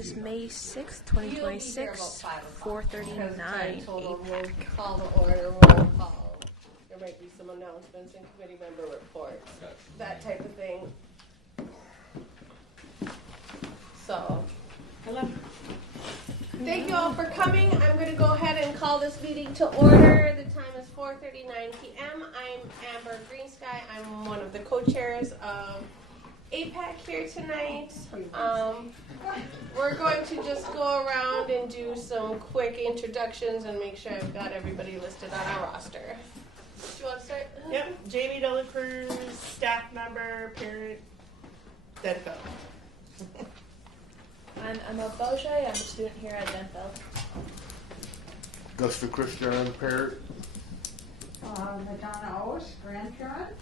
is May 6th, 2026, 4:39. We'll call the order, roll call. There might be some announcements and committee member reports, that type of thing. So, hello. Thank you all for coming. I'm going to go ahead and call this meeting to order. The time is 4:39 p.m. I'm Amber Greensky. I'm one of the co-chairs of AIPAC here tonight. We're going to just go around and do some quick introductions and make sure I've got everybody listed on our roster. Do you want to start? Yep, Jamie Delacruz, staff member, parent, Denfeld. I'm Emma Bojai. I'm a student here at Denfeld. Gusta Christian, parent. Madonna Osh, grandparent.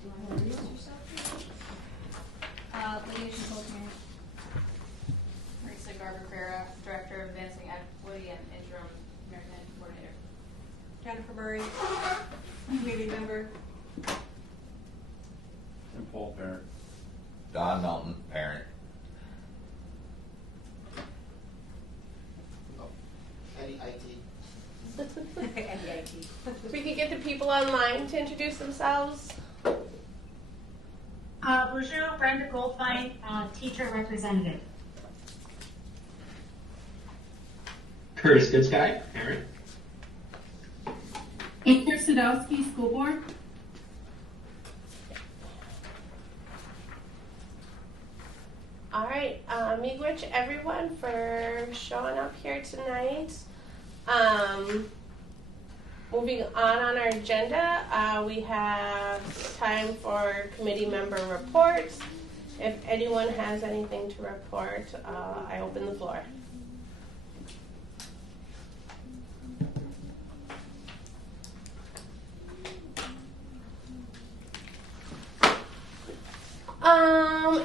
Do you want to introduce yourself? Lydia Chicoltan, Marisa Garber-Carrera, Director of Advancing Equity and Interim American Coordinator. Jennifer Murray, committee member. And Paul, parent. Don Melton, parent. Eddie IT. If we could get the people online to introduce themselves. Bonjour, Brenda Goldfein, teacher representative. Curtis Goodsky, parent. Esther Sadowski, school board. All right, miigwech everyone for showing up here tonight. Moving on our agenda, we have time for committee member reports. If anyone has anything to report, I open the floor.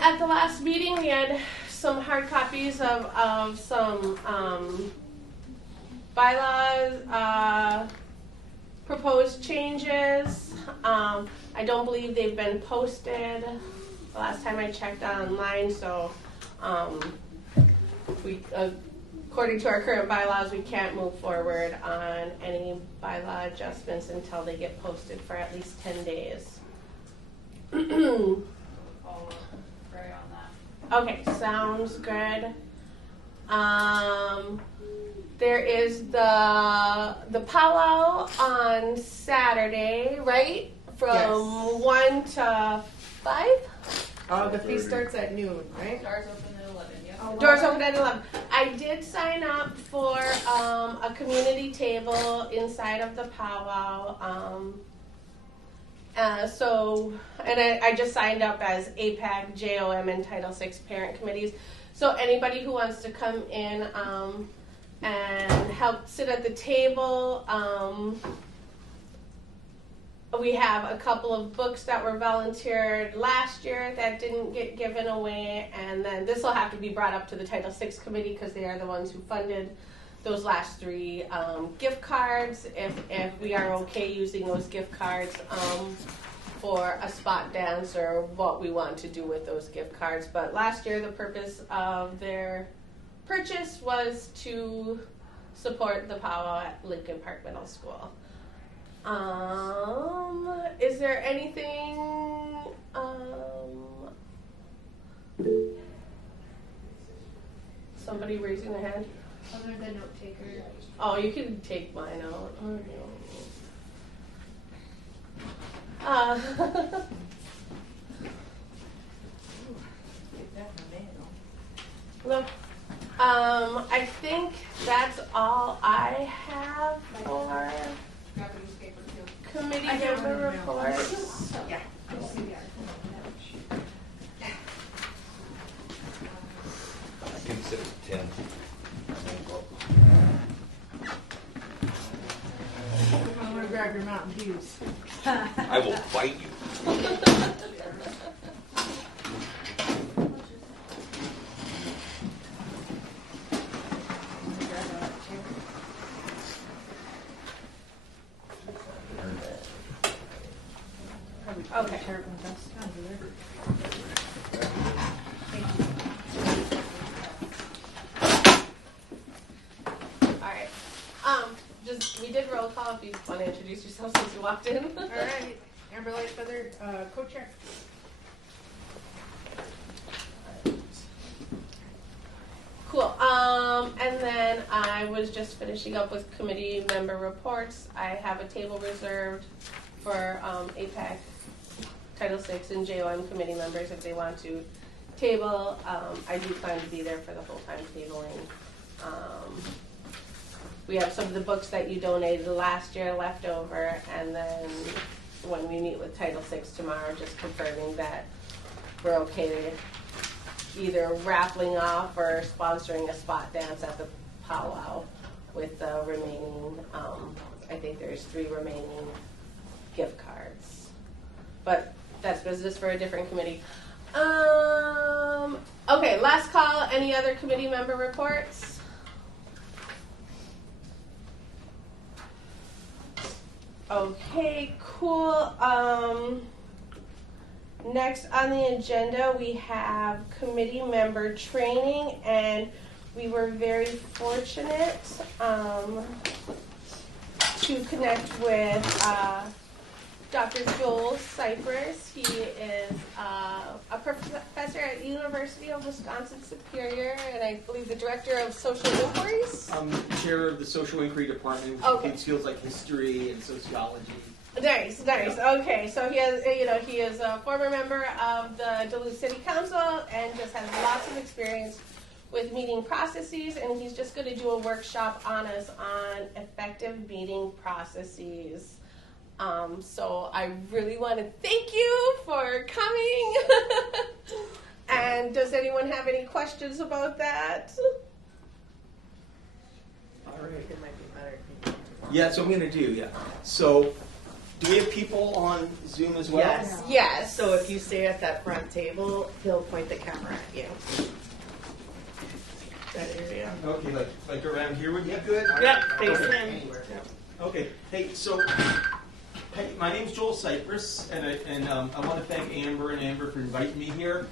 At the last meeting, we had some hard copies of some bylaws, proposed changes. I don't believe they've been posted the last time I checked online, so according to our current bylaws, we can't move forward on any bylaw adjustments until they get posted for at least 10 days. Okay, sounds good. There is the powwow on Saturday, right? From 1 to 5? The feast starts at noon, right? Doors open at 11, yeah. Doors open at 11. I did sign up for a community table inside of the powwow. I just signed up as AIPAC, JOM, and Title VI parent committees. So anybody who wants to come in and help sit at the table, we have a couple of books that were volunteered last year that didn't get given away, and then this will have to be brought up to the Title VI committee because they are the ones who funded those last 3 gift cards, if we are okay using those gift cards for a spot dance or what we want to do with those gift cards. But last year the purpose of their purchase was to support the powwow at Lincoln Park Middle School. Is there anything somebody raising their hand? Other than note taker. Oh, you can take mine out. Look, I think that's all I have for committee member reports. Yeah. I consider 10. I'm going to grab your Mountain Dews. I will fight you. Okay. Thank you. if you want to introduce yourself since you walked in. All right, Amber Lightfeather, co-chair. Cool. And then I was just finishing up with committee member reports. I have a table reserved for AIPAC, Title VI, and JOM committee members if they want to table. I do plan to be there for the full-time tabling. We have some of the books that you donated last year left over, and then when we meet with Title VI tomorrow, just confirming that we're okay to either raffling off or sponsoring a spot dance at the powwow with the remaining, I think there's 3 remaining gift cards. But that's business for a different committee. Okay, last call. Any other committee member reports? Okay, cool. Next on the agenda, we have committee member training, and we were very fortunate to connect with Dr. Joel Cypress. He is a professor at University of Wisconsin-Superior, and I believe the director of social inquiries. I'm chair of the social inquiry department, which includes fields like history and sociology. Nice. Okay, so he is a former member of the Duluth City Council and just has lots of experience with meeting processes, and he's just going to do a workshop on us on effective meeting processes. So I really want to thank you for coming. And does anyone have any questions about that? All right. It might be better. Yeah, so I'm going to do, So, do we have people on Zoom as well? Yes. Yes. So if you stay at that front table, he'll point the camera at you. That area. Okay, like around here would be good? Yep, face Okay. him. Okay, hey, so, my name's Joel Cypress, and I want to thank Amber for inviting me here.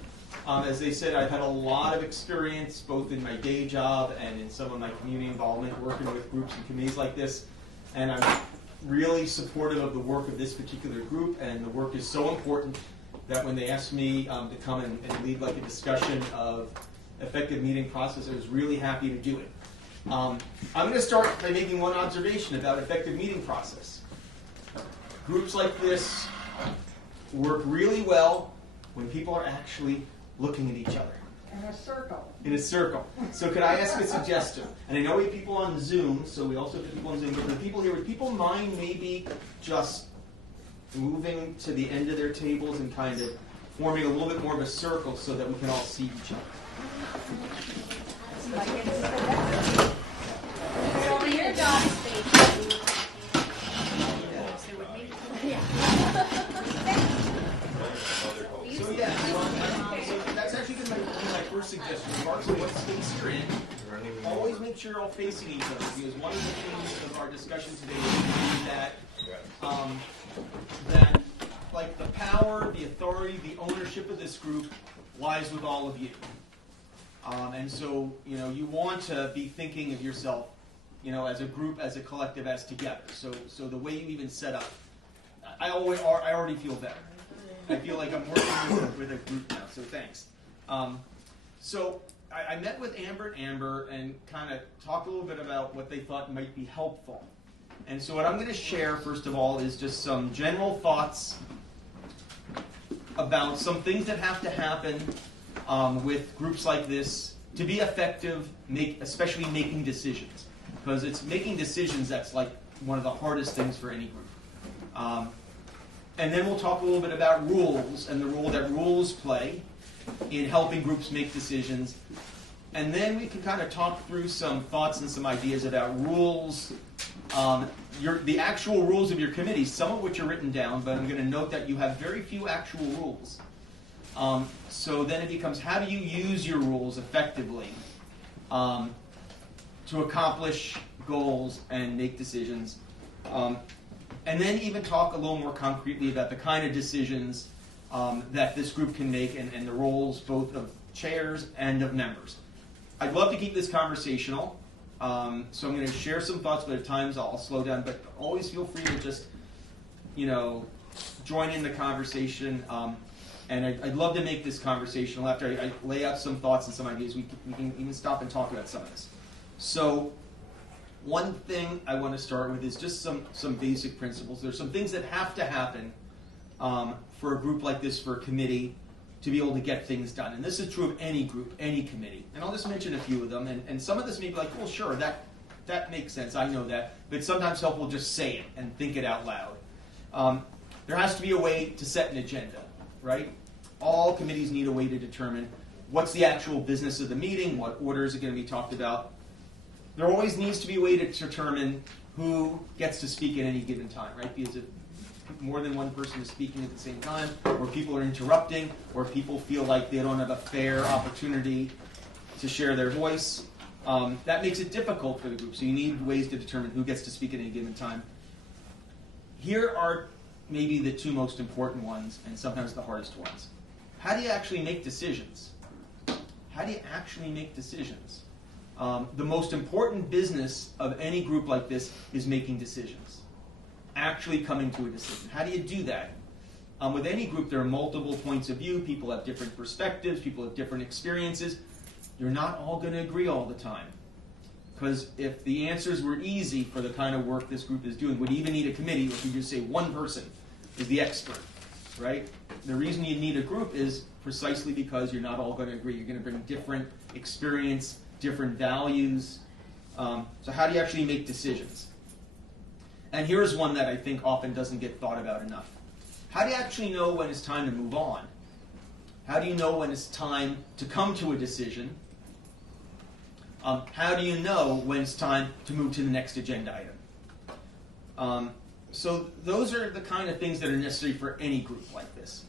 As they said, I've had a lot of experience both in my day job and in some of my community involvement working with groups and committees like this, and I'm really supportive of the work of this particular group, and the work is so important that when they asked me to come and lead like a discussion of effective meeting process, I was really happy to do it. I'm going to start by making one observation about effective meeting process. Groups like this work really well when people are actually looking at each other. In a circle. In a circle. So could I ask a suggestion? And I know we have people on Zoom, so we also have people on Zoom, but the people here, would people mind maybe just moving to the end of their tables and kind of forming a little bit more of a circle so that we can all see each other? So your dog is facing. So yeah, so that's actually been my first suggestion. Regardless of what space you're in, always make sure you're all facing each other, because one of the things of our discussion today is that like the power, the authority, the ownership of this group lies with all of you. And so, you want to be thinking of yourself, as a group, as a collective, as together. So the way you even set up, I already feel better. I feel like I'm working with a group now, so thanks. So I met with Amber and kind of talked a little bit about what they thought might be helpful. And so what I'm going to share, first of all, is just some general thoughts about some things that have to happen with groups like this to be effective, especially making decisions. Because it's making decisions that's like one of the hardest things for any group. And then we'll talk a little bit about rules and the role that rules play in helping groups make decisions. And then we can kind of talk through some thoughts and some ideas about rules, the actual rules of your committee, some of which are written down, but I'm going to note that you have very few actual rules. So then it becomes, how do you use your rules effectively to accomplish goals and make decisions? And then even talk a little more concretely about the kind of decisions that this group can make and the roles both of chairs and of members. I'd love to keep this conversational. So I'm going to share some thoughts, but at times I'll slow down. But always feel free to just, join in the conversation. And I'd love to make this conversational. After I lay out some thoughts and some ideas, we can even stop and talk about some of this. So one thing I want to start with is just some basic principles. There's some things that have to happen for a group like this, for a committee, to be able to get things done. And this is true of any group, any committee. And I'll just mention a few of them. And some of this may be like, well, sure, that makes sense. I know that. But it's sometimes helpful just say it and think it out loud. There has to be a way to set an agenda, right? All committees need a way to determine what's the actual business of the meeting, what orders are going to be talked about. There always needs to be a way to determine who gets to speak at any given time, right? Because if more than one person is speaking at the same time, or people are interrupting, or people feel like they don't have a fair opportunity to share their voice, that makes it difficult for the group. So you need ways to determine who gets to speak at any given time. Here are maybe the two most important ones, and sometimes the hardest ones. How do you actually make decisions? How do you actually make decisions? The most important business of any group like this is making decisions. Actually coming to a decision. How do you do that? With any group, there are multiple points of view. People have different perspectives. People have different experiences. You're not all going to agree all the time. Because if the answers were easy for the kind of work this group is doing, would even need a committee if you just say one person is the expert, right? The reason you need a group is precisely because you're not all going to agree. You're going to bring different experience, different values. So how do you actually make decisions? And here's one that I think often doesn't get thought about enough. How do you actually know when it's time to move on? How do you know when it's time to come to a decision? How do you know when it's time to move to the next agenda item? So those are the kind of things that are necessary for any group like this.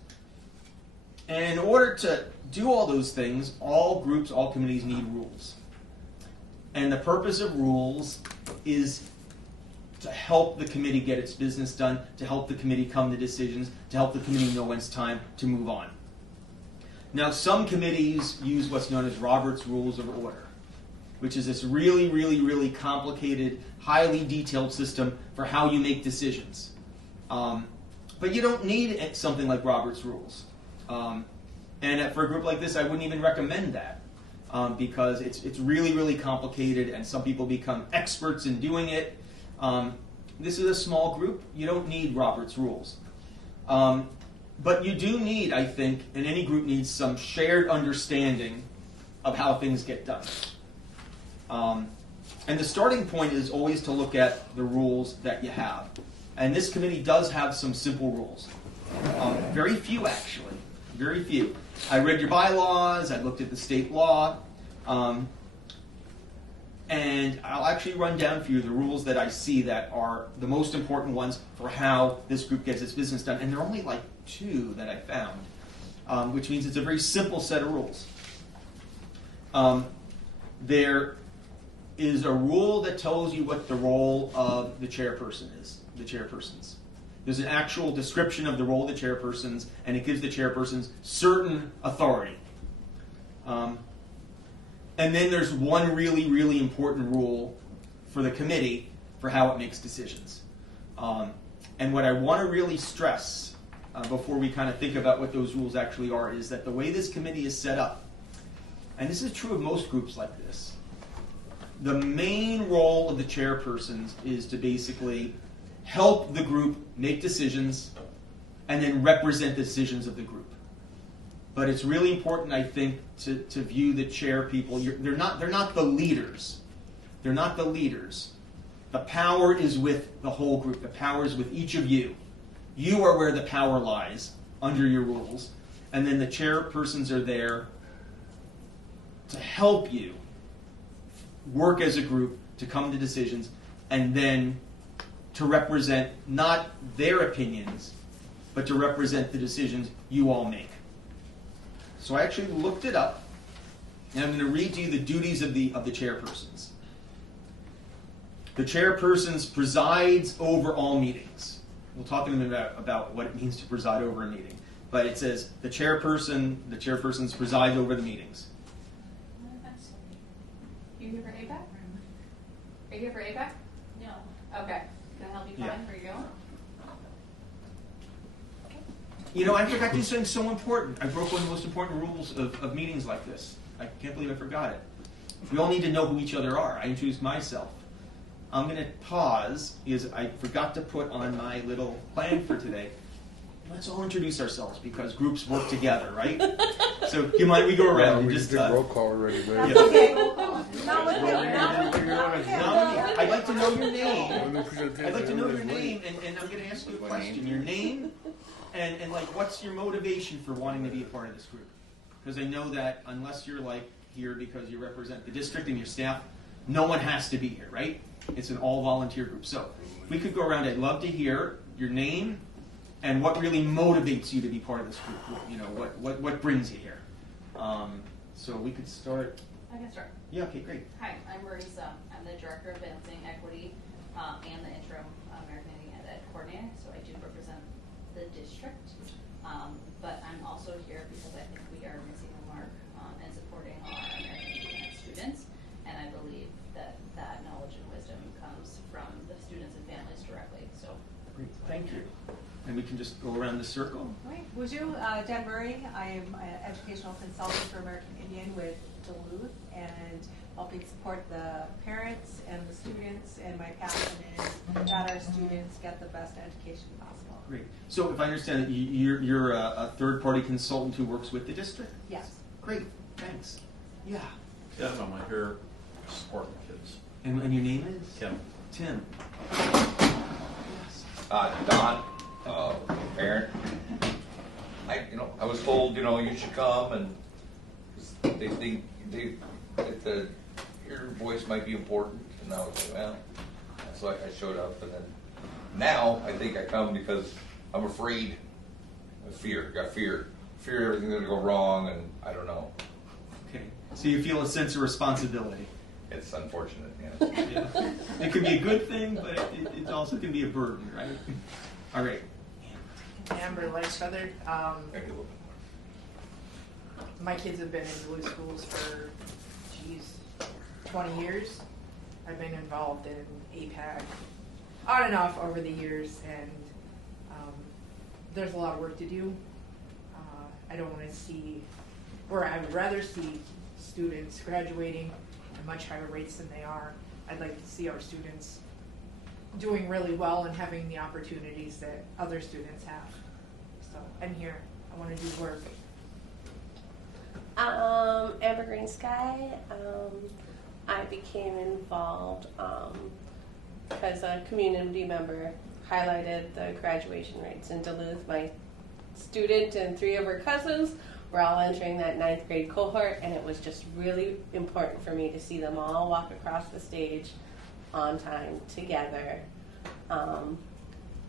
And in order to do all those things, all groups, all committees need rules. And the purpose of rules is to help the committee get its business done, to help the committee come to decisions, to help the committee know when it's time to move on. Now, some committees use what's known as Robert's Rules of Order, which is this really, really, really complicated, highly detailed system for how you make decisions. But you don't need something like Robert's Rules. And for a group like this, I wouldn't even recommend that because it's really, really complicated, and some people become experts in doing it. This is a small group. You don't need Robert's Rules. But you do need, I think, and any group needs some shared understanding of how things get done. And the starting point is always to look at the rules that you have. And this committee does have some simple rules. Very few, actually. Very few. I read your bylaws. I looked at the state law. And I'll actually run down for you the rules that I see that are the most important ones for how this group gets its business done. And there are only like 2 that I found, which means it's a very simple set of rules. There is a rule that tells you what the role of the chairperson is, the chairpersons. There's an actual description of the role of the chairpersons, and it gives the chairpersons certain authority. And then there's one really, really important rule for the committee for how it makes decisions. And what I want to really stress before we kind of think about what those rules actually are is that the way this committee is set up, and this is true of most groups like this, the main role of the chairpersons is to basically help the group make decisions and then represent the decisions of the group. But it's really important, I think, to view the chair people. They're not the leaders. They're not the leaders. The power is with the whole group. The power is with each of you. You are where the power lies under your rules. And then the chairpersons are there to help you work as a group, to come to decisions, and then to represent not their opinions, but to represent the decisions you all make. So I actually looked it up, and I'm going to read to you the duties of the chairpersons. The chairpersons presides over all meetings. We'll talk in a minute about what it means to preside over a meeting. But it says the chairpersons preside over the meetings. You here for AIPAC? Are you here for AIPAC? No. Okay. Can I help you Yeah. find where you're going? You know, I forgot to do something so important. I broke one of the most important rules of meetings like this. I can't believe I forgot it. We all need to know who each other are. I introduced myself. I'm going to pause because I forgot to put on my little plan for today. Let's all introduce ourselves because groups work together, right? So, you mind we go around and we just did roll call already, man. yeah. Okay. I'd like to know your name. I'd I'd like to know your name, and I'm going to ask you a question. Your name, and like, what's your motivation for wanting to be a part of this group? Because I know that unless you're like here because you represent the district and your staff, no one has to be here, right? It's an all-volunteer group. So, if we could go around, I'd love to hear your name and what really motivates you to be part of this group. You know, what brings you here? So we could start. I can start. Yeah. Okay. Great. Hi, I'm Marisa. I'm the Director of Advancing Equity and the Interim American Indian Ed Coordinator, so I do represent the district. But I'm also here because I think we are missing the mark in supporting our American Indian Ed students, and I believe that that knowledge and wisdom comes from the students and families directly. So, Great. Thank you. And we can just go around the circle. Right, Bonjour, Jen Murray. I am an educational consultant for American Indian with Duluth and helping support the parents and the students, and my passion is that our students get the best education possible. Great. So if I understand it, you're a third-party consultant who works with the district? Yes. Great. Thanks. Yeah. Tim, I'm here to support my kids. And your name is? Tim. Tim. Don, parent. I was told, you should come, and they think that your voice might be important, and I was like, well, so I showed up, and then now I think I come because I'm afraid, got fear everything's going to go wrong, and I don't know. Okay. So you feel a sense of responsibility. It's unfortunate, yeah. Yeah. It can be a good thing, but it also can be a burden, right? All right. Amber Lightfeather. Maybe a little bit more. My kids have been in Duluth schools for, 20 years. I've been involved in AIPAC on and off over the years, and there's a lot of work to do. I don't want to see, or I would rather see students graduating at much higher rates than they are. I'd like to see our students doing really well and having the opportunities that other students have. So I'm here. I want to do work. Amber Green Sky. I became involved because a community member highlighted the graduation rates in Duluth. My student and 3 of her cousins were all entering that 9th grade cohort, and it was just really important for me to see them all walk across the stage on time together.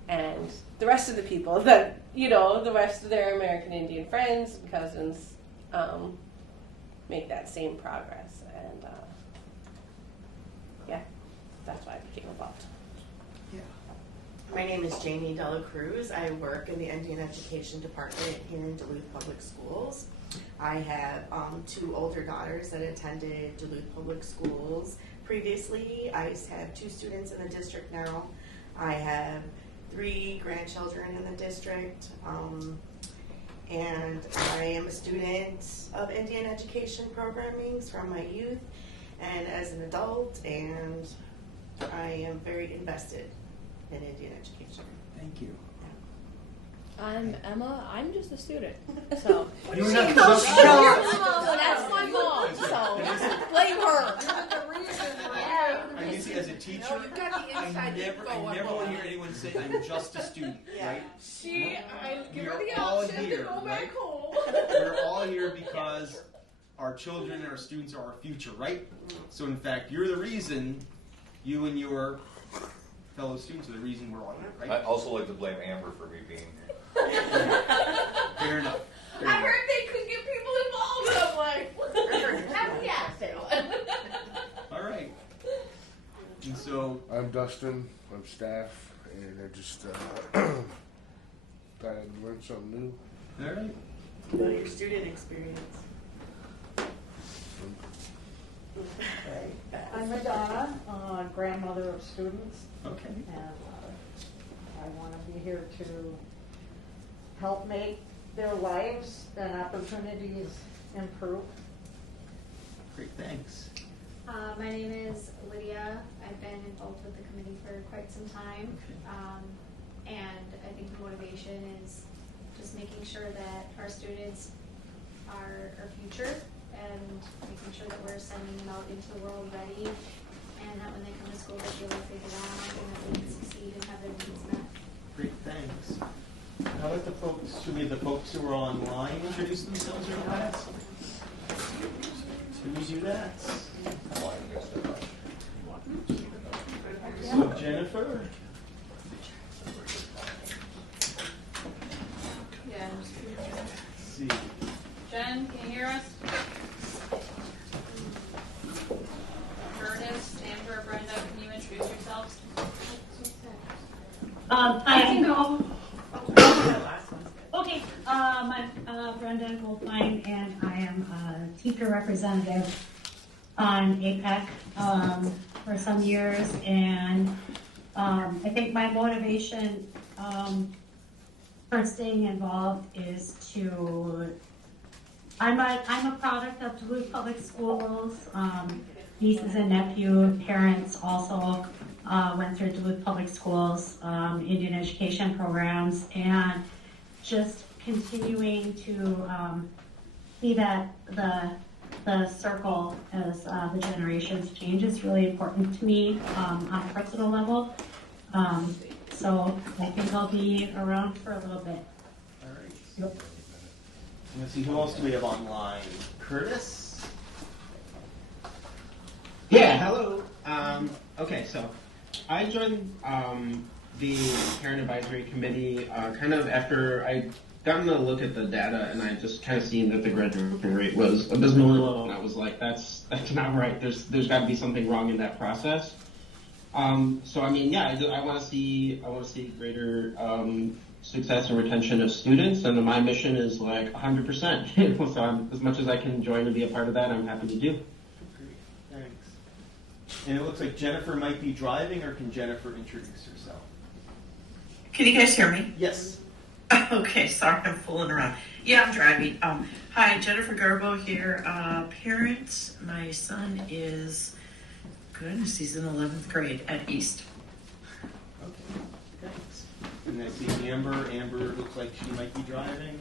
And the rest of the people that, the rest of their American Indian friends and cousins make that same progress. And yeah, that's why I became involved. Yeah. My name is Jamie Dela Cruz. I work in the Indian Education Department here in Duluth Public Schools. I have 2 older daughters that attended Duluth Public Schools previously. I have 2 students in the district now. I have 3 grandchildren in the district. And I am a student of Indian education programming from my youth and as an adult, and I am very invested in Indian education. Thank you. I'm Emma. I'm just a student. So You're not that's my mom. So blame her. I mean, see, as a teacher, I never want to hear anyone say, I'm just a student, right? I give her We're the all option here, to go right? back home. We're all here because our children and our students are our future, right? So in fact, you're the reason, you and your fellow students are the reason we're all here, I right? also like to blame Amber for me being here. Fair enough. Fair I enough. heard they could get people involved, and I'm like, yeah, All right. And so, I'm Dustin. I'm staff, and I just thought I'd learn something new. all right. About your student experience. I'm Madonna, Graham of students, Okay. and I want to be here to help make their lives and opportunities improve. Great, thanks. My name is Lydia. I've been involved with the committee for quite some time. And I think the motivation is just making sure that our students are our future and making sure that we're sending them out into the world ready, and that when they come to school they feel like they belong and that they can succeed and have their needs met. Great, thanks. Now let the folks, should we have the folks who are online introduce themselves real fast? Can we do that? So Jennifer? Yeah. Let's see. Jen, can you hear us? Curtis, Amber, Brenda, can you introduce yourselves? I can go. Okay, I'm Brenda Goldfine, and I am a teacher representative on AIPAC for some years, and I think my motivation for staying involved is I'm a product of Duluth Public Schools. Nieces and nephew parents also went through Duluth Public Schools Indian education programs, and just continuing to see that the circle as the generations change is really important to me on a personal level. So I think I'll be around for a little bit. All right. Yep. Let's see, who else do we have online? Curtis? Yeah, hello. Okay, so I joined the Parent Advisory Committee kind of after I gotten a look at the data, and I just kind of seen that the graduation rate was abysmally low, and I was like, that's not right. There's got to be something wrong in that process. So I mean, yeah, I want to see greater success and retention of students, and my mission is like 100%. So as much as I can join and be a part of that, I'm happy to do. Great, thanks. And it looks like Jennifer might be driving, or can Jennifer introduce herself? Can you guys hear me? Yes. Okay, sorry, I'm fooling around. Yeah, I'm driving. Hi, Jennifer Garbo here. Parents, my son is, goodness, he's in 11th grade at East. Okay, thanks. And I see Amber. Amber looks like she might be driving.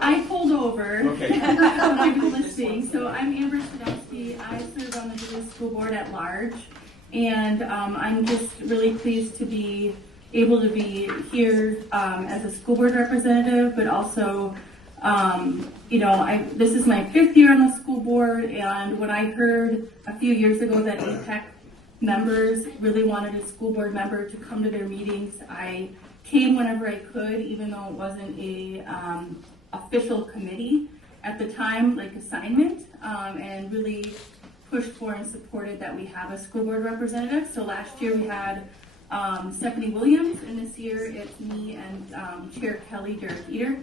I pulled over. Okay. I'm listening. So I'm Amber Sadowski. I serve on the Duluth School Board at large, and I'm just really pleased to be able to be here as a school board representative, but also, this is my 5th year on the school board, and when I heard a few years ago that AIPAC members really wanted a school board member to come to their meetings, I came whenever I could, even though it wasn't a official committee at the time, like assignment, and really pushed for and supported that we have a school board representative. So last year we had Stephanie Williams, and this year it's me and Chair Kelly Derek Eater.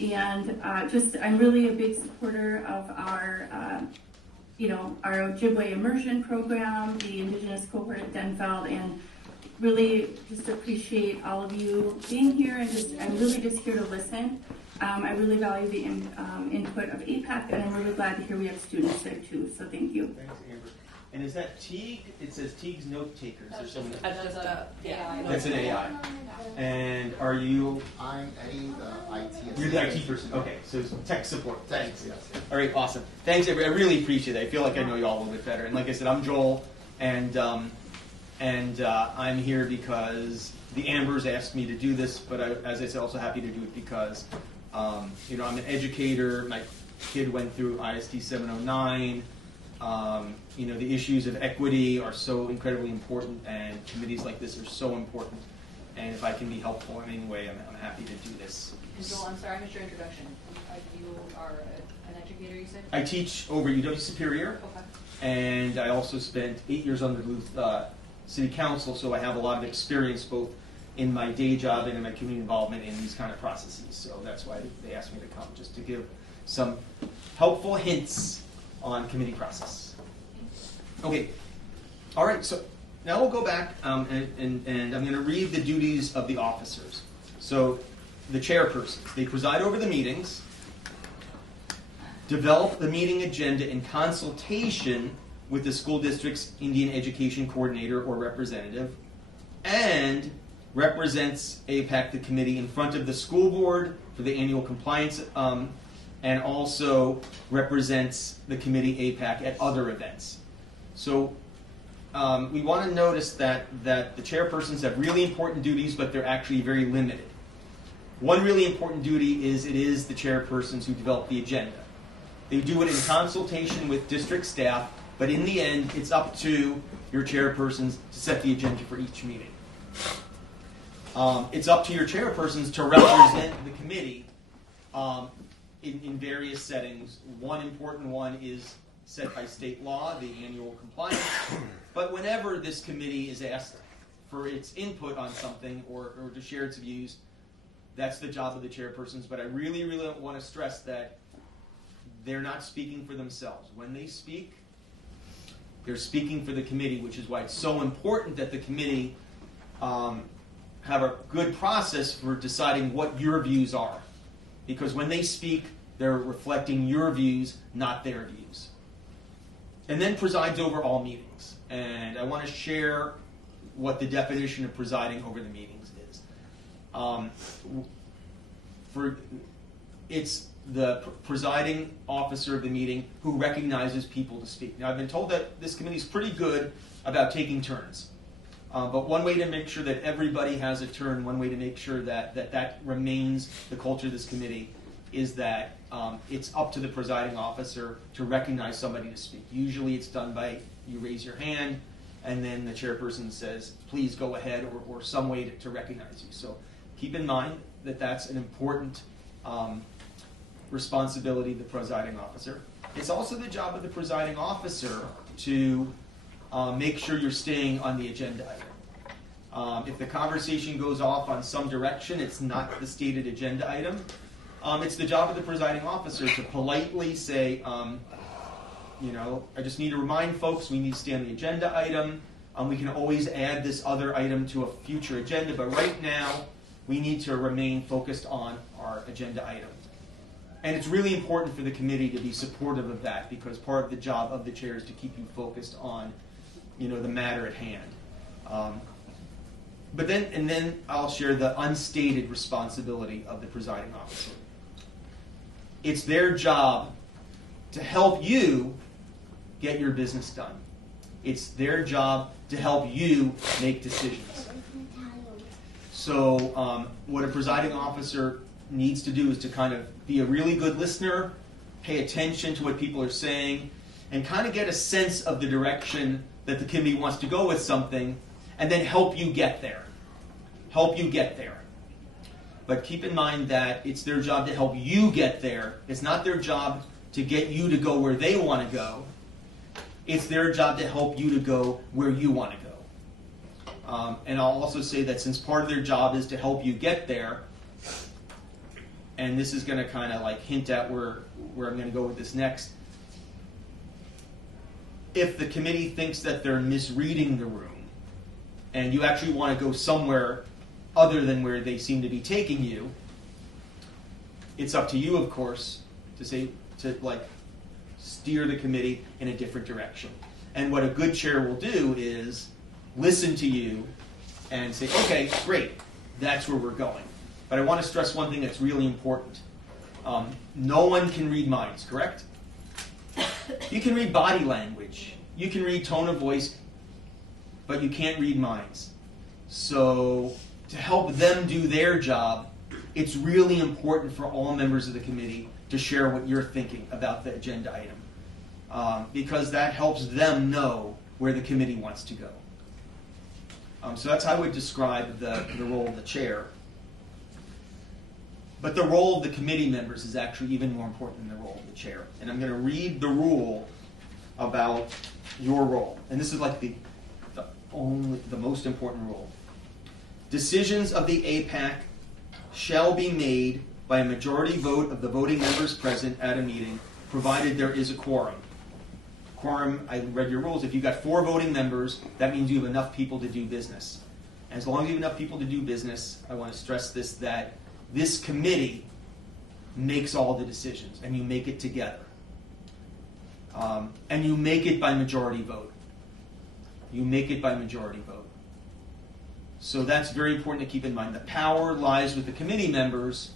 And I'm really a big supporter of our Ojibwe immersion program, the Indigenous cohort at Denfeld, and really just appreciate all of you being here, and I'm really just here to listen. I really value the input of AIPAC, and I'm really glad to hear we have students there too, so thank you. Thanks, Amber. And is that Teague? It says Teague's note takers. Or something. That's AI. That's an AI. And are you? I'm Eddie, the IT. You're the IT person. Okay, so it's tech support. Thanks. Yes. All right, awesome. Thanks, I really appreciate it. I feel like I know you all a little bit better. And like I said, I'm Joel, and I'm here because the Ambers asked me to do this. But as I said, also happy to do it because I'm an educator. My kid went through ISD 709. The issues of equity are so incredibly important, and committees like this are so important. And if I can be helpful in any way, I'm happy to do this. And Joel, I'm sorry, I missed your introduction. You are an educator, you said? I teach over UW Superior, Okay. And I also spent 8 years on the Duluth City Council, so I have a lot of experience both in my day job and in my community involvement in these kind of processes. So that's why they asked me to come, just to give some helpful hints on committee process. Okay, all right, so now we'll go back and I'm going to read the duties of the officers. So the chairpersons, they preside over the meetings, develop the meeting agenda in consultation with the school district's Indian education coordinator or representative, and represents AIPAC, the committee, in front of the school board for the annual compliance, and also represents the committee AIPAC at other events. So we want to notice that the chairpersons have really important duties, but they're actually very limited. One really important duty is it is the chairpersons who develop the agenda. They do it in consultation with district staff, but in the end, it's up to your chairpersons to set the agenda for each meeting. It's up to your chairpersons to represent the committee in various settings. One important one is set by state law, the annual compliance. But whenever this committee is asked for its input on something or to share its views, that's the job of the chairpersons. But I really, really want to stress that they're not speaking for themselves. When they speak, they're speaking for the committee, which is why it's so important that the committee have a good process for deciding what your views are. Because when they speak, they're reflecting your views, not their views. And then presides over all meetings. And I want to share what the definition of presiding over the meetings is. It's the presiding officer of the meeting who recognizes people to speak. Now, I've been told that this committee is pretty good about taking turns. But one way to make sure that everybody has a turn, one way to make sure that remains the culture of this committee, is that it's up to the presiding officer to recognize somebody to speak. Usually it's done by you raise your hand, and then the chairperson says, please go ahead, or some way to recognize you. So keep in mind that that's an important responsibility of the presiding officer. It's also the job of the presiding officer to make sure you're staying on the agenda item. If the conversation goes off on some direction, it's not the stated agenda item. It's the job of the presiding officer to politely say, I just need to remind folks we need to stay on the agenda item. We can always add this other item to a future agenda, but right now we need to remain focused on our agenda item. And it's really important for the committee to be supportive of that, because part of the job of the chair is to keep you focused on the matter at hand. But then I'll share the unstated responsibility of the presiding officer. It's their job to help you get your business done. It's their job to help you make decisions. So what a presiding officer needs to do is to kind of be a really good listener, pay attention to what people are saying, and kind of get a sense of the direction that the committee wants to go with something, and then help you get there. Help you get there. But keep in mind that it's their job to help you get there. It's not their job to get you to go where they want to go. It's their job to help you to go where you want to go. And I'll also say that since part of their job is to help you get there, and this is going to kind of like hint at where I'm going to go with this next. If the committee thinks that they're misreading the room, and you actually want to go somewhere other than where they seem to be taking you, it's up to you, of course, to steer the committee in a different direction. And what a good chair will do is listen to you and say, okay, great, that's where we're going. But I want to stress one thing that's really important. No one can read minds, correct? You can read body language. You can read tone of voice, but you can't read minds. So to help them do their job, it's really important for all members of the committee to share what you're thinking about the agenda item, because that helps them know where the committee wants to go. So that's how I would describe the role of the chair. But the role of the committee members is actually even more important than the role of the chair. And I'm going to read the rule about your role. And this is like the most important rule. Decisions of the AIPAC shall be made by a majority vote of the voting members present at a meeting, provided there is a quorum. quorum, I read your rules. If you've got 4 voting members, that means you have enough people to do business. And as long as you have enough people to do business, I want to stress this, that this committee makes all the decisions, and you make it together. And you make it by majority vote. You make it by majority vote. So that's very important to keep in mind. The power lies with the committee members,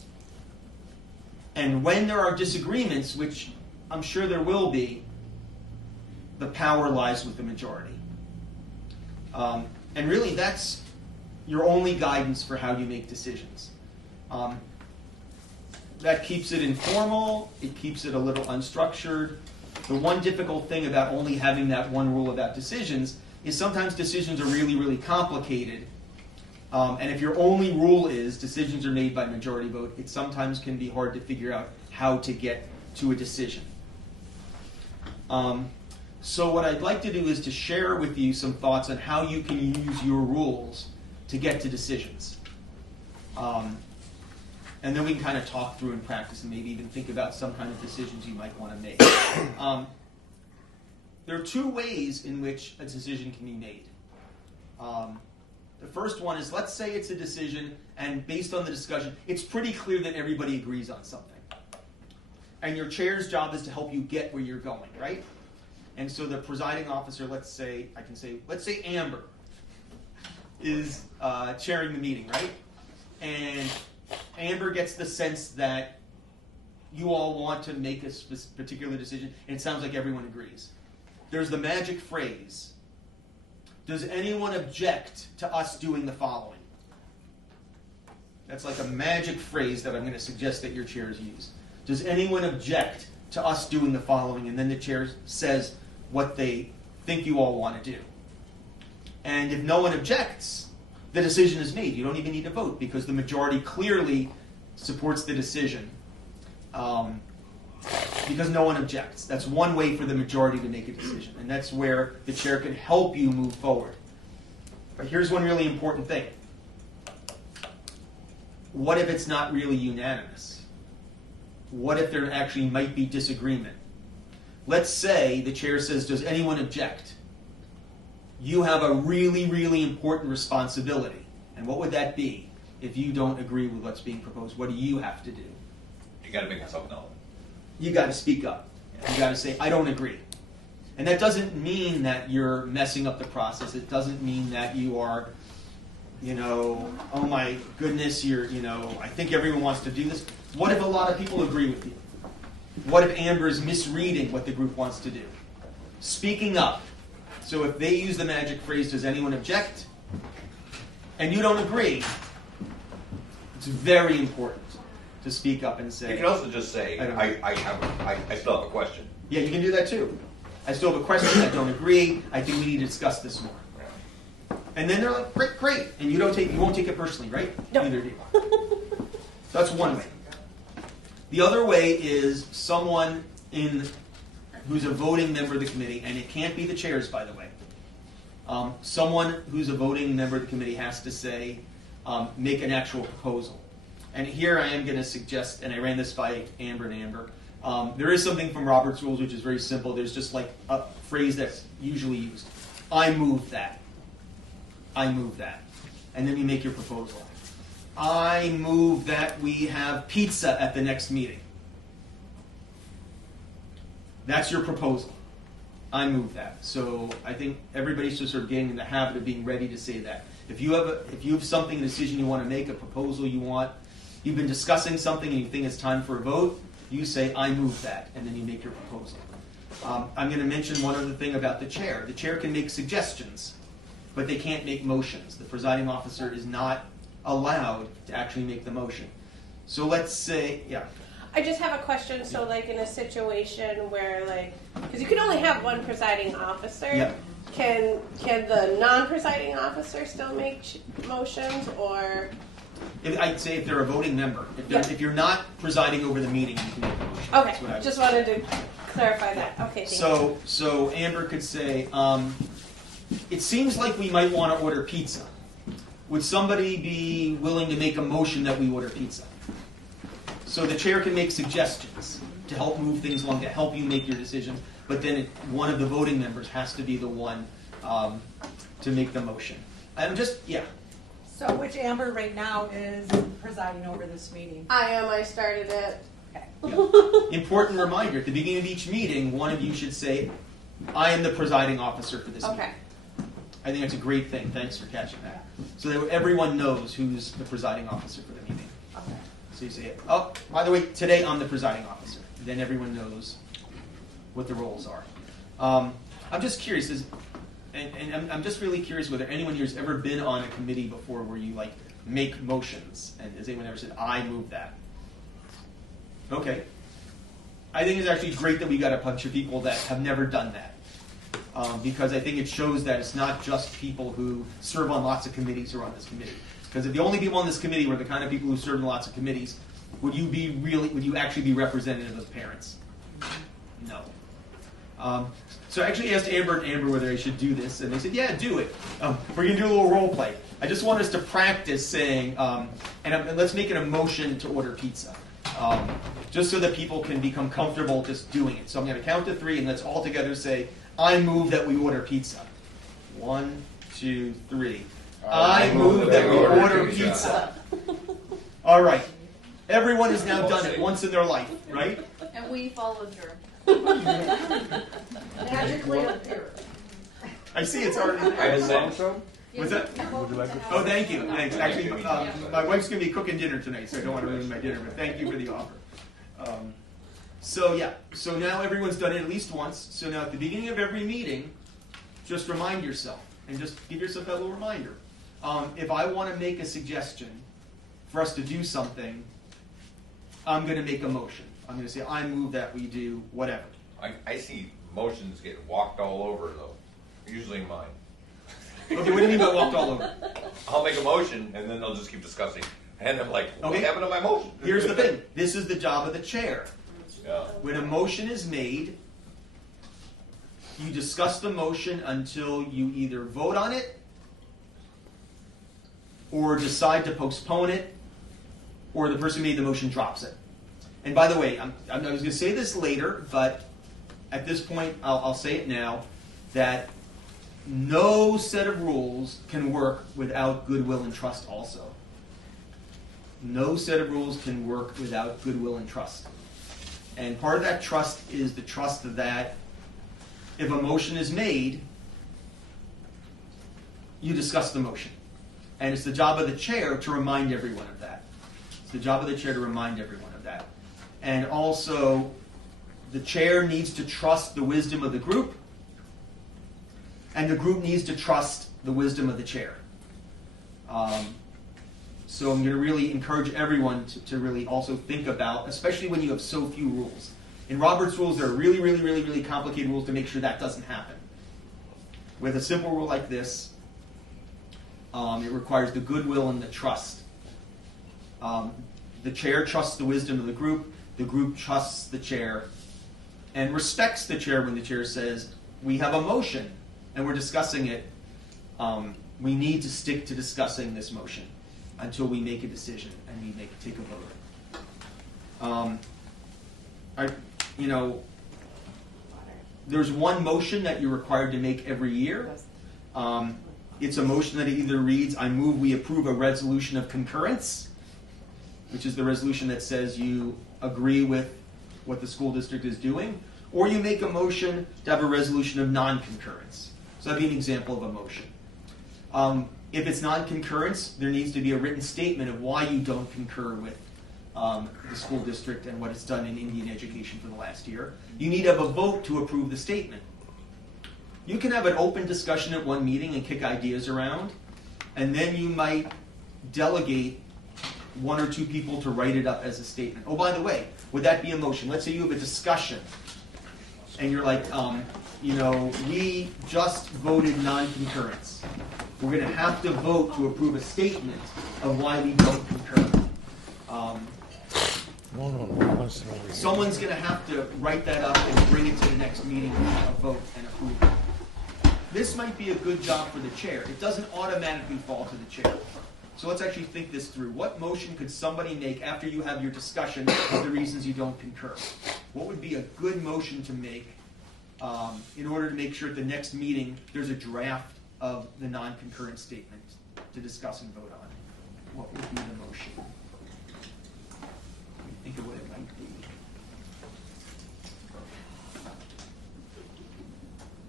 and when there are disagreements, which I'm sure there will be, the power lies with the majority. And really, that's your only guidance for how you make decisions. That keeps it informal, it keeps it a little unstructured. The one difficult thing about only having that one rule about decisions is sometimes decisions are really, really complicated. And if your only rule is decisions are made by majority vote, it sometimes can be hard to figure out how to get to a decision. So what I'd like to do is to share with you some thoughts on how you can use your rules to get to decisions. And then we can kind of talk through and practice and maybe even think about some kind of decisions you might want to make. There are 2 ways in which a decision can be made. The first one is, let's say it's a decision, and based on the discussion, it's pretty clear that everybody agrees on something. And your chair's job is to help you get where you're going, right? And so the presiding officer, let's say Amber is chairing the meeting, right? And Amber gets the sense that you all want to make a particular decision, and it sounds like everyone agrees. There's the magic phrase, does anyone object to us doing the following? That's like a magic phrase that I'm going to suggest that your chairs use. Does anyone object to us doing the following? And then the chair says what they think you all want to do. And if no one objects, the decision is made. You don't even need to vote because the majority clearly supports the decision because no one objects. That's one way for the majority to make a decision, and that's where the chair can help you move forward. But here's one really important thing. What if it's not really unanimous? What if there actually might be disagreement? Let's say the chair says, does anyone object? You have a really, really important responsibility. And what would that be if you don't agree with what's being proposed? What do you have to do? You got to make yourself known. You got to speak up. You got to say, I don't agree. And that doesn't mean that you're messing up the process. It doesn't mean that you are, oh my goodness, I think everyone wants to do this. What if a lot of people agree with you? What if Amber is misreading what the group wants to do? Speaking up. So if they use the magic phrase, does anyone object? And you don't agree, it's very important to speak up and say. You can also just say, I still have a question. Yeah, you can do that too. I still have a question, I don't agree, I think we need to discuss this more. And then they're like, great. And you won't take it personally, right? No. Neither do you. That's one way. The other way is someone who's a voting member of the committee, and it can't be the chairs, by the way. Someone who's a voting member of the committee has to say, make an actual proposal. And here I am going to suggest, and I ran this by Amber and Amber, there is something from Robert's Rules which is very simple. There's just like a phrase that's usually used. I move that. I move that. And then you make your proposal. I move that we have pizza at the next meeting. That's your proposal. I move that. So I think everybody's just sort of getting in the habit of being ready to say that. If you have something, a decision you want to make, a proposal you want, you've been discussing something and you think it's time for a vote, you say, I move that, and then you make your proposal. I'm going to mention one other thing about the chair. The chair can make suggestions, but they can't make motions. The presiding officer is not allowed to actually make the motion. So let's say, yeah. I just have a question. So, like in a situation where, because you can only have one presiding officer, Yep. can the non-presiding officer still make motions, or? I'd say if they're a voting member. If you're not presiding over the meeting, you can make a motion. Okay, That's what I would just say. wanted to clarify that. Okay, thank you. So Amber could say, it seems like we might want to order pizza. Would somebody be willing to make a motion that we order pizza? So the chair can make suggestions to to help move things along, to help you make your decision. But then one of the voting members has to be the one to make the motion. I'm just, yeah. So which Amber right now is presiding over this meeting? I am. I started it. Important reminder, at the beginning of each meeting, one of you should say, I am the presiding officer for this meeting. I think that's a great thing. Thanks for catching that. So that everyone knows who's the presiding officer for the meeting. So you say, oh, by the way, today I'm the presiding officer. Then everyone knows what the roles are. I'm just curious, and I'm just really curious whether anyone here has ever been on a committee before where you like make motions, and has anyone ever said, I move that? Okay. I think it's actually great that we got a bunch of people that have never done that. Because I think it shows that it's not just people who serve on lots of committees who are on this committee. Because if the only people on this committee were the kind of people who serve in lots of committees, would you actually be representative of parents? No. So I actually asked Amber and Amber whether I should do this, and they said, yeah, do it. We're going to do a little role play. I just want us to practice saying, and let's make it a motion to order pizza. Just so that people can become comfortable just doing it. So I'm going to count to 3, and let's all together say, I move that we order pizza. 1, 2, 3. I move that we order pizza. All right. Everyone has now done it once in their life, right? And we followed her. Magically appear. I see it's already there. What's that? Oh, thank you. Thanks. Actually, my wife's going to be cooking dinner tonight, so I don't want to ruin my dinner, but thank you for the offer. So now everyone's done it at least once. So now at the beginning of every meeting, just remind yourself, and just give yourself that little reminder. If I want to make a suggestion for us to do something, I'm going to make a motion. I'm going to say, I move that we do whatever. I see motions get walked all over, though. Usually mine. Okay, what do you mean by walked all over? I'll make a motion, and then they'll just keep discussing. And I'm like, what happened to my motion? Here's the thing. This is the job of the chair. Yeah. When a motion is made, you discuss the motion until you either vote on it or decide to postpone it, or the person who made the motion drops it. And by the way, I was going to say this later, but at this point, I'll say it now, that no set of rules can work without goodwill and trust also. No set of rules can work without goodwill and trust. And part of that trust is the trust that if a motion is made, you discuss the motion. And it's the job of the chair to remind everyone of that. It's the job of the chair to remind everyone of that. And also, the chair needs to trust the wisdom of the group, and the group needs to trust the wisdom of the chair. So I'm going to really encourage everyone to really also think about, especially when you have so few rules. In Robert's rules, there are really, really, really, really complicated rules to make sure that doesn't happen. With a simple rule like this, it requires the goodwill and the trust. The chair trusts the wisdom of the group trusts the chair, and respects the chair when the chair says, we have a motion, and we're discussing it. We need to stick to discussing this motion until we make a decision and we take a vote. There's one motion that you're required to make every year. It's a motion that either reads, I move we approve a resolution of concurrence, which is the resolution that says you agree with what the school district is doing, or you make a motion to have a resolution of non-concurrence. So that'd be an example of a motion. If it's non-concurrence, there needs to be a written statement of why you don't concur with the school district and what it's done in Indian education for the last year. You need to have a vote to approve the statement. You can have an open discussion at one meeting and kick ideas around, and then you might delegate 1 or 2 people to write it up as a statement. Oh, by the way, would that be a motion? Let's say you have a discussion, and you're like, we just voted non-concurrence. We're going to have to vote to approve a statement of why we don't concur. Someone's going to have to write that up and bring it to the next meeting and vote and approve it. This might be a good job for the chair. It doesn't automatically fall to the chair. So let's actually think this through. What motion could somebody make after you have your discussion of the reasons you don't concur? What would be a good motion to make in order to make sure at the next meeting there's a draft of the non-concurrent statement to discuss and vote on? What would be the motion? Think of what it might be.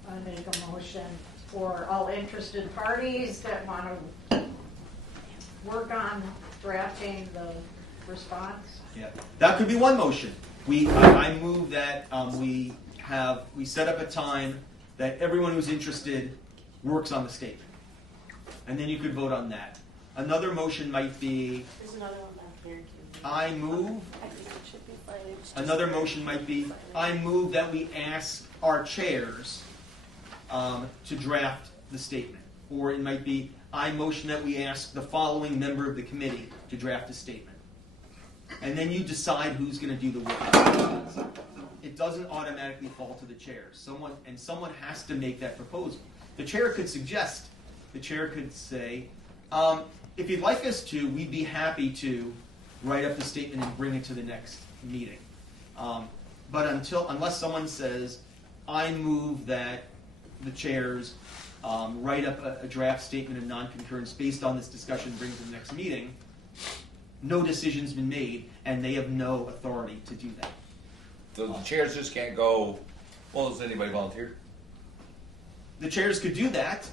I make a motion for all interested parties that want to work on drafting the response. Yeah, that could be one motion. I move that we set up a time that everyone who's interested works on the statement, and then you could vote on that. Another motion might be. There's another one back there. I move. I think it should be fine. Another motion might be, I move that we ask our chairs to draft the statement. Or it might be, I motion that we ask the following member of the committee to draft a statement. And then you decide who's going to do the work. It doesn't automatically fall to the chair. Someone has to make that proposal. The chair could suggest, the chair could say, if you'd like us to, we'd be happy to write up the statement and bring it to the next meeting. But unless someone says, I move that the chairs write up a draft statement of non-concurrence based on this discussion and bring it to the next meeting, no decision's been made, and they have no authority to do that. So the chairs just can't go, well, does anybody volunteer? The chairs could do that.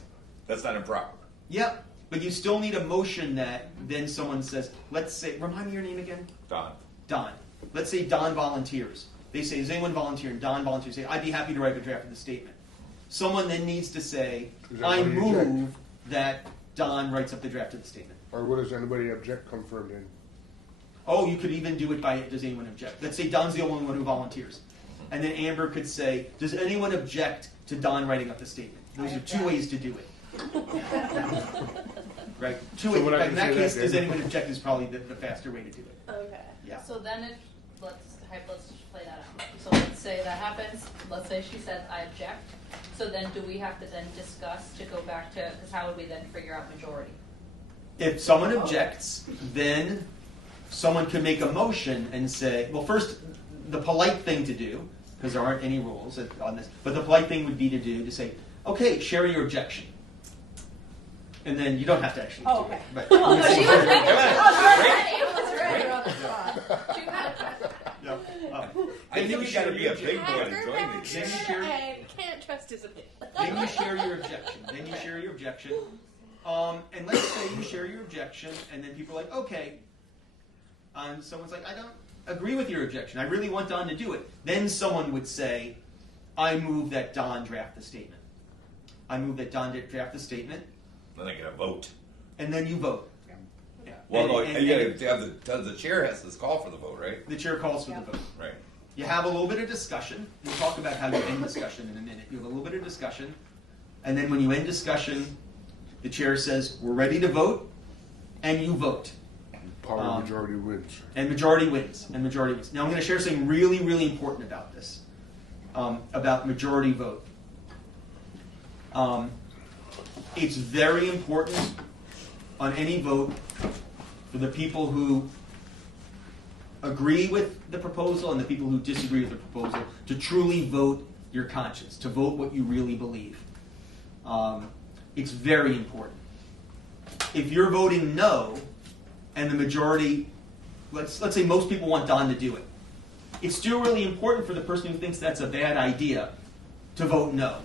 That's not improper. Yeah, but you still need a motion that then someone says, let's say, remind me your name again? Don. Don. Let's say Don volunteers. They say, is anyone volunteering? Don volunteers. Say, I'd be happy to write a draft of the statement. Someone then needs to say, I move that Don writes up the draft of the statement. Or what does anybody object come from then? Oh, you could even do it by, does anyone object? Let's say Don's the only one who volunteers. And then Amber could say, does anyone object to Don writing up the statement? Those are two ways to do it. Right? Two ways. In that case, does anyone object is probably the faster way to do it. Okay. Yeah. So then let's just play that out. So let's say that happens. Let's say she says, I object. So then do we have to then discuss to go back to, because how would we then figure out majority? If someone objects, then someone could make a motion and say, well, first, the polite thing to do, because there aren't any rules on this, but the polite thing would be to say, okay, share your objection. And then you don't have to actually do okay. it. But Oh, no, she was ready. I think you got to be a big boy to join these. I can't trust his opinion. Then you share your objection. And let's say you share your objection, and then people are like, okay. And someone's like, I don't agree with your objection. I really want Don to do it. Then someone would say, I move that Don draft the statement. I move that Don draft the statement. Then I get a vote. And then you vote. Yeah. Well, no, the chair has to call for the vote, right? The chair calls for the vote. Right. You have a little bit of discussion. We'll talk about how you end discussion in a minute. You have a little bit of discussion. And then when you end discussion, the chair says, we're ready to vote, and you vote. Majority wins. And majority wins. Now I'm going to share something really, really important about this, about majority vote. It's very important on any vote for the people who agree with the proposal and the people who disagree with the proposal to truly vote your conscience, to vote what you really believe. It's very important. If you're voting no, and the majority, let's say most people want Don to do it, it's still really important for the person who thinks that's a bad idea to vote no.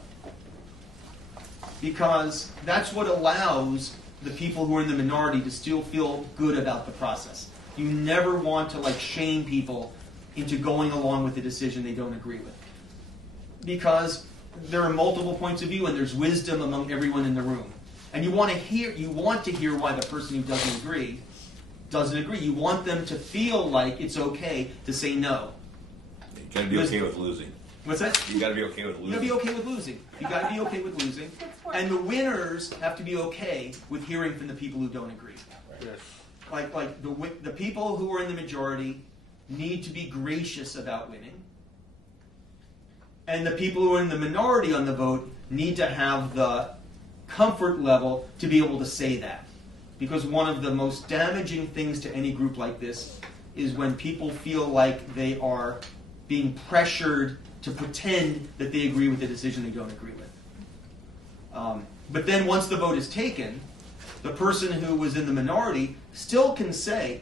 Because that's what allows the people who are in the minority to still feel good about the process. You never want to shame people into going along with a decision they don't agree with. Because there are multiple points of view and there's wisdom among everyone in the room. And you want to hear why the person who doesn't agree. You want them to feel like it's okay to say no. You got to be okay with losing. What's that? You got to be okay with losing. You got to be okay with losing. And the winners have to be okay with hearing from the people who don't agree. Yes. Like the people who are in the majority need to be gracious about winning. And the people who are in the minority on the vote need to have the comfort level to be able to say that. Because one of the most damaging things to any group like this is when people feel like they are being pressured to pretend that they agree with the decision they don't agree with. But then once the vote is taken, the person who was in the minority still can say,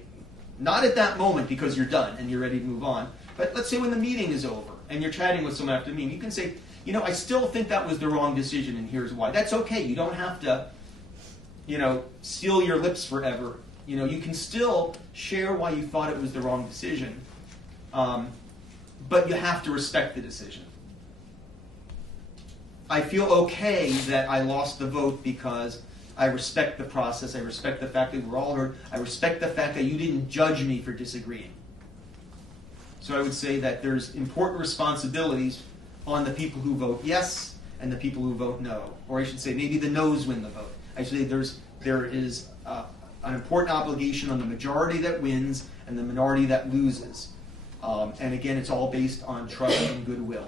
not at that moment because you're done and you're ready to move on, but let's say when the meeting is over and you're chatting with someone after the meeting, you can say, you know, I still think that was the wrong decision and here's why. That's okay. You don't have to, you know, seal your lips forever. You know, you can still share why you thought it was the wrong decision, but you have to respect the decision. I feel okay that I lost the vote because I respect the process. I respect the fact that we're all heard. I respect the fact that you didn't judge me for disagreeing. So I would say that there's important responsibilities on the people who vote yes and the people who vote no. Or I should say maybe the no's win the vote. I should say there is an important obligation on the majority that wins and the minority that loses. And again, it's all based on trust and goodwill.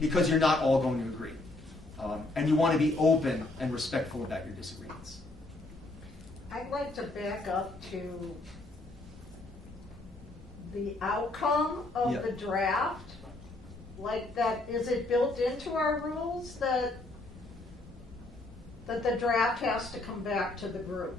Because you're not all going to agree. And you want to be open and respectful about your disagreements. I'd like to back up to the outcome of the draft. Like that, is it built into our rules that the draft has to come back to the group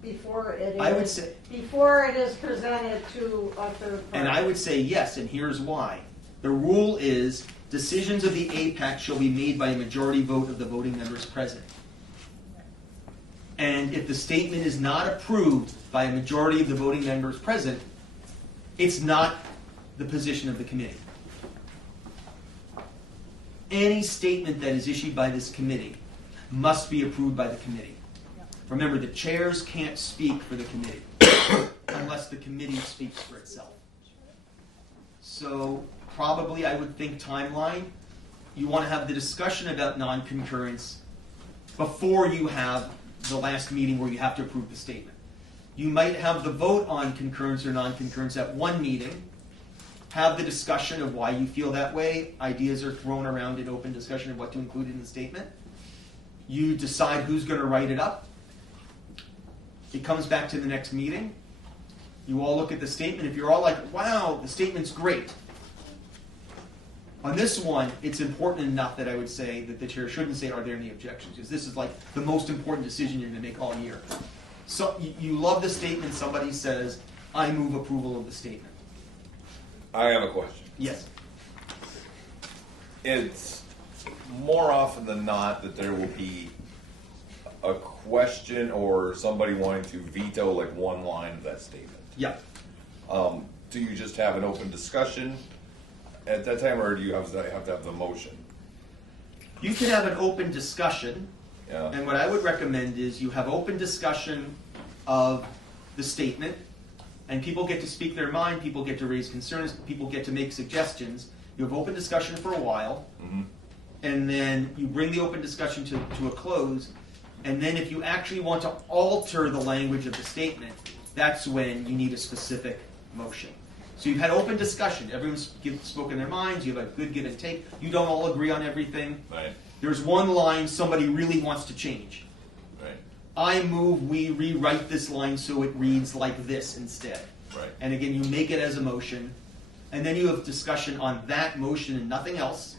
before it is, I would say, before it is presented to a third party? And I would say yes, and here's why. The rule is decisions of the AIPAC shall be made by a majority vote of the voting members present. And if the statement is not approved by a majority of the voting members present, it's not the position of the committee. Any statement that is issued by this committee must be approved by the committee. Remember, the chairs can't speak for the committee unless the committee speaks for itself. So probably I would think timeline, you want to have the discussion about non-concurrence before you have the last meeting where you have to approve the statement. You might have the vote on concurrence or non-concurrence at one meeting, have the discussion of why you feel that way, ideas are thrown around in open discussion of what to include in the statement. You decide who's going to write it up. It comes back to the next meeting. You all look at the statement. If you're all like, wow, the statement's great. On this one, it's important enough that I would say that the chair shouldn't say, are there any objections? Because this is like the most important decision you're going to make all year. So you love the statement, somebody says, I move approval of the statement. I have a question. Yes. It's more often than not that there will be a question or somebody wanting to veto like one line of that statement. Yeah. Do you just have an open discussion at that time, or do you have to have the motion? You can have an open discussion, Yeah. and what I would recommend is you have open discussion of the statement, and people get to speak their mind, people get to raise concerns, people get to make suggestions. You have open discussion for a while, and then you bring the open discussion to a close, and then if you actually want to alter the language of the statement, that's when you need a specific motion. So you've had open discussion. Everyone's spoken their minds. You have a good give and take. You don't all agree on everything. Right. There's one line somebody really wants to change. Right. I move we rewrite this line so it reads like this instead. Right. And again, you make it as a motion. And then you have discussion on that motion and nothing else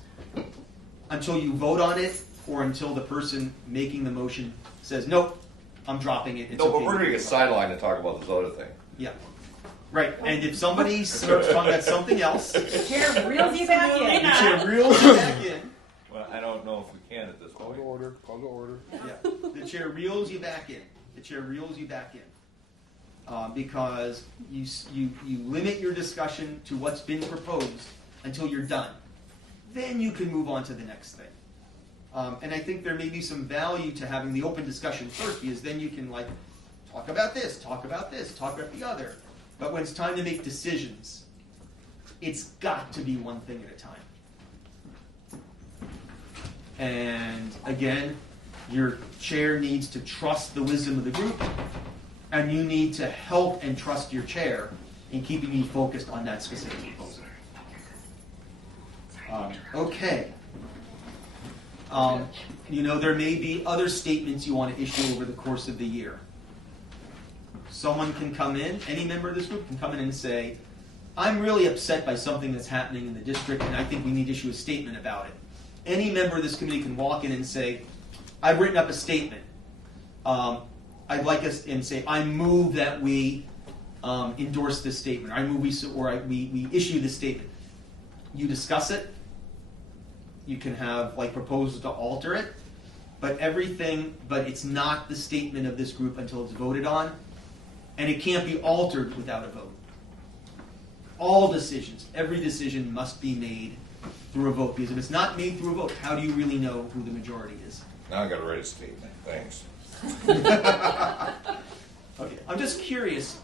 until you vote on it or until the person making the motion says, nope, I'm dropping it. It's No, but okay. we're going to get sidelined to talk about this other thing. Yeah. Right, and if somebody starts talking about something else, The chair reels you back in. the chair reels you back in. Well, I don't know if we can at this point. Call to order. Yeah, the chair reels you back in. The chair reels you back in because you limit your discussion to what's been proposed until you're done. Then you can move on to the next thing. And I think there may be some value to having the open discussion first, because then you can like talk about this, talk about this, talk about the other. But when it's time to make decisions, it's got to be one thing at a time. And again, your chair needs to trust the wisdom of the group, and you need to help and trust your chair in keeping you focused on that specific proposal. Okay. You know, there may be other statements you want to issue over the course of the year. Someone can come in, any member of this group can come in and say, I'm really upset by something that's happening in the district, and I think we need to issue a statement about it. Any member of this committee can walk in and say, I've written up a statement. I'd like us and say, I move that we endorse this statement. I move we issue this statement. You discuss it. You can have like proposals to alter it, but it's not the statement of this group until it's voted on, and it can't be altered without a vote. All decisions, every decision must be made through a vote, because if it's not made through a vote, how do you really know who the majority is? Now I got to write a statement. Thanks. Okay, I'm just curious,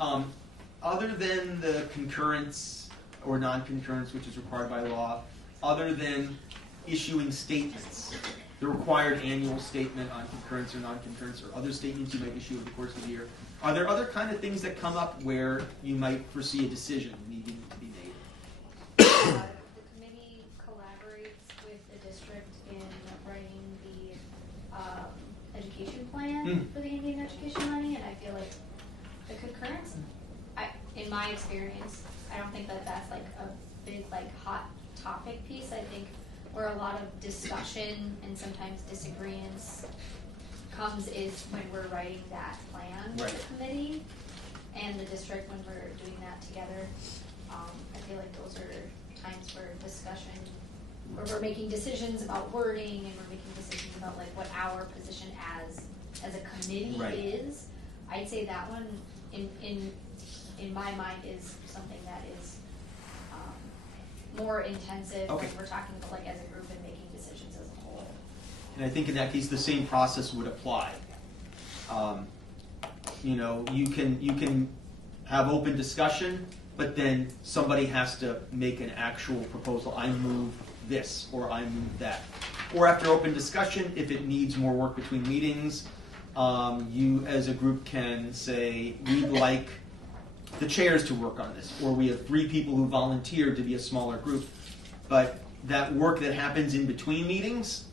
other than the concurrence or non-concurrence, which is required by law, other than issuing statements, the required annual statement on concurrence or non-concurrence, or other statements you might issue over the course of the year, are there other kind of things that come up where you might foresee a decision needing to be made? The committee collaborates with the district in writing the education plan for the Indian education money, and I feel like the concurrence, in my experience, I don't think that that's like a big like hot topic piece. I think where a lot of discussion and sometimes disagreements comes is when we're writing that plan with the committee and the district when we're doing that together. I feel like those are times for discussion where we're making decisions about wording and we're making decisions about like what our position as a committee is. I'd say that one in my mind is something that is more intensive when we're talking about like as a group and making decisions as a whole. And I think in that case the same process would apply. You know, you can have open discussion, but then somebody has to make an actual proposal. I move this, or I move that. Or after open discussion, if it needs more work between meetings, you as a group can say, we'd like the chairs to work on this, or we have 3 people who volunteered to be a smaller group. But that work that happens in between meetings,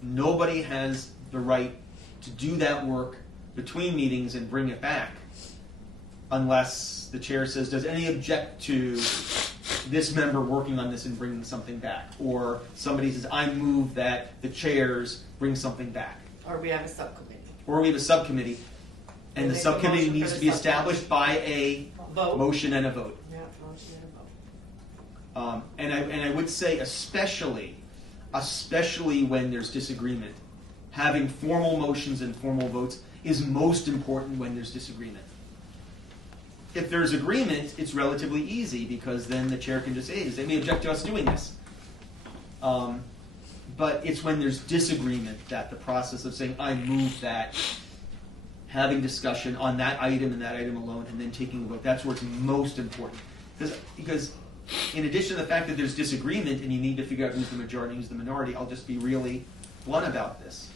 nobody has the right to do that work between meetings and bring it back unless the chair says, does any object to this member working on this and bringing something back? Or somebody says, I move that the chairs bring something back. Or we have a subcommittee. Or we have a subcommittee, and the Make a subcommittee motion needs for to the be established by a Vote. motion and a vote. Yeah, motion and a vote. And I would say especially when there's disagreement, having formal motions and formal votes is most important when there's disagreement. If there's agreement, it's relatively easy because then the chair can just say, does anybody object to us doing this? But it's when there's disagreement that the process of saying, I move that, having discussion on that item and that item alone, and then taking a vote, that's where it's most important. Because in addition to the fact that there's disagreement and you need to figure out who's the majority and who's the minority, I'll just be really blunt about this.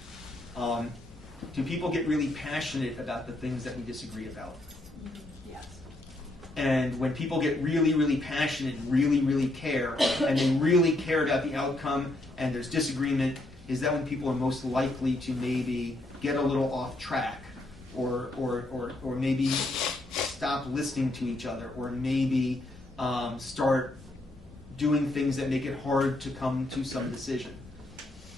Do people get really passionate about the things that we disagree about? Yes. And when people get really, really passionate and really, really care, and they really care about the outcome, and there's disagreement, is that when people are most likely to maybe get a little off track, or maybe stop listening to each other, or maybe start doing things that make it hard to come to some decision.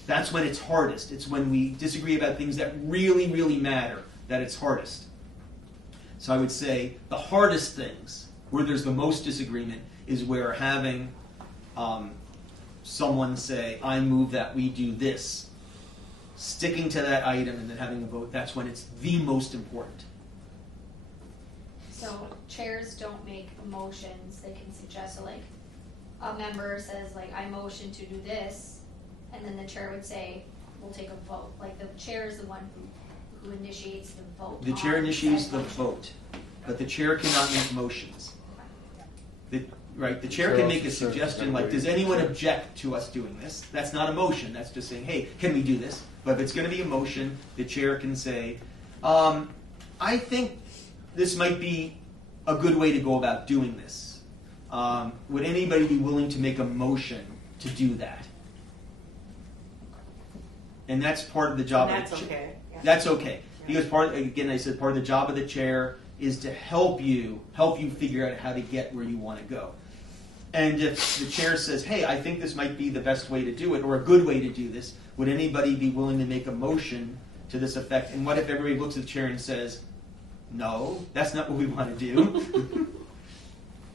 That's when it's hardest. It's when we disagree about things that really, really matter that it's hardest. So I would say the hardest things, where there's the most disagreement, is where having someone say, I move that we do this, sticking to that item and then having a vote, that's when it's the most important. So chairs don't make motions, they can suggest, so like a member says like, I motion to do this, and then the chair would say, we'll take a vote. Like the chair is the one who initiates the vote. The chair initiates the vote, but the chair cannot make motions. The chair can make a suggestion like, does anyone object to us doing this? That's not a motion, that's just saying, hey, can we do this? But if it's going to be a motion, the chair can say, I think this might be a good way to go about doing this. Would anybody be willing to make a motion to do that? And that's part of the job. And that's of the okay. Yeah. That's okay. Because again, I said part of the job of the chair is to help you figure out how to get where you want to go. And if the chair says, hey, I think this might be the best way to do it, or a good way to do this, would anybody be willing to make a motion to this effect? And what if everybody looks at the chair and says, no, that's not what we want to do?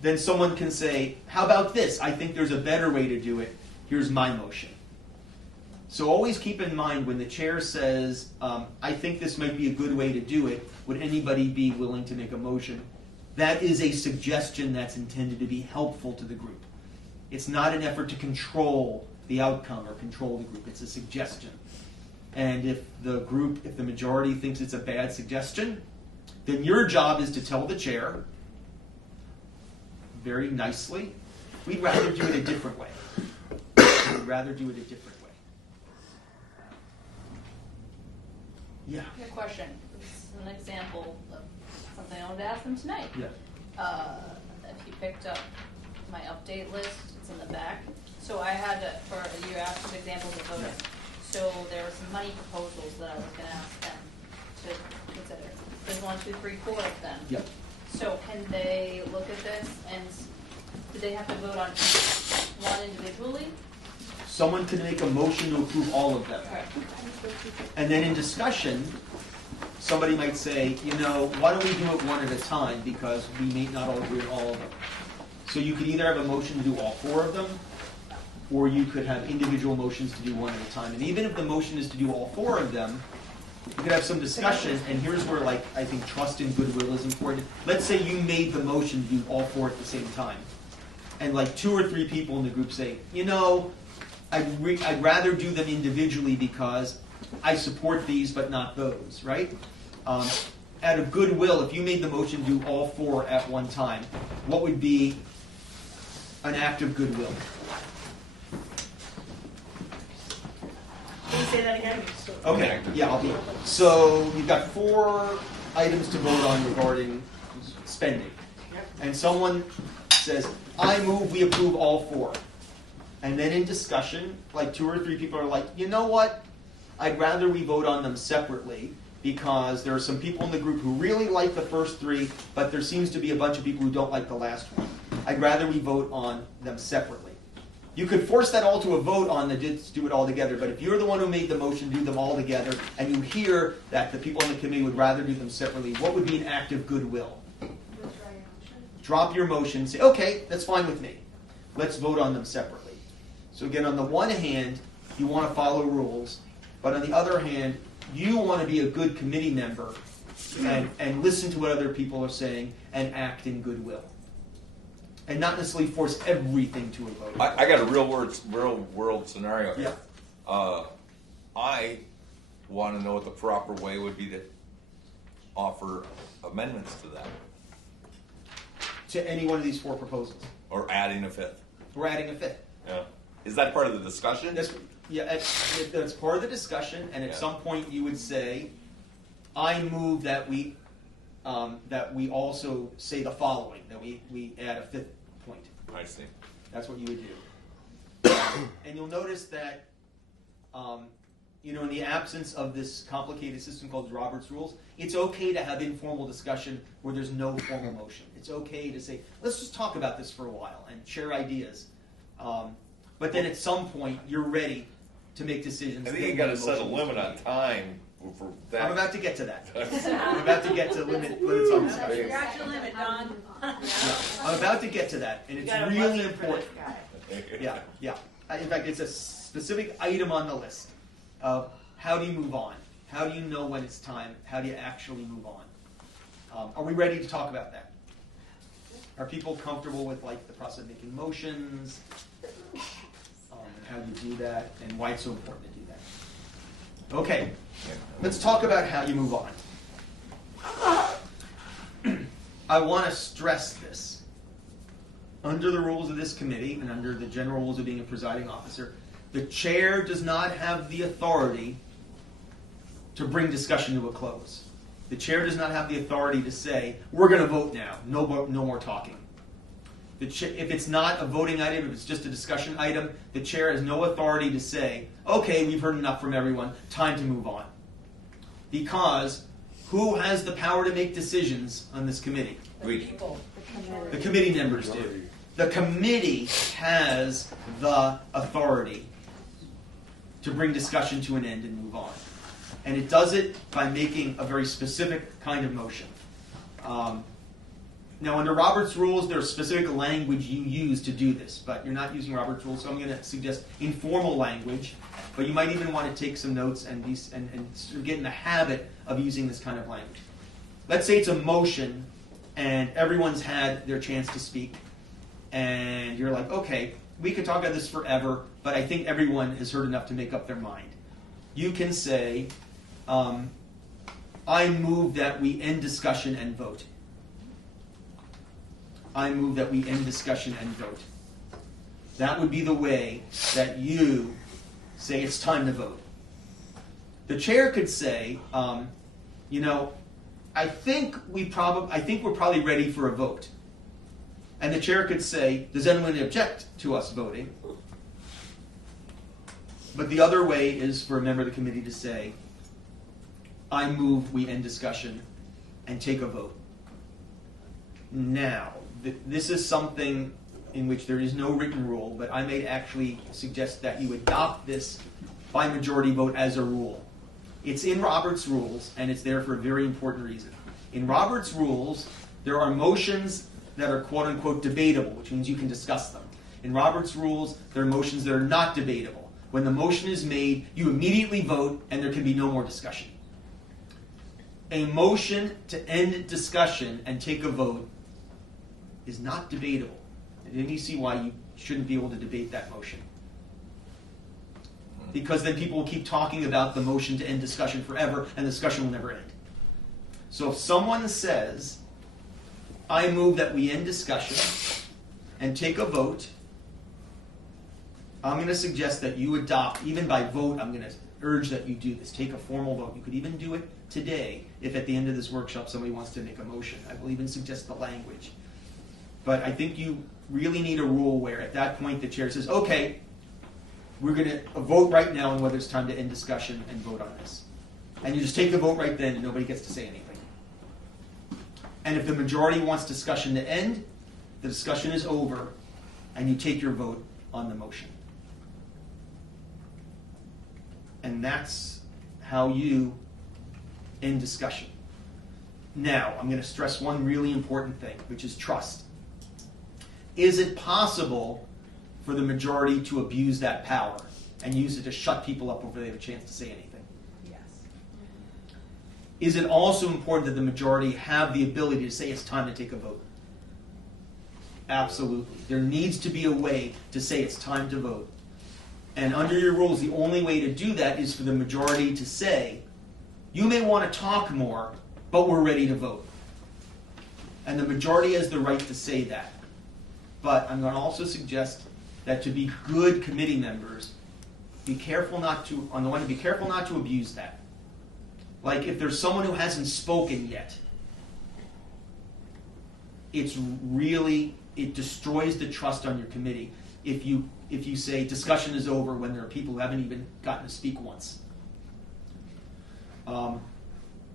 Then someone can say, how about this? I think there's a better way to do it. Here's my motion. So always keep in mind when the chair says, I think this might be a good way to do it, would anybody be willing to make a motion? That is a suggestion that's intended to be helpful to the group. It's not an effort to control the outcome or control the group. It's a suggestion. And if the majority thinks it's a bad suggestion, then your job is to tell the chair very nicely, we'd rather do it a different way. We'd rather do it a different way. Yeah. I have a question. This is an example of something I wanted to ask them tonight. Yeah. If you picked up my update list, it's in the back. So I had you asked some examples of voting. So there were some money proposals that I was going to ask them to consider. There's 1, 2, 3, 4 of them. Yep. So can they look at this and do they have to vote on each one individually? Someone can make a motion to approve all of them. Right. And then in discussion, somebody might say, why don't we do it one at a time because we may not all agree on all of them. So you could either have a motion to do all 4 of them, or you could have individual motions to do one at a time. And even if the motion is to do all 4 of them, you could have some discussion, and here's where I think trust and goodwill is important. Let's say you made the motion to do all 4 at the same time. And 2 or 3 people in the group say, I'd rather do them individually because I support these but not those, right? Out of goodwill, if you made the motion to do all 4 at one time, what would be an act of goodwill? Can you say that again? Okay, yeah, so you've got 4 items to vote on regarding spending. And someone says, I move we approve all 4. And then in discussion, 2 or 3 people are like, you know what? I'd rather we vote on them separately because there are some people in the group who really like the first 3, but there seems to be a bunch of people who don't like the last one. I'd rather we vote on them separately. You could force that all to a vote on do it all together, but if you're the one who made the motion, do them all together, and you hear that the people on the committee would rather do them separately, what would be an act of goodwill? Drop your motion, say, okay, that's fine with me. Let's vote on them separately. So again, on the one hand, you want to follow rules, but on the other hand, you want to be a good committee member and listen to what other people are saying and act in goodwill. And not necessarily force everything to a vote. I got a real world scenario here. Yeah. I want to know what the proper way would be to offer amendments to that. To any one of these 4 proposals. Or adding a 5th. We're adding a 5th. Yeah. Is that part of the discussion? That's part of the discussion, and at some point you would say, I move that we also say the following, that we add a 5th point. I see. That's what you would do. And you'll notice that, in the absence of this complicated system called Robert's Rules, it's okay to have informal discussion where there's no formal motion. It's okay to say, let's just talk about this for a while and share ideas. But then at some point, you're ready to make decisions. I think you got to set a limit on time for that. I'm about to get to that. I'm about to get to limits on discussion. You're at your limit, Don. I'm about to get to that, and it's really important. Yeah. In fact, it's a specific item on the list of how do you move on? How do you know when it's time? How do you actually move on? Are we ready to talk about that? Are people comfortable with the process of making motions, and how you do that, and why it's so important to do that? Okay, let's talk about how you move on. I want to stress this. Under the rules of this committee and under the general rules of being a presiding officer, the chair does not have the authority to bring discussion to a close. The chair does not have the authority to say, we're going to vote now, no more talking. if it's not a voting item, if it's just a discussion item, the chair has no authority to say, okay, we've heard enough from everyone, time to move on. Because who has the power to make decisions on this committee? The committee members do. The committee has the authority to bring discussion to an end and move on. And it does it by making a very specific kind of motion. Now, under Robert's rules, there's specific language you use to do this, but you're not using Robert's rules, so I'm going to suggest informal language. But you might even want to take some notes and sort of get in the habit of using this kind of language. Let's say it's a motion, and everyone's had their chance to speak, and you're like, okay, we could talk about this forever, but I think everyone has heard enough to make up their mind. You can say, I move that we end discussion and vote. I move that we end discussion and vote. That would be the way that you say it's time to vote. The chair could say, I think we're probably ready for a vote. And the chair could say, does anyone object to us voting? But the other way is for a member of the committee to say, I move we end discussion and take a vote. Now, this is something in which there is no written rule, but I may actually suggest that you adopt this by majority vote as a rule. It's in Robert's rules, and it's there for a very important reason. In Robert's rules, there are motions that are quote-unquote debatable, which means you can discuss them. In Robert's rules, there are motions that are not debatable. When the motion is made, you immediately vote, and there can be no more discussion. A motion to end discussion and take a vote is not debatable. And then you see why you shouldn't be able to debate that motion. Because then people will keep talking about the motion to end discussion forever, and the discussion will never end. So if someone says, I move that we end discussion and take a vote, I'm going to suggest that you adopt, even by vote, I'm going to urge that you do this. Take a formal vote. You could even do it today if at the end of this workshop somebody wants to make a motion. I will even suggest the language. But I think you really need a rule where at that point the chair says, okay, we're going to vote right now on whether it's time to end discussion and vote on this. And you just take the vote right then and nobody gets to say anything. And if the majority wants discussion to end, the discussion is over and you take your vote on the motion. And that's how you end discussion. Now, I'm going to stress one really important thing, which is trust. Is it possible for the majority to abuse that power and use it to shut people up before they have a chance to say anything? Yes. Is it also important that the majority have the ability to say it's time to take a vote? Absolutely. There needs to be a way to say it's time to vote. And under your rules, the only way to do that is for the majority to say, you may want to talk more, but we're ready to vote. And the majority has the right to say that. But I'm going to also suggest that to be good committee members, be careful not to, on the one hand, be careful not to abuse that. Like if there's someone who hasn't spoken yet, it destroys the trust on your committee if you say discussion is over when there are people who haven't even gotten to speak once.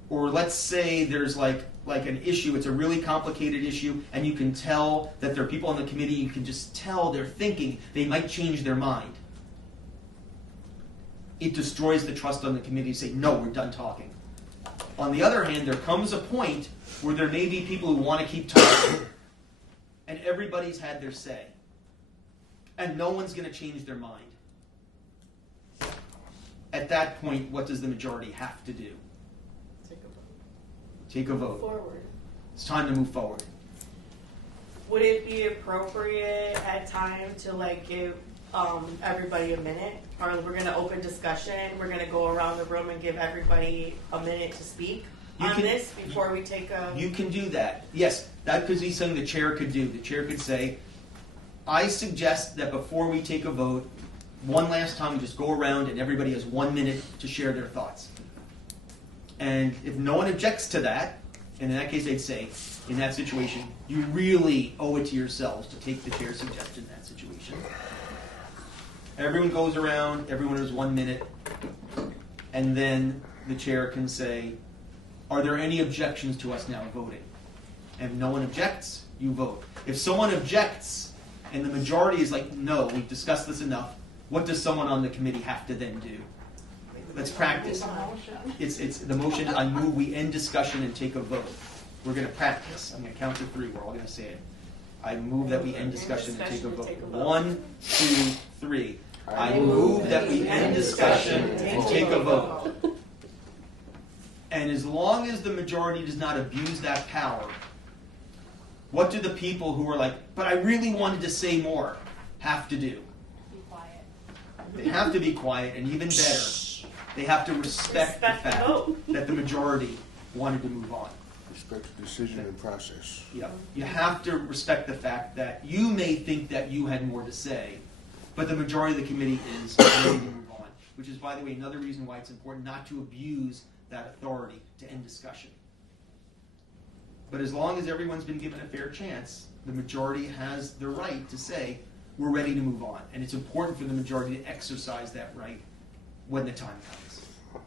Or let's say there's like an issue, it's a really complicated issue, and you can tell that there are people on the committee, you can just tell they're thinking they might change their mind. It destroys the trust on the committee to say, no, we're done talking. On the other hand, there comes a point where there may be people who want to keep talking, and everybody's had their say. And no one's going to change their mind. At that point, what does the majority have to do? Take a vote. Forward. It's time to move forward. Would it be appropriate at time to give everybody a minute? Or we're going to open discussion, we're going to go around the room and give everybody a minute to speak this before we take a... You can do that. Yes, that could be something the chair could do. The chair could say, I suggest that before we take a vote, one last time we just go around and everybody has 1 minute to share their thoughts. And if no one objects to that, And in that case, they'd say, in that situation, you really owe it to yourselves to take the chair's suggestion in that situation. Everyone goes around, everyone has 1 minute, and then the chair can say, are there any objections to us now voting? And if no one objects, you vote. If someone objects, and the majority is like, no, we've discussed this enough, what does someone on the committee have to then do? Let's practice. It's the motion, I move we end discussion and take a vote. We're going to practice. I'm going to count to 3. We're all going to say it. I move that we end discussion and take a vote. 1, 2, 3. I move that we end discussion and take a vote. And as long as the majority does not abuse that power, what do the people who are like, but I really wanted to say more, have to do? Be quiet. They have to be quiet, and even better, they have to respect the fact that the majority wanted to move on. Respect the decision and process. Yeah, you have to respect the fact that you may think that you had more to say, but the majority of the committee is ready to move on. Which is, by the way, another reason why it's important not to abuse that authority to end discussion. But as long as everyone's been given a fair chance, the majority has the right to say, we're ready to move on. And it's important for the majority to exercise that right when the time comes.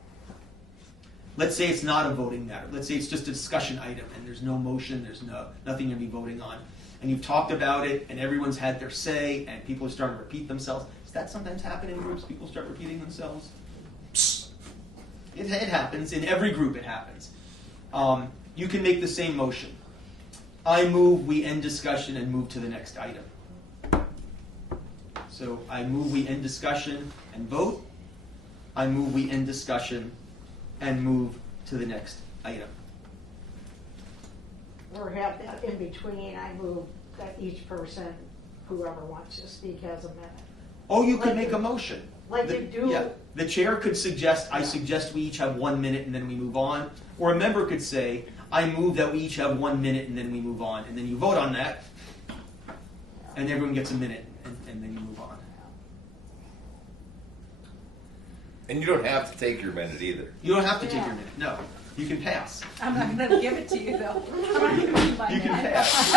Let's say it's not a voting matter. Let's say it's just a discussion item and there's no motion, there's nothing to be voting on. And you've talked about it and everyone's had their say and people are starting to repeat themselves. Does that sometimes happen in groups? People start repeating themselves? It happens. In every group it happens. You can make the same motion. I move we end discussion and move to the next item. So I move we end discussion and vote. I move we end discussion and move to the next item. Or have that in between, I move that each person, whoever wants to speak, has a minute. Oh, you could make a motion. Like you do. Yeah, the chair could suggest, I suggest we each have 1 minute and then we move on. Or a member could say, I move that we each have 1 minute and then we move on. And then you vote on that, and everyone gets a minute, and then you move on. And you don't have to take your minute either. You don't have to take your minute, no. You can pass. I'm not going to give it to you, though. I'm not going to give you my You can minute. pass.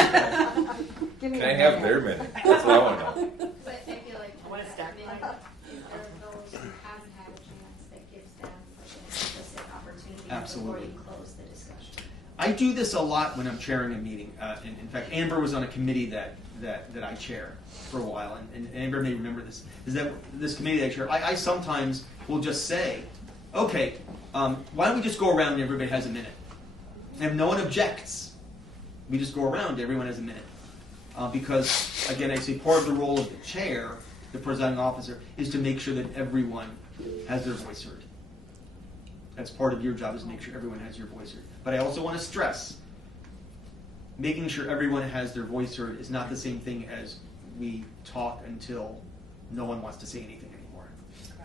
Give me Can I your have minute. their minute? That's what I want to know. But I feel like What is that? if there are those who haven't had a chance, that gives them like an explicit opportunity before Absolutely. you close the discussion. I do this a lot when I'm chairing a meeting. In fact, Amber was on a committee that I chair for a while, and Amber may remember this. Is that this committee that I chair, I sometimes will just say, okay, why don't we just go around and everybody has a minute? And if no one objects, we just go around, everyone has a minute. Because, again, I say part of the role of the chair, the presiding officer, is to make sure that everyone has their voice heard. That's part of your job, is to make sure everyone has your voice heard. But I also want to stress, making sure everyone has their voice heard is not the same thing as we talk until no one wants to say anything anymore.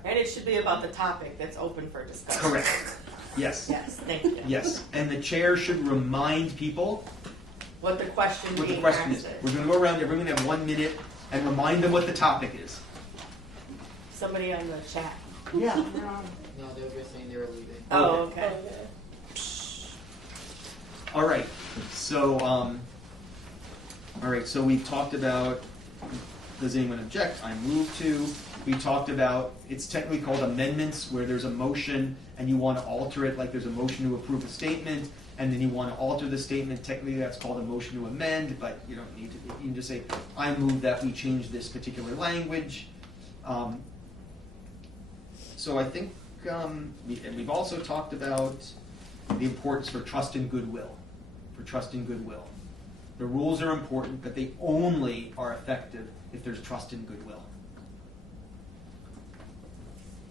And it should be about the topic that's open for discussion. Correct. Yes. Yes, thank you. Yes. And the chair should remind people What the question what the being question asked is. We're going to go around, everyone have 1 minute, and remind them what the topic is. Somebody on the chat. Yeah. No, they were just saying they were leaving. Oh, okay. All right. So, we've talked about, does anyone object? I move to. We talked about, it's technically called amendments, where there's a motion and you want to alter it, like there's a motion to approve a statement, and then you want to alter the statement. Technically, that's called a motion to amend, but you don't need to. You can just say, I move that we change this particular language. So I think, and we've also talked about the importance for trust and goodwill. The rules are important, but they only are effective if there's trust and goodwill.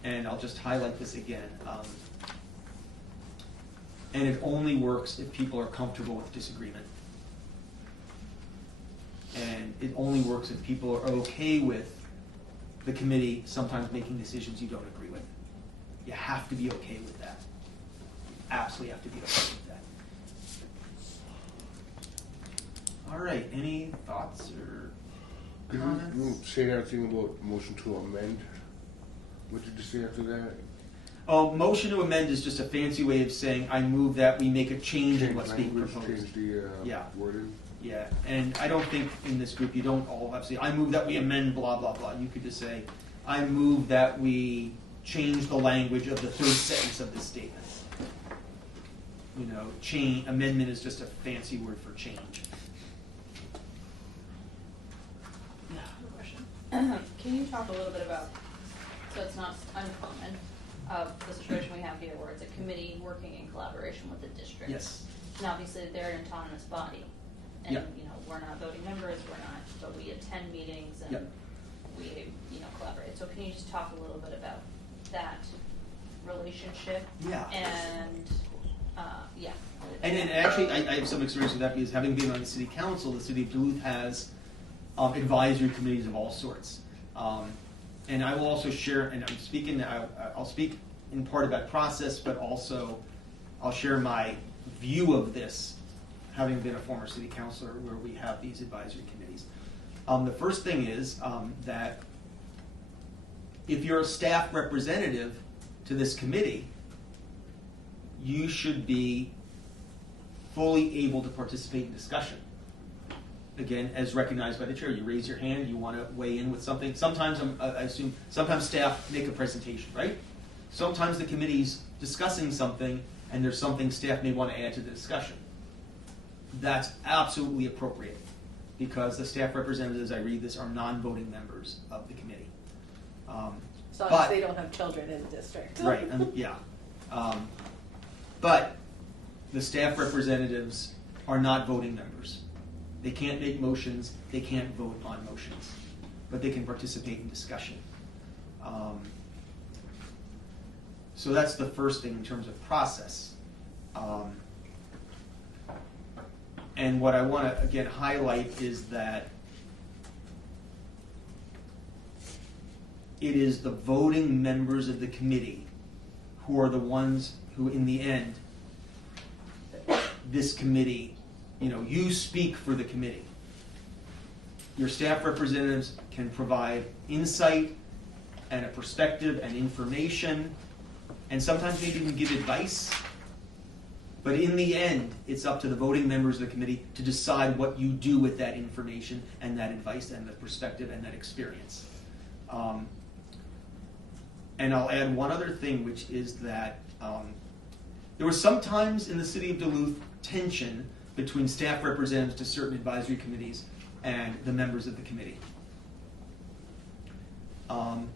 And I'll just highlight this again. And it only works if people are comfortable with disagreement. And it only works if people are okay with the committee sometimes making decisions you don't agree with. You have to be okay with that. You absolutely have to be okay with that. All right, any thoughts or comments? You say that thing about motion to amend. What did you say after that? Oh, motion to amend is just a fancy way of saying I move that we make a change in what's being language, proposed. change the Yeah. wording. Yeah, and I don't think in this group you don't all have to say, I move that we amend blah, blah, blah. You could just say, I move that we change the language of the third sentence of this statement. You know, amendment is just a fancy word for change. Can you talk a little bit about, so it's not uncommon, of the situation we have here where it's a committee working in collaboration with the district? Yes. And obviously they're an autonomous body. And, you know, we're not voting members, but we attend meetings and we, you know, collaborate. So can you just talk a little bit about that relationship? Yeah. And, yeah. And actually, I have some experience with that because having been on the city council, the city of Duluth has advisory committees of all sorts. And I will also share, and I'm speaking, I'll speak in part about process, but also I'll share my view of this, having been a former city councilor where we have these advisory committees. The first thing is that if you're a staff representative to this committee, you should be fully able to participate in discussion. Again, as recognized by the chair, you raise your hand, you want to weigh in with something. Sometimes, I assume, sometimes staff make a presentation, right? Sometimes the committee's discussing something and there's something staff may want to add to the discussion. That's absolutely appropriate because the staff representatives, I read this, are non-voting members of the committee. As long as they don't have children in the district. Right, yeah. But the staff representatives are not voting members. They can't make motions, they can't vote on motions, but they can participate in discussion. So that's the first thing in terms of process. And what I want to, again, highlight is that it is the voting members of the committee who are the ones who, in the end, this committee, you know, you speak for the committee. Your staff representatives can provide insight and a perspective and information, and sometimes maybe even give advice. But in the end, it's up to the voting members of the committee to decide what you do with that information and that advice and the perspective and that experience. And I'll add one other thing, which is that there was sometimes in the city of Duluth tension between staff representatives to certain advisory committees and the members of the committee. And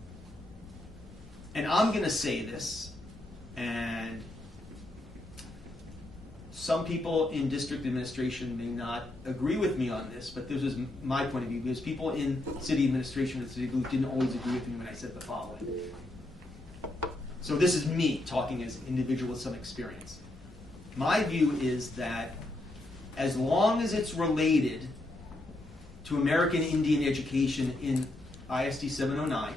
I'm going to say this, and some people in district administration may not agree with me on this, but this is my point of view, because people in city administration of the city of Duluth didn't always agree with me when I said the following. So this is me talking as an individual with some experience. My view is that as long as it's related to American Indian education in ISD 709,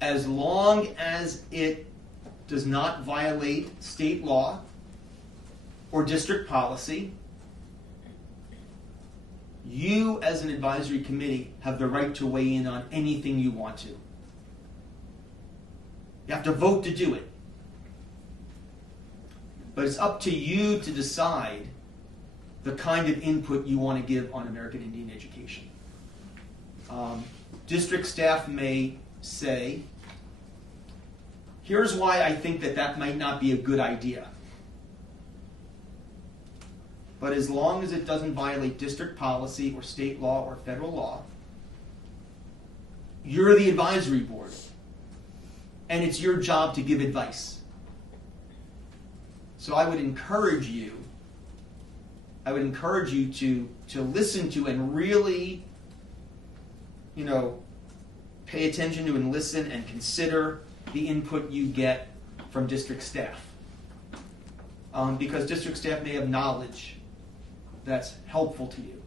as long as it does not violate state law or district policy, you as an advisory committee have the right to weigh in on anything you want to. You have to vote to do it. But it's up to you to decide the kind of input you want to give on American Indian education. District staff may say, here's why I think that that might not be a good idea. But as long as it doesn't violate district policy or state law or federal law, you're the advisory board. And it's your job to give advice. So I would encourage you to listen to and really, you know, pay attention to and listen and consider the input you get from district staff. Because district staff may have knowledge that's helpful to you.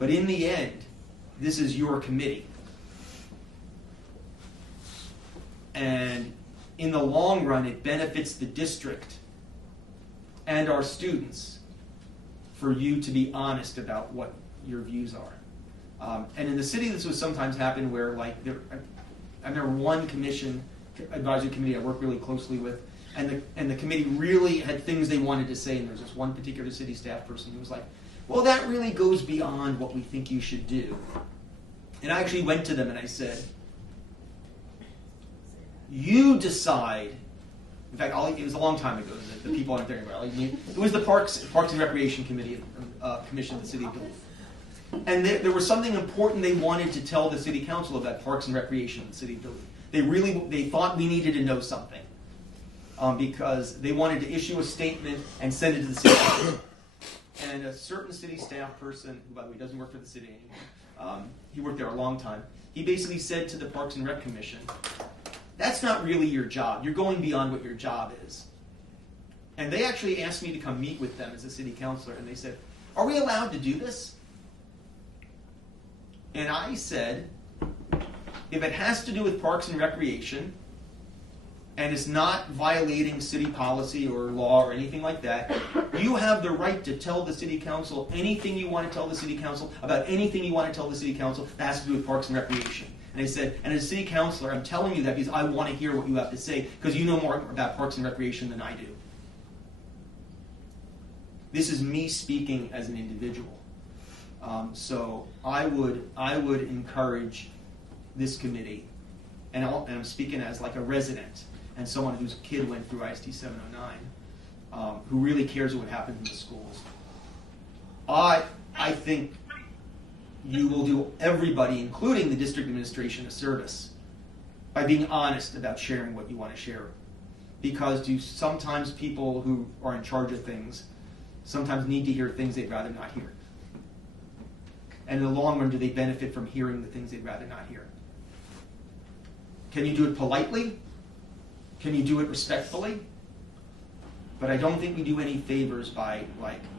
But in the end, this is your committee. And in the long run, it benefits the district and our students for you to be honest about what your views are. And in the city, this would sometimes happen where, like, I remember one commission Advisory Committee I work really closely with, and the committee really had things they wanted to say, and there was this one particular city staff person who was like, well, that really goes beyond what we think you should do. And I actually went to them and I said, you decide. In fact, it was a long time ago. The people aren't there anymore. It was the Parks and Recreation Committee Commission of the City of Duluth. And there was something important they wanted to tell the City Council about Parks and Recreation in the City of Duluth. They thought we needed to know something because they wanted to issue a statement and send it to the City Council. And a certain city staff person, who by the way doesn't work for the city anymore, he worked there a long time, he basically said to the Parks and Rec Commission, that's not really your job. You're going beyond what your job is. And they actually asked me to come meet with them as a city councilor, and they said, are we allowed to do this? And I said, if it has to do with Parks and Recreation, and it's not violating city policy or law or anything like that, you have the right to tell the City Council anything you want to tell the City Council about anything you want to tell the City Council that has to do with Parks and Recreation. And I said, and as a city councilor, I'm telling you that because I want to hear what you have to say, because you know more about Parks and Recreation than I do. This is me speaking as an individual. So I would encourage this committee, and I'm speaking as like a resident and someone whose kid went through IST 709, who really cares what happens in the schools. I think you will do everybody, including the district administration, a service by being honest about sharing what you want to share. Because sometimes people who are in charge of things sometimes need to hear things they'd rather not hear. And in the long run, do they benefit from hearing the things they'd rather not hear? Can you do it politely? Can you do it respectfully? But I don't think we do any favors by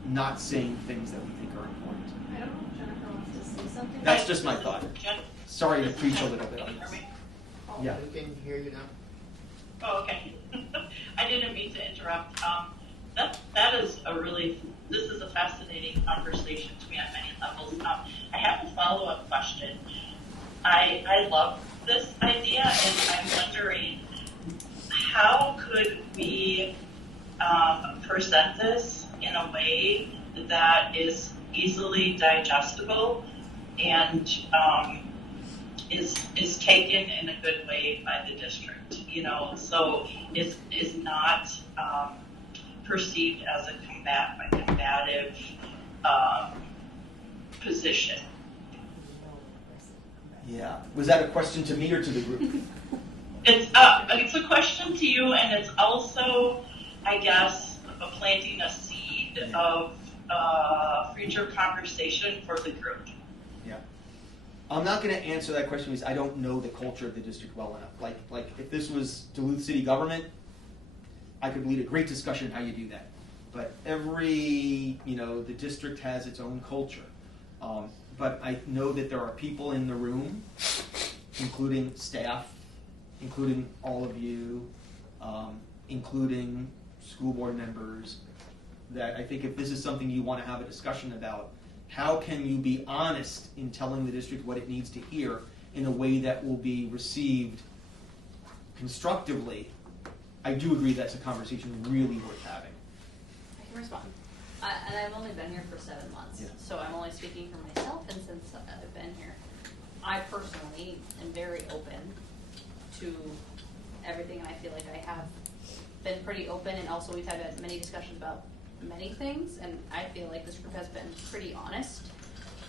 not saying things that we think are important. I don't know if Jennifer wants to say something. That's just my thought. Sorry to preach a little bit on this. Yeah. We can hear you now. Oh, okay. I didn't mean to interrupt. This is a fascinating conversation to me on many levels. I have a follow-up question. I love this idea, and I'm wondering, how could we present this in a way that is easily digestible and is taken in a good way by the district? So is not perceived as a combative position. Yeah. Was that a question to me or to the group? It's a question to you, and it's also, I guess, planting a seed of future conversation for the group. Yeah. I'm not going to answer that question because I don't know the culture of the district well enough. Like if this was Duluth city government, I could lead a great discussion on how you do that. But the district has its own culture. But I know that there are people in the room, including staff, including all of you, including school board members, that I think if this is something you want to have a discussion about, how can you be honest in telling the district what it needs to hear in a way that will be received constructively? I do agree that's a conversation really worth having. I can respond. And I've only been here for 7 months, so I'm only speaking for myself, and since I've been here, I personally am very open to everything, and I feel like I have been pretty open, and also we've had many discussions about many things, and I feel like this group has been pretty honest.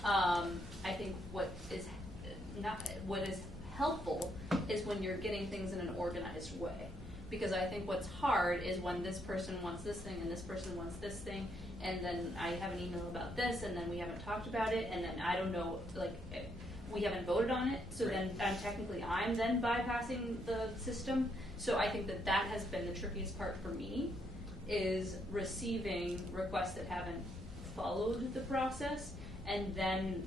I think what is helpful is when you're getting things in an organized way. Because I think what's hard is when this person wants this thing and this person wants this thing, and then I have an email about this, and then we haven't talked about it, and then I don't know, we haven't voted on it, so then I'm then bypassing the system. So I think that has been the trickiest part for me, is receiving requests that haven't followed the process, and then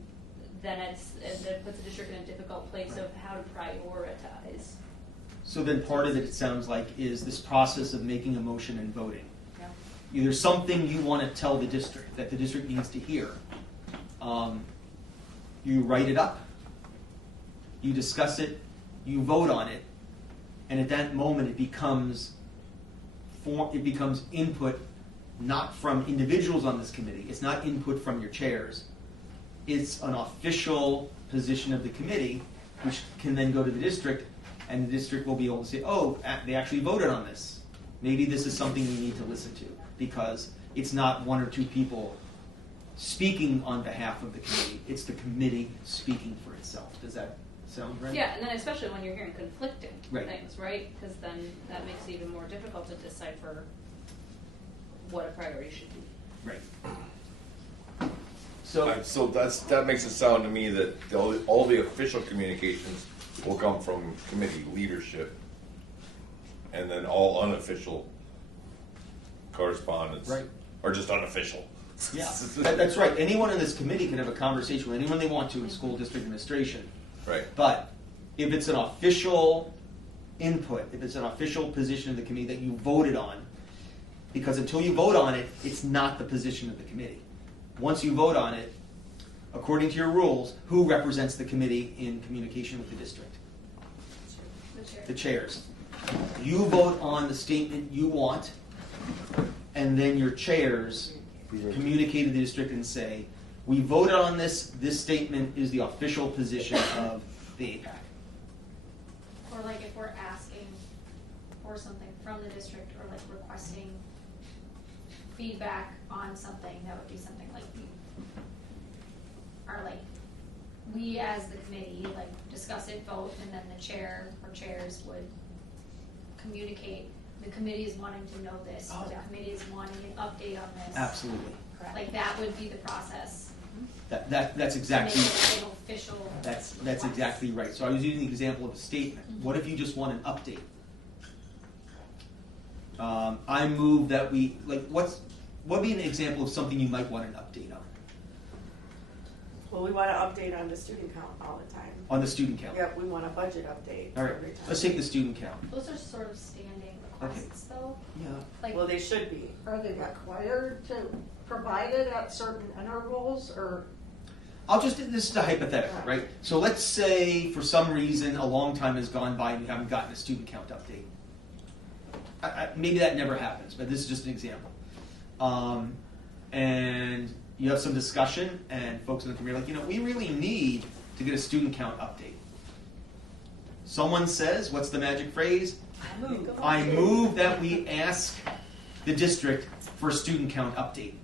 it puts the district in a difficult place of how to prioritize. So then part of it sounds like, is this process of making a motion and voting. Yeah. Either something you want to tell the district that the district needs to hear. You write it up, you discuss it, you vote on it, And at that moment, it becomes input not from individuals on this committee. It's not input from your chairs. It's an official position of the committee, which can then go to the district, and the district will be able to say, oh, they actually voted on this. Maybe this is something we need to listen to, because it's not one or two people speaking on behalf of the committee. It's the committee speaking for itself. Does that sound right? Yeah, and then especially when you're hearing conflicting Right. things, right? Because then that makes it even more difficult to decipher what a priority should be. Right. So that makes it sound to me that all the official communications will come from committee leadership, and then all unofficial correspondence are just unofficial. Yeah, that's right. Anyone in this committee can have a conversation with anyone they want to in school district administration. Right. But if it's an official input, if it's an official position of the committee that you voted on, because until you vote on it, it's not the position of the committee. Once you vote on it, according to your rules, who represents the committee in communication with the district? The chairs. You vote on the statement you want, and then your chairs communicate to the district and say, we voted on this statement is the official position of the AIPAC. Or like if we're asking for something from the district, or like requesting feedback on something, that would be something like we as the committee like discuss it, vote, and then the chair or chairs would communicate. The committee is wanting to know this, or the committee is wanting an update on this. Absolutely. Like that would be the process. That's exactly To make it an official. that's exactly right. So I was using the example of a statement. What if you just want an update? I move that we what would be an example of something you might want an update on? Well, we want to update on the student count all the time. On the student count. Yep, we want a budget update All right. every time. Let's take the student count. Those are sort of standing requests, though. Yeah. Like, well, they should be. Are they required to provide it at certain intervals, or? This is a hypothetical, right? So let's say for some reason a long time has gone by and you haven't gotten a student count update. Maybe that never happens, but this is just an example. And you have some discussion, and folks in the community are like, we really need to get a student count update. Someone says, what's the magic phrase? I move that we ask the district for a student count update.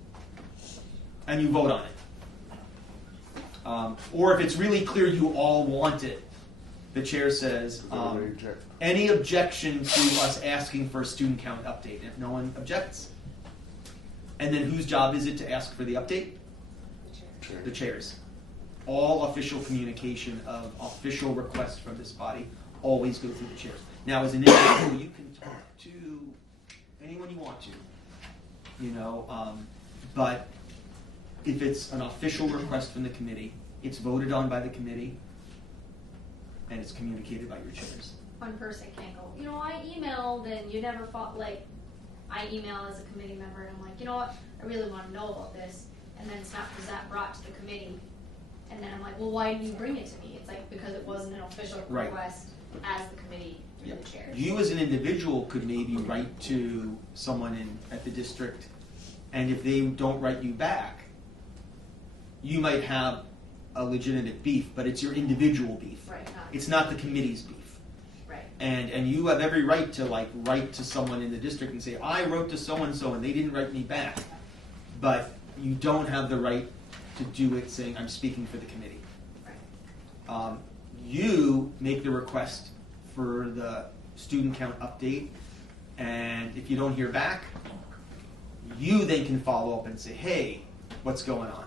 And you vote on it. Or if it's really clear you all want it, the chair says, any objection to us asking for a student count update? And if no one objects, and then whose job is it to ask for the update? The chairs. All official communication of official requests from this body always go through the chairs. Now, as an individual, you can talk to anyone you want to, but if it's an official request from the committee, it's voted on by the committee, and it's communicated by your chairs. one person can't go, I emailed and you never fought, I email as a committee member and I'm like, you know what, I really want to know about this, and then it's not brought to the committee, and then I'm like, well, why didn't you bring it to me? It's like, because it wasn't an official request as the committee through the chairs. You as an individual could maybe write to someone at the district, and if they don't write you back, you might have a legitimate beef, but it's your individual beef. Right. It's not the committee's beef. Right. And you have every right to write to someone in the district and say, I wrote to so and so and they didn't write me back. But you don't have the right to do it saying I'm speaking for the committee. Right. You make the request for the student count update, and if you don't hear back, you then can follow up and say, hey, what's going on?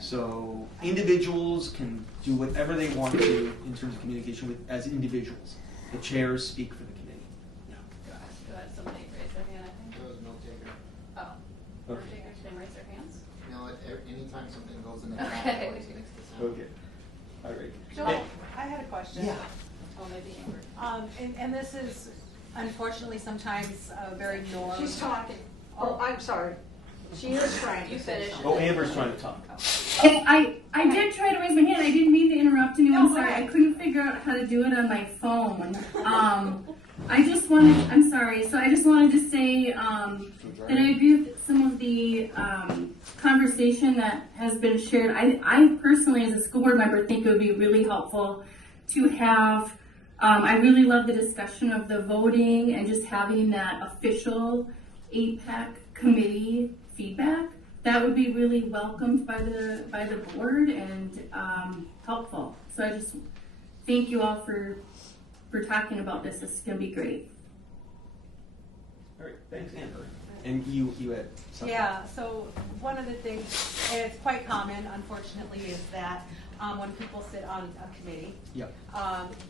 So individuals can do whatever they want to in terms of communication as individuals. The chairs speak for the committee. Go ahead, somebody raise their hand, I think. There was no taker. Oh. Okay. Takers didn't raise their hands? No, anytime something goes in the Okay. it always makes the sound. Okay. All right. Joel, I had a question. Yeah. Oh, maybe Amber. And this is unfortunately sometimes very normal. She's talking. Oh, I'm sorry. She is trying You to say finish. something. Oh, Amber's trying to talk. I did try to raise my hand. I didn't mean to interrupt anyone. No, Sorry, go I ahead. couldn't figure out how to do it on my phone. I'm sorry, so I just wanted to say that I agree with some of the conversation that has been shared. I personally, as a school board member, think it would be really helpful to have, I really love the discussion of the voting and just having that official AIPAC committee feedback. That would be really welcomed by the board and helpful. So I just thank you all for talking about this. This is going to be great. All right, thanks, Amber. And you had something. Yeah, so one of the things, and it's quite common, unfortunately, is that when people sit on a committee, Yep.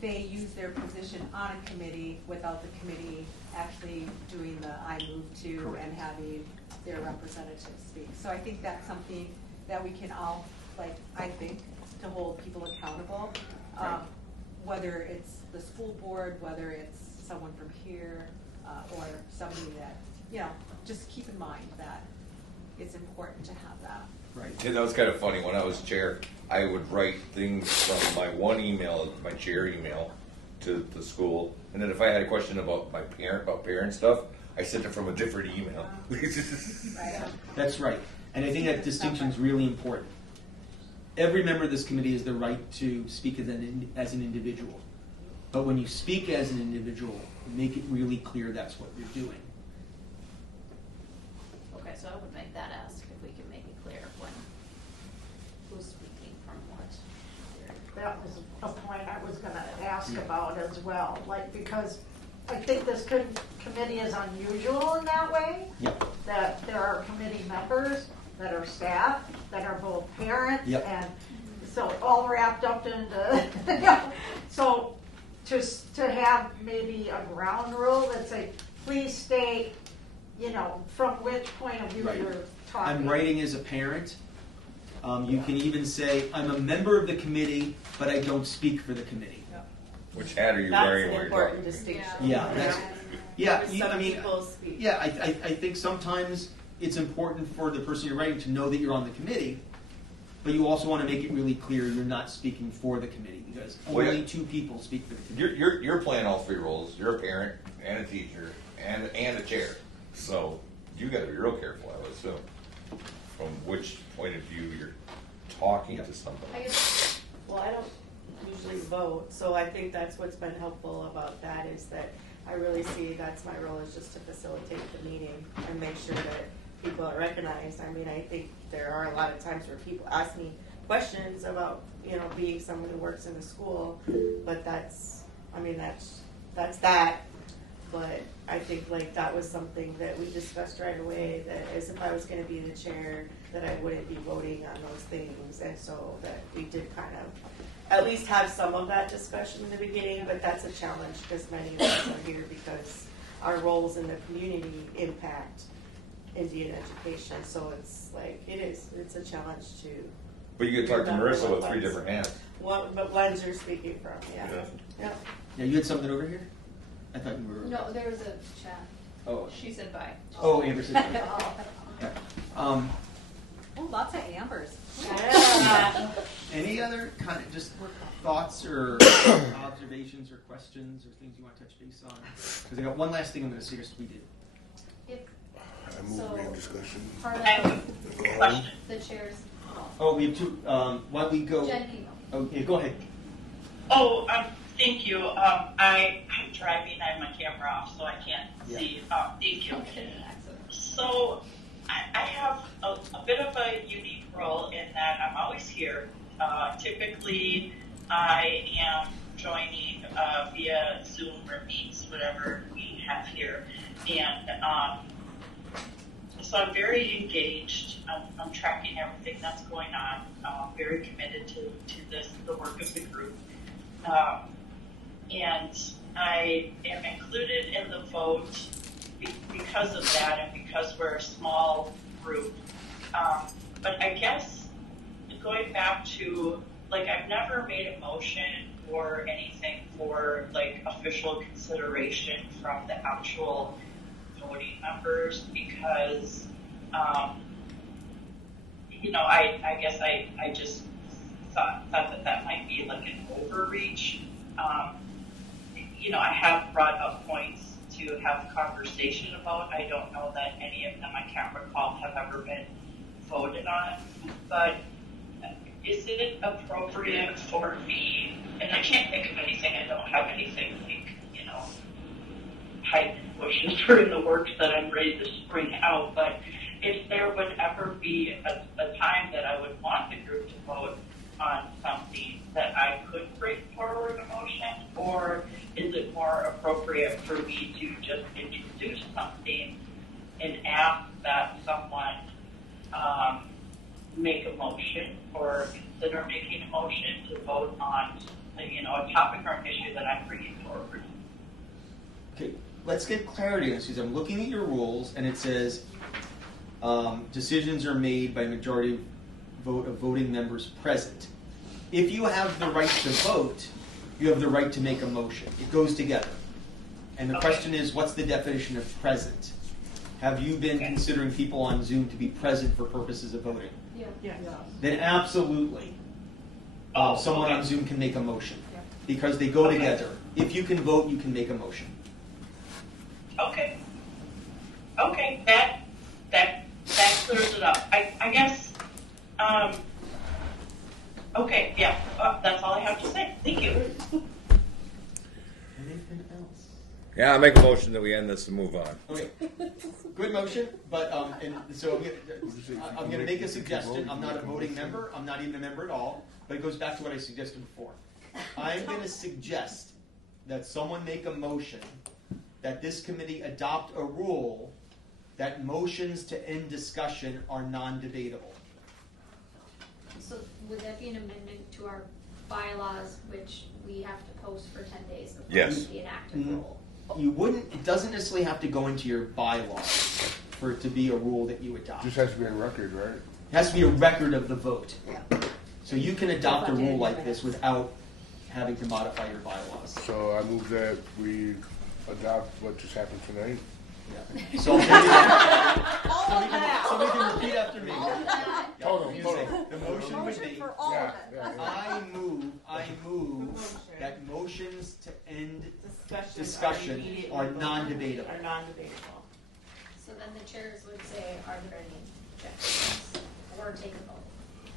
they use their position on a committee without the committee actually doing the I move to Correct. and having their representatives speak. So I think that's something that we can all, I think, to hold people accountable, Right. whether it's the school board, whether it's someone from here, or somebody that, just keep in mind that it's important to have that. Right. Yeah, that was kind of funny. When I was chair, I would write things from my one email, my chair email, to the school, and then if I had a question about parent stuff, I sent it from a different email. That's right. And I think that distinction is really important. Every member of this committee has the right to speak as an individual. But when you speak as an individual, make it really clear that's what you're doing. Okay, so I would make that ask if we can make it clear when, who's speaking from what. That was a point I was gonna ask about as well, because I think this committee is unusual in that way. Yep. That there are committee members that are staff, that are both parents, Yep. and so all wrapped up into, so to have maybe a ground rule that say, please state, from which point of view Right. you're talking. I'm writing as a parent. You can even say, I'm a member of the committee, but I don't speak for the committee. Which hat are you That's wearing an when you're important talking? distinction. Yeah, that's, yeah. Some people speak. Yeah, I think sometimes it's important for the person you're writing to know that you're on the committee, but you also want to make it really clear you're not speaking for the committee because only two people speak for the committee. You're playing all three roles. You're a parent and a teacher and a chair. So you got to be real careful, I would assume, from which point of view you're talking to somebody. Well, I don't usually vote, so I think that's what's been helpful about that is that I really see that's my role is just to facilitate the meeting and make sure that people are recognized. I mean, I think there are a lot of times where people ask me questions about, being someone who works in the school, but that's that. But I think that was something that we discussed right away, that as if I was going to be the chair, that I wouldn't be voting on those things, and so that we did kind of at least have some of that discussion in the beginning, but that's a challenge because many of us are here because our roles in the community impact Indian education, so it's it's a challenge to. But you could talk to Marissa with three different hats. But ones you're speaking from, yeah. Yeah, you had something over here? I thought you were. No, there was a chat. Oh. She said bye. Oh, Amber said bye. Yeah. Oh, lots of Ambers. Any other kind of just thoughts or observations or questions or things you want to touch base on? Because I got one last thing I'm going to suggest we do. I move we have discussion. Part of the chairs. Oh, we have two. Why don't we go? Jen can go. Okay, go ahead. Oh, thank you. I'm driving. I have my camera off, so I can't see. Thank you. So I have a bit of a unique role in that I'm always here. Typically, I am joining via Zoom or Meets, whatever we have here. And so I'm very engaged. I'm tracking everything that's going on. I'm very committed to the work of the group. And I am included in the vote because of that and because we're a small group. But I guess going back to, I've never made a motion or anything for, official consideration from the actual voting members because, I guess I just thought that might be like an overreach. I have brought up points to have conversation about. I don't know that any of them, I can't recall, have ever been voted on. But is it appropriate for me, and I can't think of anything, I don't have anything like, hype and pushes for the works that I'm ready to spring out, but if there would ever be a time that I would want the group to vote on something that I could bring forward a motion, or is it more appropriate for me to just introduce something and ask that someone make a motion or consider making a motion to vote on a topic or an issue that I'm bringing forward? Okay, let's get clarity on this, because I'm looking at your rules, and it says decisions are made by majority vote of voting members present. If you have the right to vote, you have the right to make a motion. It goes together. And the question is, what's the definition of present? Have you been considering people on Zoom to be present for purposes of voting? Yeah. Then absolutely, someone on Zoom can make a motion, because they go together. If you can vote, you can make a motion. Okay, that clears it up. I guess, that's all I have to say. Thank you. Anything else? Yeah, I make a motion that we end this and move on. Okay, good motion, but so I'm going to make a suggestion. I'm not a voting member. I'm not even a member at all, but it goes back to what I suggested before. I'm going to suggest that someone make a motion that this committee adopt a rule that motions to end discussion are non-debatable. So would that be an amendment to our bylaws, which we have to post for 10 days before Yes. the enacted rule? You wouldn't. It doesn't necessarily have to go into your bylaws for it to be a rule that you adopt. Just has to be a record, right? It has to be a record of the vote. So you can adopt a rule like this without having to modify your bylaws. So I move that we adopt what just happened tonight. Yeah. So somebody can repeat after me. Total. The motion would be, I move that motions to end discussion are non-debatable. So then the chairs would say, are there any objections? Or take a vote.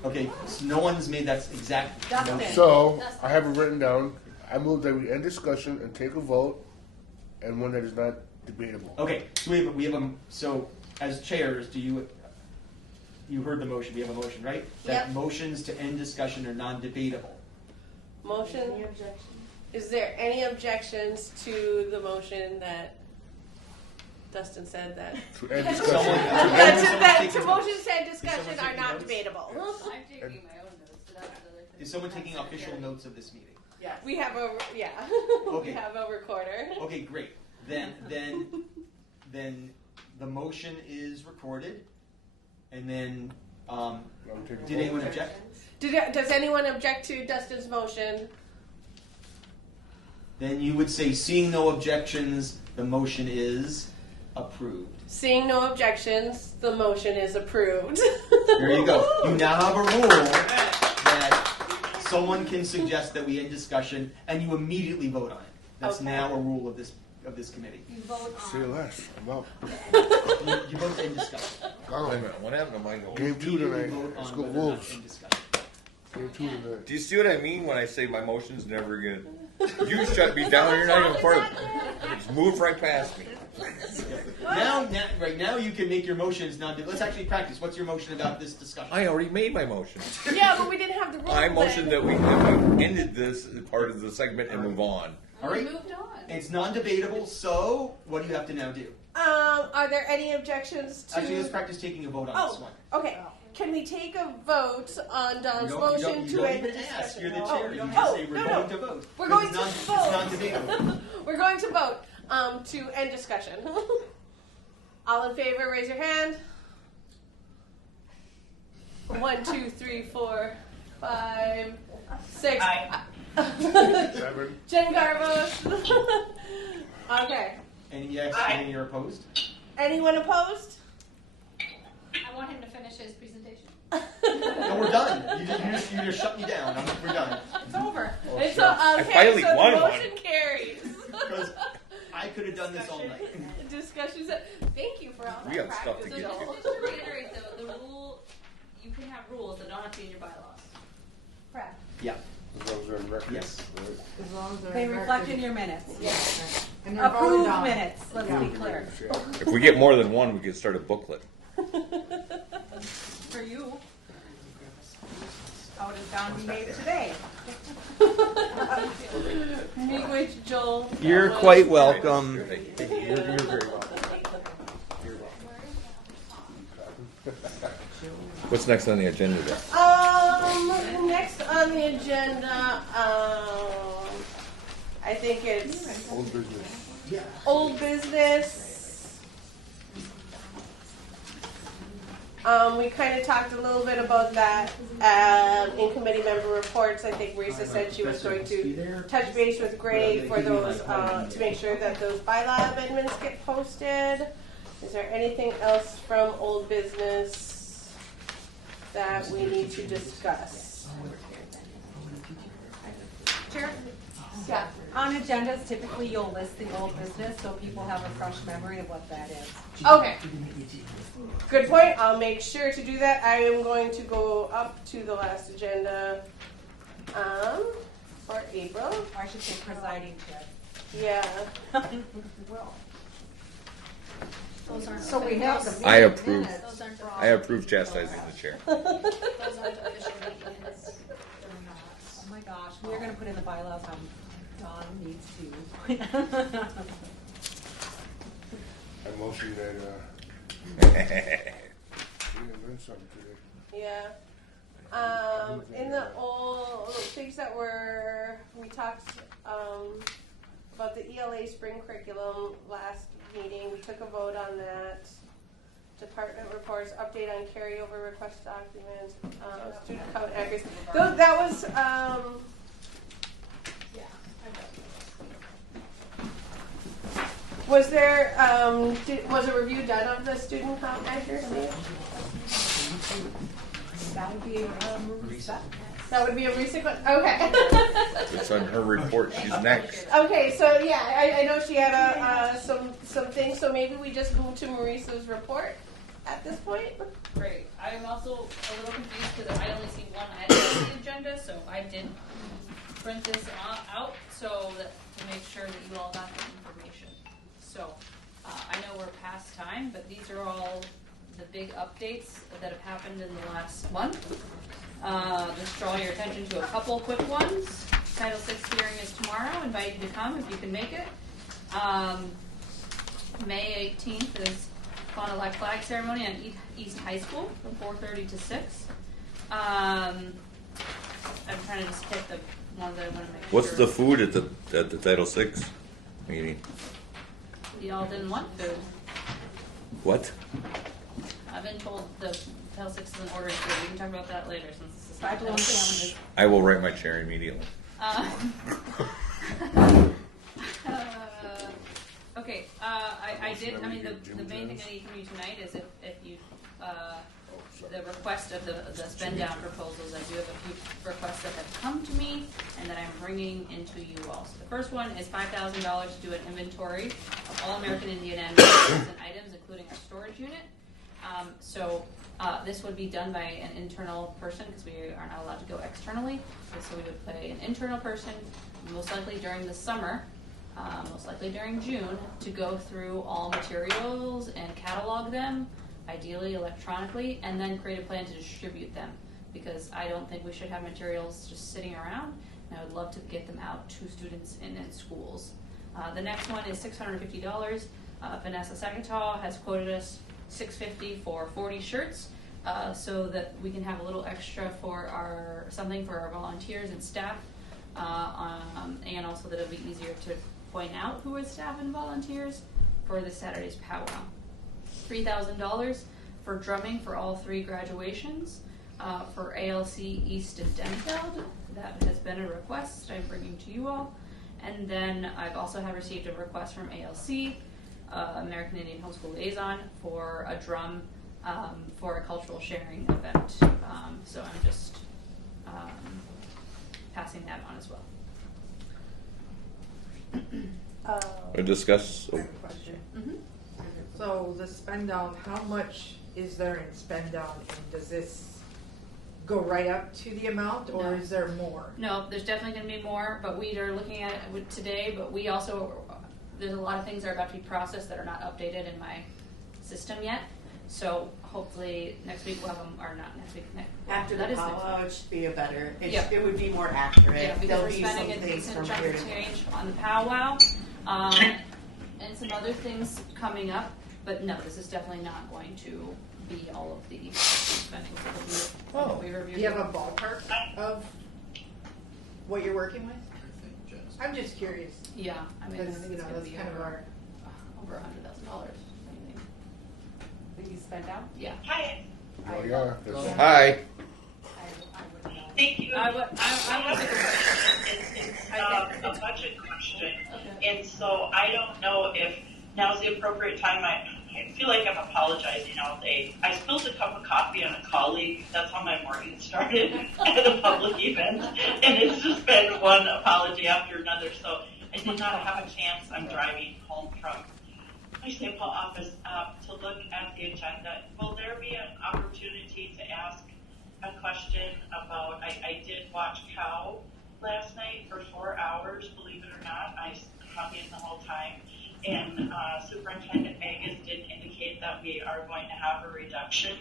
Okay, so no one's made that exact motion. So I have it written down. I move that we end discussion and take a vote, and one that is not debatable. Okay, so we have a, so as chairs, you heard the motion, we have a motion, right? That motions to end discussion are non-debatable. Motion? Any objections? Is there any objections to the motion that Dustin said that? To end discussion. that motions to end discussion are not debatable. I'm taking my own notes, but that's another thing. Is someone taking official notes of this meeting? Yeah. We have a, Okay. We have a recorder. Okay, great. Then the motion is recorded, and then did anyone object? Does anyone object to Dustin's motion? Then you would say, seeing no objections, the motion is approved. Seeing no objections, the motion is approved. There you go. You now have a rule that someone can suggest that we end discussion, and you immediately vote on it. That's now a rule of this committee. You vote on. See you less. I'm out. You vote to end discussion. What happened to my Game 2 tonight. Let's go Wolves. Game 2 tonight. Do you see what I mean when I say my motion's never good? You shut me down. You're not even part of it. Just move right past me. Right now, you can make your motions now. Let's actually practice. What's your motion about this discussion? I already made my motion. Yeah, but we didn't have the rule. I motioned that we ended this part of the segment and move on. All right. Moved on. It's non-debatable. So, what do you have to now do? Are there any objections to? Actually, let's practice taking a vote on this one. Okay. Can we take a vote on Don's You motion don't to end even ask. discussion? You're the chair. You just say we're going to vote. We're going to It's vote. non-debatable. We're going to vote to end discussion. All in favor, raise your hand. 1, 2, 3, 4, 5, 6. 7. Jen Garbos. Okay. Any yes? Any are opposed? Anyone opposed? I want him to finish his presentation. And we're done. You just shut me down. We're done. It's over. Oh, It's sure. I okay, finally so won the one. motion carries. Because I could have done this all night. Discussions. Thank you for all that We got stuff to practice, get to. Joel. Just to reiterate though, the rule, you can have rules that don't have to be in your bylaws. Correct. Yeah. As long as they're in record. Yes. As long as they're They in reflect record. in your minutes. Yes. And they're voted Approved on. minutes, let's Yeah. be clear. If we get more than one, we can start a booklet. For you. Out is down we made today. Meet with Joel. You're quite welcome. You're very welcome. What's next on the agenda then? Next on the agenda, I think it's Old business. old business. We kind of talked a little bit about that in committee member reports. I think Risa said she was going to touch base with Greg for those to make sure that those bylaw amendments get posted. Is there anything else from old business that we need to discuss? Chair? Yeah. On agendas, typically you'll list the old business so people have a fresh memory of what that is. Okay. Good point. I'll make sure to do that. I am going to go up to the last agenda for April. Or I should say presiding chair. Yeah. Those aren't. So we have the I approve. minutes. Those aren't. I approve chastising the chair. Those aren't official meetings. Oh my gosh, we're gonna put in the bylaws how Dawn needs to. I motion that, we learned something today. Yeah. In the old things that we talked about the ELA spring curriculum last meeting. We took a vote on that. Department reports, update on carryover request documents, student count accuracy. That was, was there, was a review done of the student count accuracy? That would be reset. That would be a recent one? Okay. It's on her report. She's next. Okay, so yeah, I know she had some things, so maybe we just move to Marisa's report at this point. Great. I'm also a little confused because I only see one item on the agenda, so I did print this out so that to make sure that you all got the information. So I know we're past time, but these are all the big updates that have happened in the last month. Just draw your attention to a couple quick ones. Title VI hearing is tomorrow. Invite you to come if you can make it. May 18th is Fawn Elect Flag Ceremony at East High School from 4:30 to 6. I'm trying to just pick the ones that I want to make What's sure. the food at the Title VI meeting? Y'all didn't want food. What? I've been told the Title VI isn't ordering food. We can talk about that later since this is not Title VI. I will write my chair immediately. Okay, I did, I mean, the main thing I need from you tonight is if you, the request of the spend down proposals, I do have a few requests that have come to me and that I'm bringing into you all. So the first one is $5,000 to do an inventory of all American Indian and items, including our storage unit. This would be done by an internal person because we are not allowed to go externally. So we would pay an internal person, most likely during the summer, most likely during June, to go through all materials and catalog them, ideally electronically, and then create a plan to distribute them. Because I don't think we should have materials just sitting around, and I would love to get them out to students in schools. The next one is $650. Vanessa Sakataw has quoted us $650 for 40 shirts, so that we can have a little extra for something for our volunteers and staff, and also that it'll be easier to point out who is staff and volunteers for this Saturday's powwow. $3,000 for drumming for all 3 graduations, for ALC East and Denfeld. That has been a request I'm bringing to you all. And then I've also have received a request from ALC, American Indian Homeschool Liaison, for a drum for a cultural sharing event. So I'm just passing that on as well. We discuss. I have a question. Mm-hmm. So the spend down, how much is there in spend down, and does this go right up to the amount, or No. is there more? No, there's definitely going to be more, but we are looking at it today, but we also, there's a lot of things that are about to be processed that are not updated in my system yet. So hopefully next week we'll have them, or not next week, After that the is next powwow, week. it should be a better, Yeah. it would be more accurate. Yeah, because There'll we're be spending some a things decent from chunk here of to there. change on the powwow, and some other things coming up, but no, this is definitely not going to be all of the spending. Oh, We reviewed do you have it. a ballpark of what you're working with? I'm just curious. Yeah, I mean, I Because, think you it's know, gonna that's be kind of over our. $100,000. That you spent out? Yeah. Hi. Oh, yeah. Hi. Thank you. I would take It's a budget question, and so I don't know if now's the appropriate time. I feel like I'm apologizing all day. I spilled a cup of coffee on a colleague. That's how my morning started at a public event, and it's just been one apology after another. So I did not have a chance. I'm driving home from my St. Paul office to look at the agenda. Will there be an opportunity to ask a question about, I did watch Cow last night for 4 hours, believe it or not. I hung in the whole time. And Superintendent Magus did indicate that we are going to have a reduction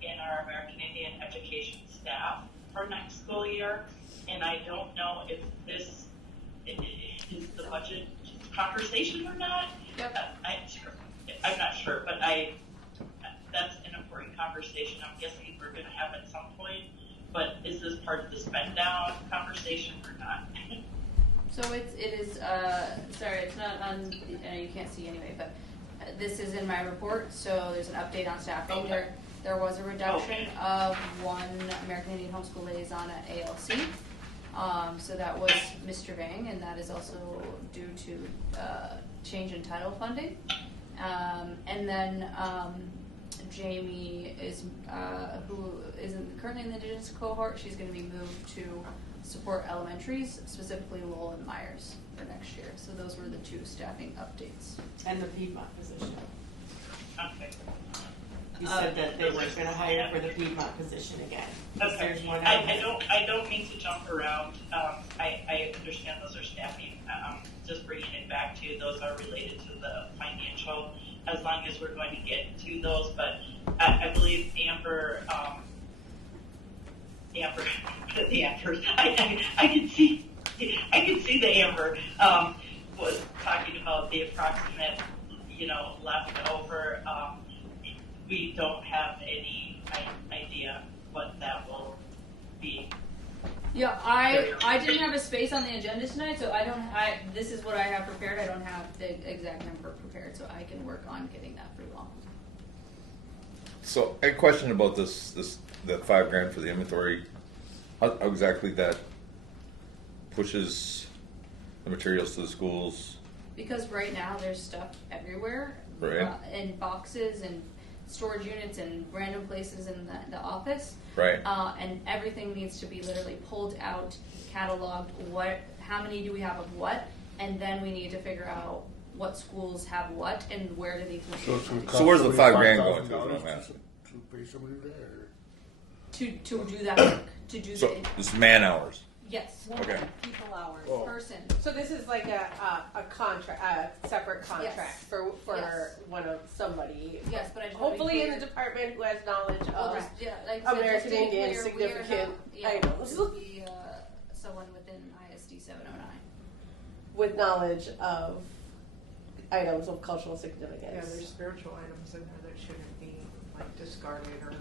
in our American Indian education staff for next school year. And I don't know if this is the budget conversation or not. Yep. I'm not sure, but that's an important conversation. I'm guessing we're going to have at some point. But is this part of the spend down conversation or not? So it is, sorry, it's not on, you can't see anyway, but this is in my report, so there's an update on staffing. Okay. There was a reduction of one American Indian Homeschool Liaison at ALC. So that was Mr. Vang, and that is also due to change in title funding. And then Jamie is, who is currently in the Indigenous cohort, she's going to be moved to support elementaries, specifically Lowell and Myers for next year. So those were the two staffing updates. And the Piedmont position. Okay. You said that they weren't going to hire for the Piedmont position again. Okay. There's one. I don't mean to jump around. I understand those are staffing. Just bringing it back to those are related to the financial. As long as we're going to get to those, but I believe Amber, the Amber. I can see the Amber was talking about the approximate, left over. We don't have any idea what that will be. Yeah, I didn't have a space on the agenda tonight, so this is what I have prepared. I don't have the exact number prepared, so I can work on getting that for you all. So, a question about that $5,000 for the inventory. How exactly that pushes the materials to the schools? Because right now there's stuff everywhere, Right. In boxes and storage units and random places in the office. Right. And everything needs to be literally pulled out, cataloged, how many do we have of what, and then we need to figure out what schools have what and where do these materials So where's the $5,000 going to? I'm asking. To pay somebody there. to do that work, to do So it's man hours. yes. Okay. People hours. Oh. Person. So this is like a contract, a separate contract Yes. for Yes. one of somebody. Yes, but I just wanna be Hopefully in clear. the department who has knowledge Well, of yeah, like I said, American just to be Indian clear, significant we are not, items. It would be someone within ISD 709. with knowledge of items of cultural Yeah, significance. there's spiritual items in there that shouldn't be like discarded or.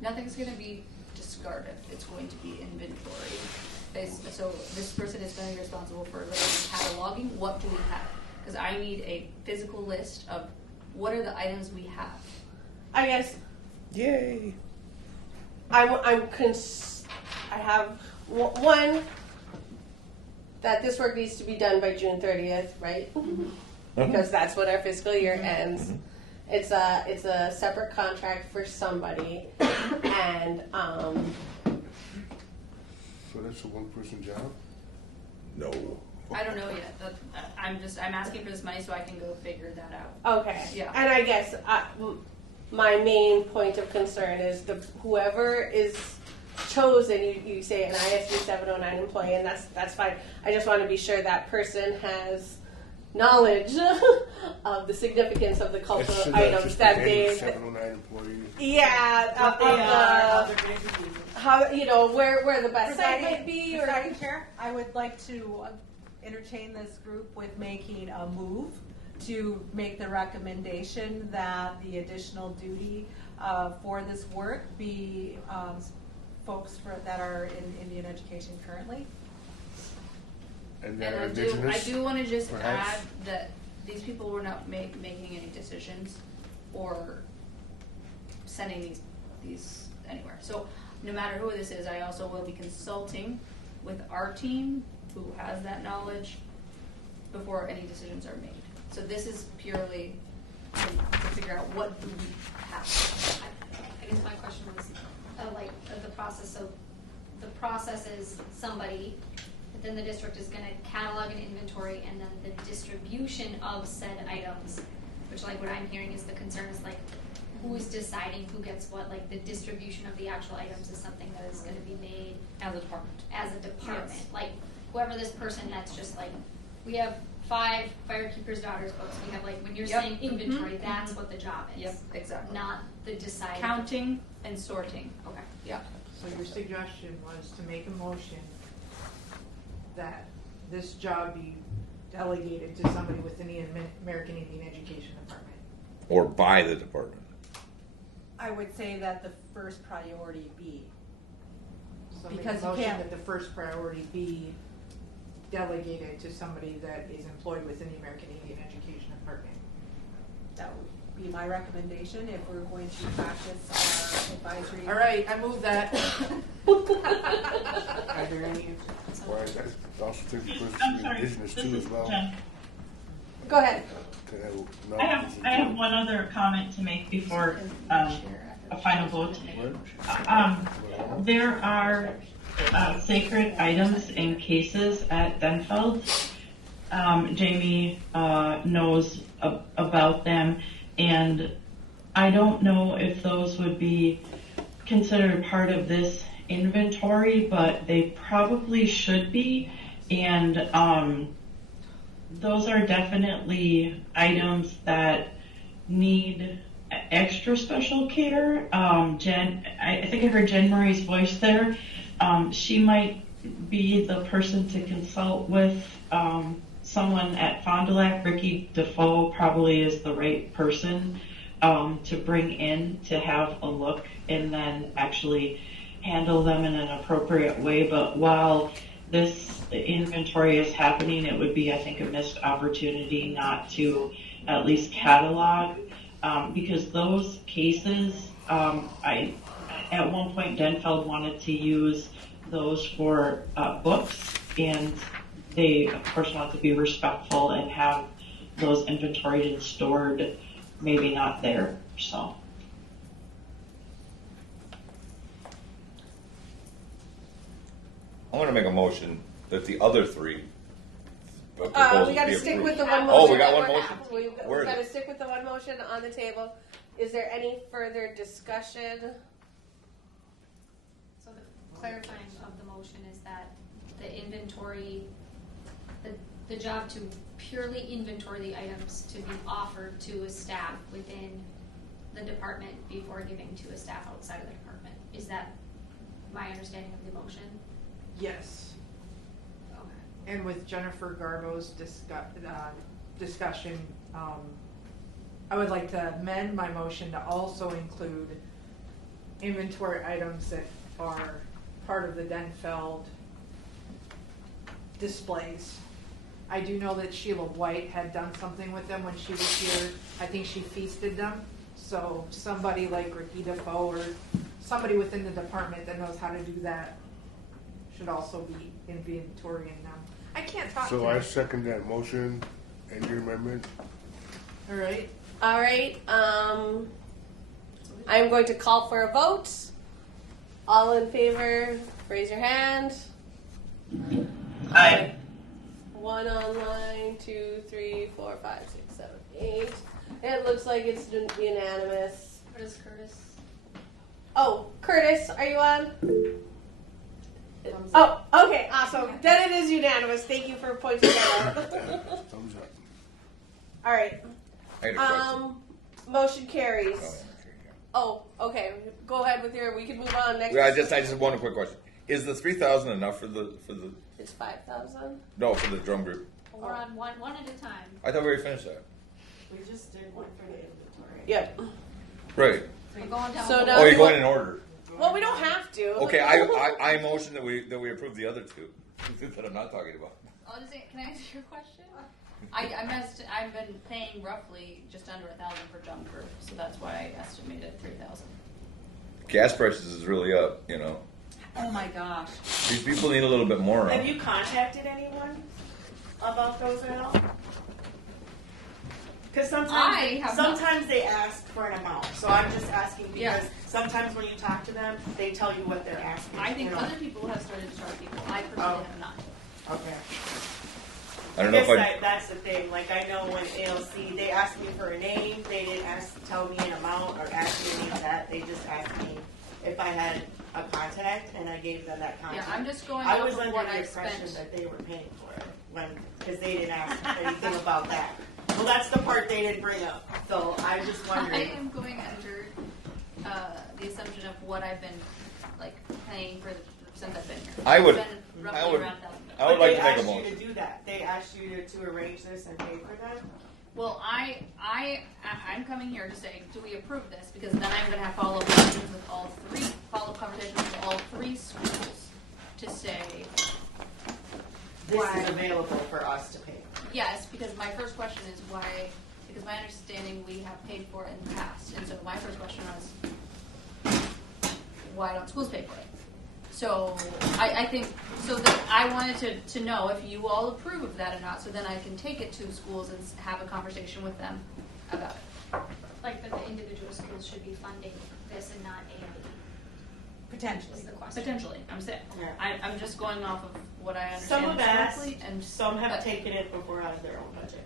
Nothing's going to be discarded. It's going to be inventory. So this person is going to be responsible for literally cataloging what do we have. Because I need a physical list of what are the items we have. I guess Yay. I have one that this work needs to be done by June 30th, right? Because that's when our fiscal year ends. It's a separate contract for somebody, and So that's a one-person job? No. I don't know yet. I'm asking for this money so I can go figure that out. okay. Yeah. And I guess my main point of concern is whoever is chosen. You say an ISD 709 employee, and that's fine. I just want to be sure that person has knowledge of the significance of the cultural items that they. 709 employees. Yeah, They are. how where the best site might be, or Presiding Chair, I would like to entertain this group with making a move to make the recommendation that the additional duty for this work be folks that are in Indian education currently. And I do want to just add that these people were not making any decisions or sending these anywhere. So no matter who this is, I also will be consulting with our team who has that knowledge before any decisions are made. So this is purely to figure out what do we have. I guess my question was the process. So the process is somebody within the district is going to catalog an inventory, and then the distribution of said items, which like what I'm hearing is the concern is like who's deciding who gets what. Like the distribution of the actual items is something that is going to be made as a department. Yes. Like whoever this person that's just like, we have 5 Firekeeper's Daughters books. We have like, when you're saying inventory, that's what the job is. Yep, exactly. Not the deciding. Counting and sorting. Okay. Yeah. So your suggestion was to make a motion that this job be delegated to somebody within the American Indian Education Department. Or by the department. I would say that the first priority be. So Because make a you motion can't- that the first priority be delegated to somebody that is employed within the American Indian Education Department. That would be my recommendation if we're going to practice our advisory. All right, I move that. Are there any? Well, I also think the person should be indigenous too as well. Go ahead. I have one other comment to make before a final vote. There are sacred items and cases at Denfeld. Jamie knows about them, and I don't know if those would be considered part of this inventory, but they probably should be, and those are definitely items that need extra special care. I think I heard Jen Marie's voice there. She might be the person to consult with. Someone at Fond du Lac, Ricky Defoe, probably is the right person to bring in to have a look and then actually handle them in an appropriate way. But while this inventory is happening, it would be, I think, a missed opportunity not to at least catalog, because those cases, at one point Denfeld wanted to use those for books, and they of course want to be respectful and have those inventoried and stored, maybe not there. So I'm going to make a motion that the other 3 We proposals got be to stick approved. with the one motion. Oh, we got that one we're motion? at. We've Where is got to it? stick with the one motion on the table. Is there any further discussion? So the clarifying of the motion is that the inventory, the job to purely inventory the items to be offered to a staff within the department before giving to a staff outside of the department. Is that my understanding of the motion? Yes. Okay. And with Jennifer Garbo's discussion, I would like to amend my motion to also include inventory items that are part of the Denfeld displays. I do know that Sheila White had done something with them when she was here. I think she feasted them. So somebody like Ricky Defoe or somebody within the department that knows how to do that should also be inventorying them. I can't talk So to I them. second that motion and your amendment. All right. All right. I'm going to call for a vote. All in favor, raise your hand. Aye. 1 online, 2, 3, 4, 5, 6, 7, 8. It looks like it's unanimous. What is Curtis? Oh, Curtis, are you on? Oh, okay, awesome. Then it is unanimous. Thank you for pointing that out. Thumbs up. All right. I had a question. Motion carries. Oh, okay. Go ahead with your. We can move on next. I just have one quick question. Is the 3,000 enough for the? It's 5,000. No, for the drum group. We're on one at a time. I thought we already finished that. We just did one for the inventory. Yep. Right. We're going down. So now Oh, you're going in order. Well, we don't have to. Okay, I motion that we approve the other two that I'm not talking about. I'll just say, can I answer your question? I've been paying roughly just under 1,000 for drum group, so that's why I estimated 3,000. Gas prices is really up, you know. Oh my gosh. These people need a little bit more. Have you contacted anyone about those at all? Because sometimes they ask for an amount. So I'm just asking because sometimes when you talk to them, they tell you what they're asking. I think other people have started to charge people. I personally have not. Okay. I don't know if that's the thing. Like I know when ALC, they asked me for a name. They didn't tell me an amount or ask me any of that. They just asked me if I had a contact, and I gave them that contact. Yeah, I'm just going I off was of under what the I impression spent. that they were paying for it because they didn't ask anything about that. Well, that's the part they didn't bring up. So I just wondering. I am going under the assumption of what I've been paying for since I've been here. I would like to make a motion. They asked you to do that. They asked you to arrange this and pay for them. Well, I'm coming here to say, do we approve this? Because then I'm going to have follow-up conversations with all three schools to say this is available for us to pay. Yes, because my first question is why. Because my understanding, we have paid for it in the past, and so my first question was, why don't schools pay for it? So I think so that I wanted to know if you all approve of that or not, so then I can take it to schools and have a conversation with them about it. Like that the individual schools should be funding this and not AIPAC. Potentially. Is the question. Potentially, I'm saying. Yeah. I'm just going off of what I Some understand have asked, historically, and some have taken it before out of their own budget.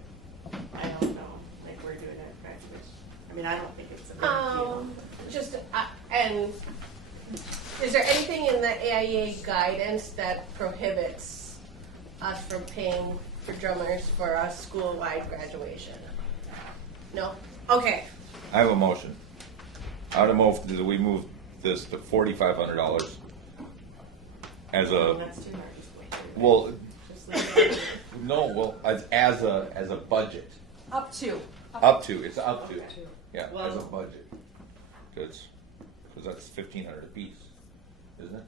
I don't know. Like we're doing it at graduation. I mean, I don't think it's a big deal. And is there anything in the AIA guidance that prohibits us from paying for drummers for a school-wide graduation? No? Okay. I have a motion. I would move that we move this to $4,500 as a. That's too hard. Just wait. Well, Just leave it. no. Well, as a budget. Up to. It's up to. Okay. Yeah, Well- as a budget. Because that's $1,500 a piece, isn't it?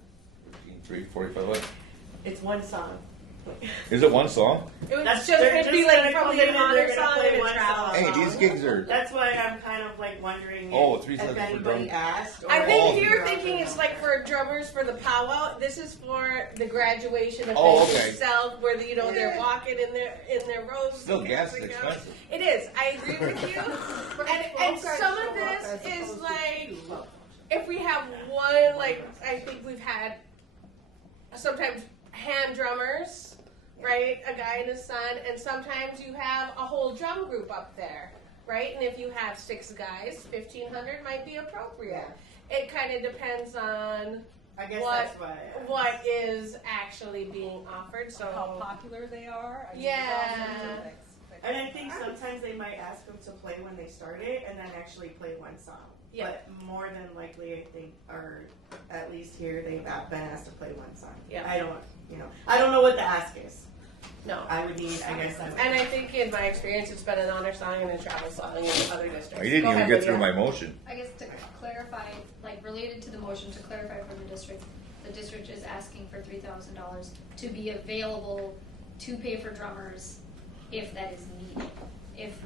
15, 3, 45. It's one song. Is it one song? It's They're it'd be just like gonna probably come in an and honor they're gonna song play and a one travel song. Hey, these gigs are. That's why I'm kind of like wondering Oh, if 3 seconds for anybody drum. asked. Or I think Oh. you're thinking it's like for drummers for the powwow. This is for the graduation event Oh, okay. itself, where they're walking in their robes. Still, and gas is dancing. expensive. It is. I agree with you. and some of this is like if we have one, like I think we've had sometimes hand drummers, right? A guy and his son, and sometimes you have a whole drum group up there, right? And if you have 6 guys, 1,500 might be appropriate. It kind of depends on I guess that's why. what is actually being offered. So How popular they are. I mean, Yeah. there's all sorts of things. And I think sometimes they might ask them to play when they start it and then actually play one song. Yeah. But more than likely, I think, or at least here, they've been asked to play one song. Yeah. I don't know what the ask is. No. I would need, I guess. And I think in my experience, it's been an honor song and a travel song in other districts. I didn't Go even ahead, get through Lydia. my motion. I guess to clarify, like related to the motion, to clarify for the district is asking for $3,000 to be available to pay for drummers if that is needed. If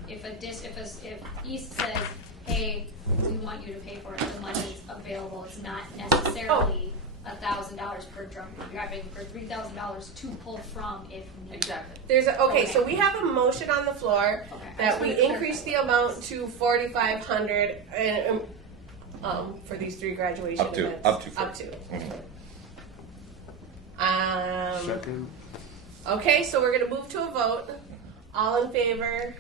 East says, hey, we want you to pay for it, the money's available. It's not necessarily $1,000 per drum grabbing for $3,000 to pull from if needed. Exactly. So we have a motion on the floor that we increase the amount to $4,500 and for these 3 graduation events. Up to. Second. Okay, so we're gonna move to a vote. All in favor,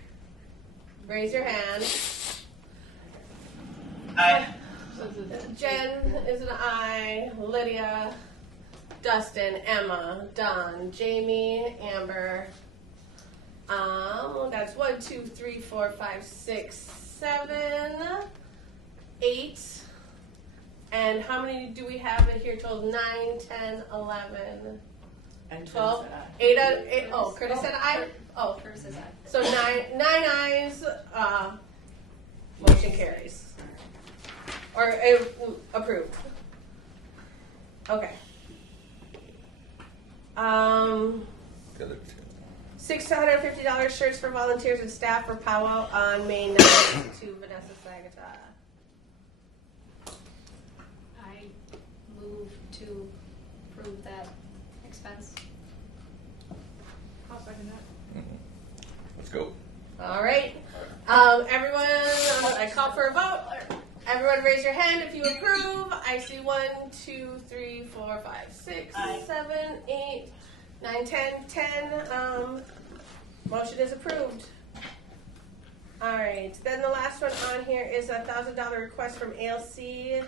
raise your hand. Aye. Jen is an aye. Lydia, Dustin, Emma, Don, Jamie, Amber. That's 1, 2, 3, 4, 5, 6, 7, 8. And how many do we have in here total? 9, 10, 11, And 12. 8 out of 8. Oh, Curtis said aye. Oh, Curtis says aye. so 9 ayes. Motion carries. Or approved. Okay. $650 shirts for volunteers and staff for powwow on May 9th to Vanessa Sagata. I move to approve that expense. I'll second that. Let's go. All right. Everyone, I call for a vote. Everyone raise your hand if you approve. I see 1, 2, 3, 4, 5, 6, 7, 8, 9, 10, 10. Motion is approved. All right. Then the last one on here is a $1,000 request from ALC,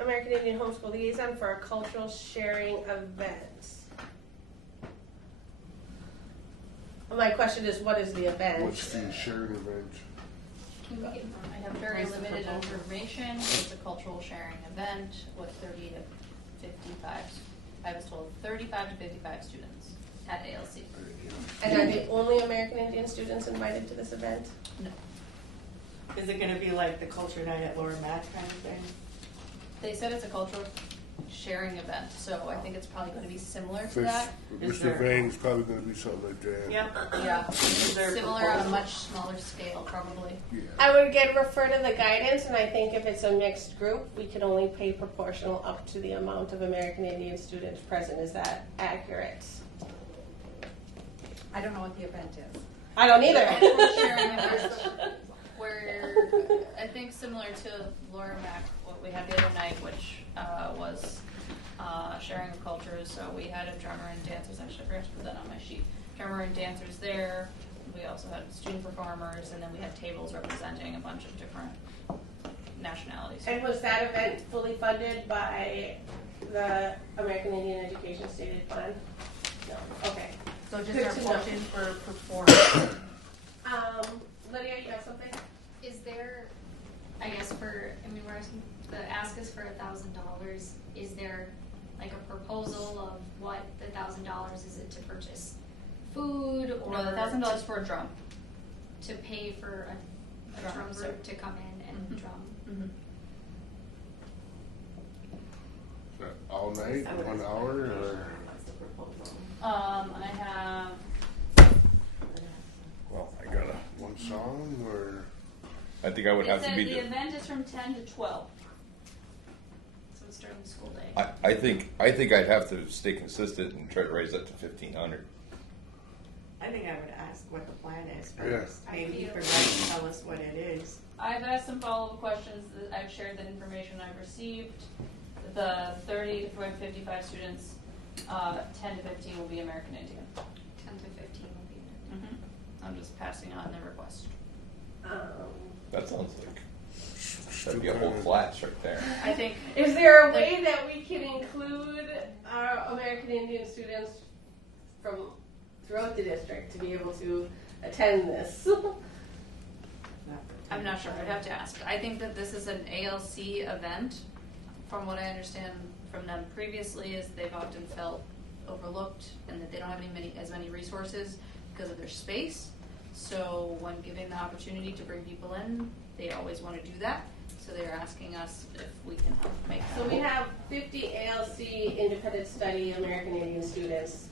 American Indian Homeschool Liaison, for a cultural sharing event. My question is, what is the event? What's the sharing event? I have very limited information. It's a cultural sharing event with 30 to 55. I was told 35 to 55 students at ALC for review. And are the only American Indian students invited to this event? No. Is it going to be like the culture night at Lower Matt kind of thing? They said it's a cultural sharing event, so I think it's probably going to be similar to that. Mr. Vang's probably going to be something like that. Yep. Yeah. Similar on a much smaller scale, probably. Yeah. I would again refer to the guidance, and I think if it's a mixed group, we can only pay proportional up to the amount of American Indian students present. Is that accurate? I don't know what the event is. I don't either. Cultural sharing event, where I think similar to Laura Mac, what we had the other night, which was sharing of cultures. So we had a drummer and dancers. Actually, I forgot to put that on my sheet. Drummer and dancers there. We also had student performers, and then we had tables representing a bunch of different nationalities. And was that event fully funded by the American Indian Education Stated Plan? No. Okay. So just Good our to portion for performance. Lydia, you have something? Is there, I guess we're asking, the ask is for $1,000. Is there like a proposal of what the $1,000 is? It to purchase food or No, the $1,000 for a drum. to pay for a drum group to come in and drum? Mm-hmm. Is that all night, 1 hour, or? I have. Well, I got one song, or? I think I would have It to said be. the event is from 10 to 12. So it's during the school day. I think I'd have to stay consistent and try to raise that to 1,500. I think I would ask what the plan is Yeah. first. Maybe you could write and tell us what it is. I've asked some follow-up questions. I've shared that information I've received. The 30 to 55 students, 10 to 15 will be American Indian. 10 to 15 will be in it. I'm just passing on the request. That sounds like that'd be a whole class right there. I think. Is there a way that we can include our American Indian students from throughout the district to be able to attend this? I'm not sure. I'd have to ask. I think that this is an ALC event. From what I understand from them previously, is they've often felt overlooked and that they don't have as many resources because of their space. So when given the opportunity to bring people in, they always want to do that. So they're asking us if we can help make that. So we have 50 ALC independent study American Indian students.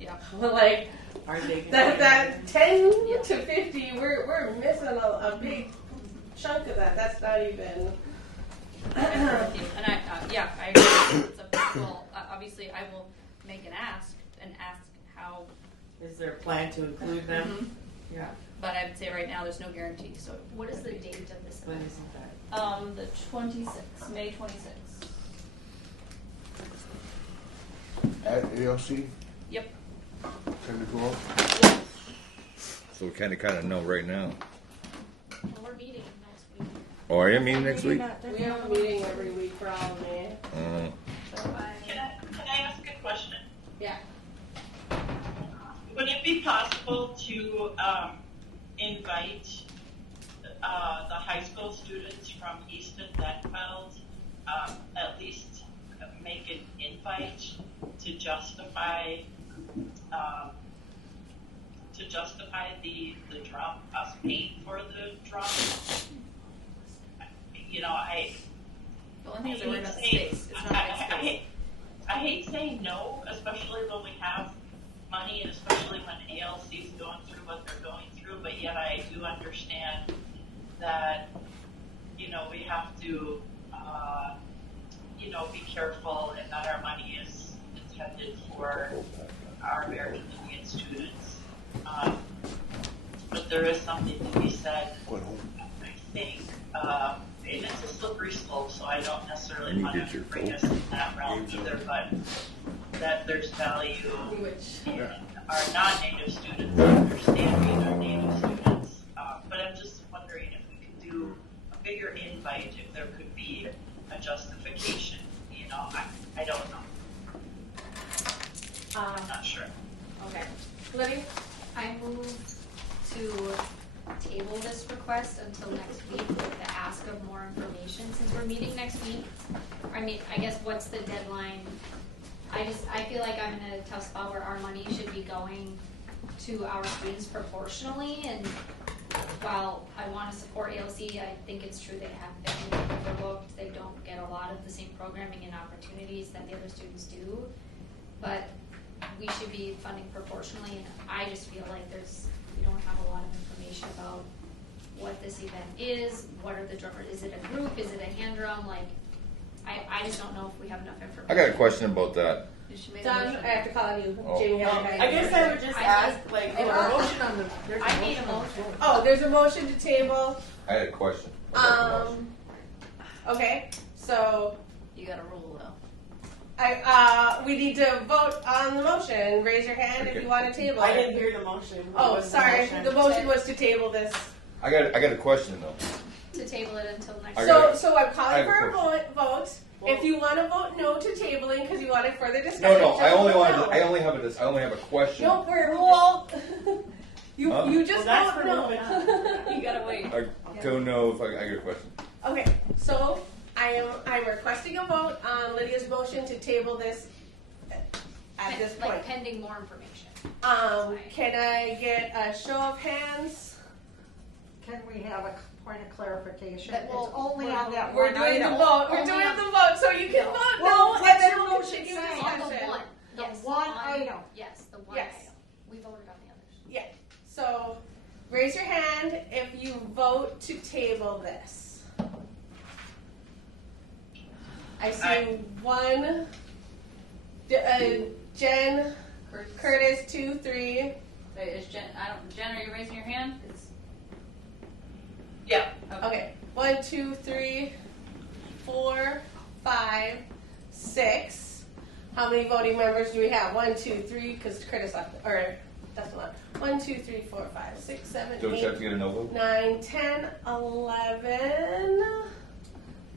Yeah. Like Are they that 10 to 50, we're missing a big chunk of that. That's not even. differ with you. And I agree. It's a principle. Obviously, I will make an ask and ask how. Is there a plan to include them? Mm-hmm. Yeah. But I would say right now there's no guarantee. So What is the date of this When event? isn't that? the 26th, May 26th. At ALC, Yep. 10 to 12. So we kind of know right now. Well, we're meeting next week. Oh, are you meeting next week? We have a meeting every week for all of May. So Can I ask a question? Yeah. Would it be possible to invite the high school students from Easton Beckfeld, at least make an invite to justify the drum, us paying for the drum? You know, The only thing is that we're not space. It's not big space. I hate saying no, especially when we have money and especially when ALC is going through what they're going through, but yet I do understand that, you know, we have to, you know, be careful and that our money is intended for our American Indian students. But there is something to be said, I think, and it's a slippery slope, so I don't necessarily want to bring us in that realm either, but that there's value in our non-native students understanding our native students. But I'm just wondering if we could do a bigger invite, if there could be a justification. You know, I don't know. I'm not sure. Okay. Lydia? I move to table this request until next week with the ask of more information. Since we're meeting next week, I mean, I guess what's the deadline? I feel like I'm in a tough spot where our money should be going to our students proportionally, and while I want to support ALC, I think it's true they have been overlooked. They don't get a lot of the same programming and opportunities that the other students do, but we should be funding proportionally, and I just feel like we don't have a lot of information about what this event is, what are the drummers, is it a group, is it a hand drum, like, I just don't know if we have enough information. I got a question about that. Done. I have to call on you, Oh. Jamie. I guess I would just ask, like, I made a motion. Oh, there's a motion to table. I had a question. Okay, so You got a rule though. we need to vote on the motion. Raise your hand if you want to table it. I didn't hear the motion. What Oh, was sorry. motion? The motion was to table this. I got a question though. To table it until next I week. got So I'm I calling have a for a vote. If you want to vote no to tabling because you wanted further discussion. No, I just only vote wanted. no. I only have a question. No, well, you Huh? you just Well, that's vote for no. You gotta wait. I don't know if I got a question. Okay, so I'm requesting a vote on Lydia's motion to table this at this point. Like pending more information. Can I get a show of hands? Can we have a point of clarification? That will- It's only on that We're one doing the item. vote. We're Only doing on- the vote, so you can vote Well, no, what's and then your we'll motion continue saying? On the discussion. one. The Yes, one on- item. Yes, the one Yes. item. We voted on the others. Yeah. So raise your hand if you vote to table this. I see one. Jen, Curtis, 2, 3. Wait, is Jen? Jen, are you raising your hand? Yeah. Okay. 1, 2, 3, 4, 5, 6. How many voting members do we have? 1, 2, 3, because Curtis left, or that's a lot. 1, 2, 3, 4, 5, 6, 7, Don't 8, you have to get a no vote? 9, 10, 11.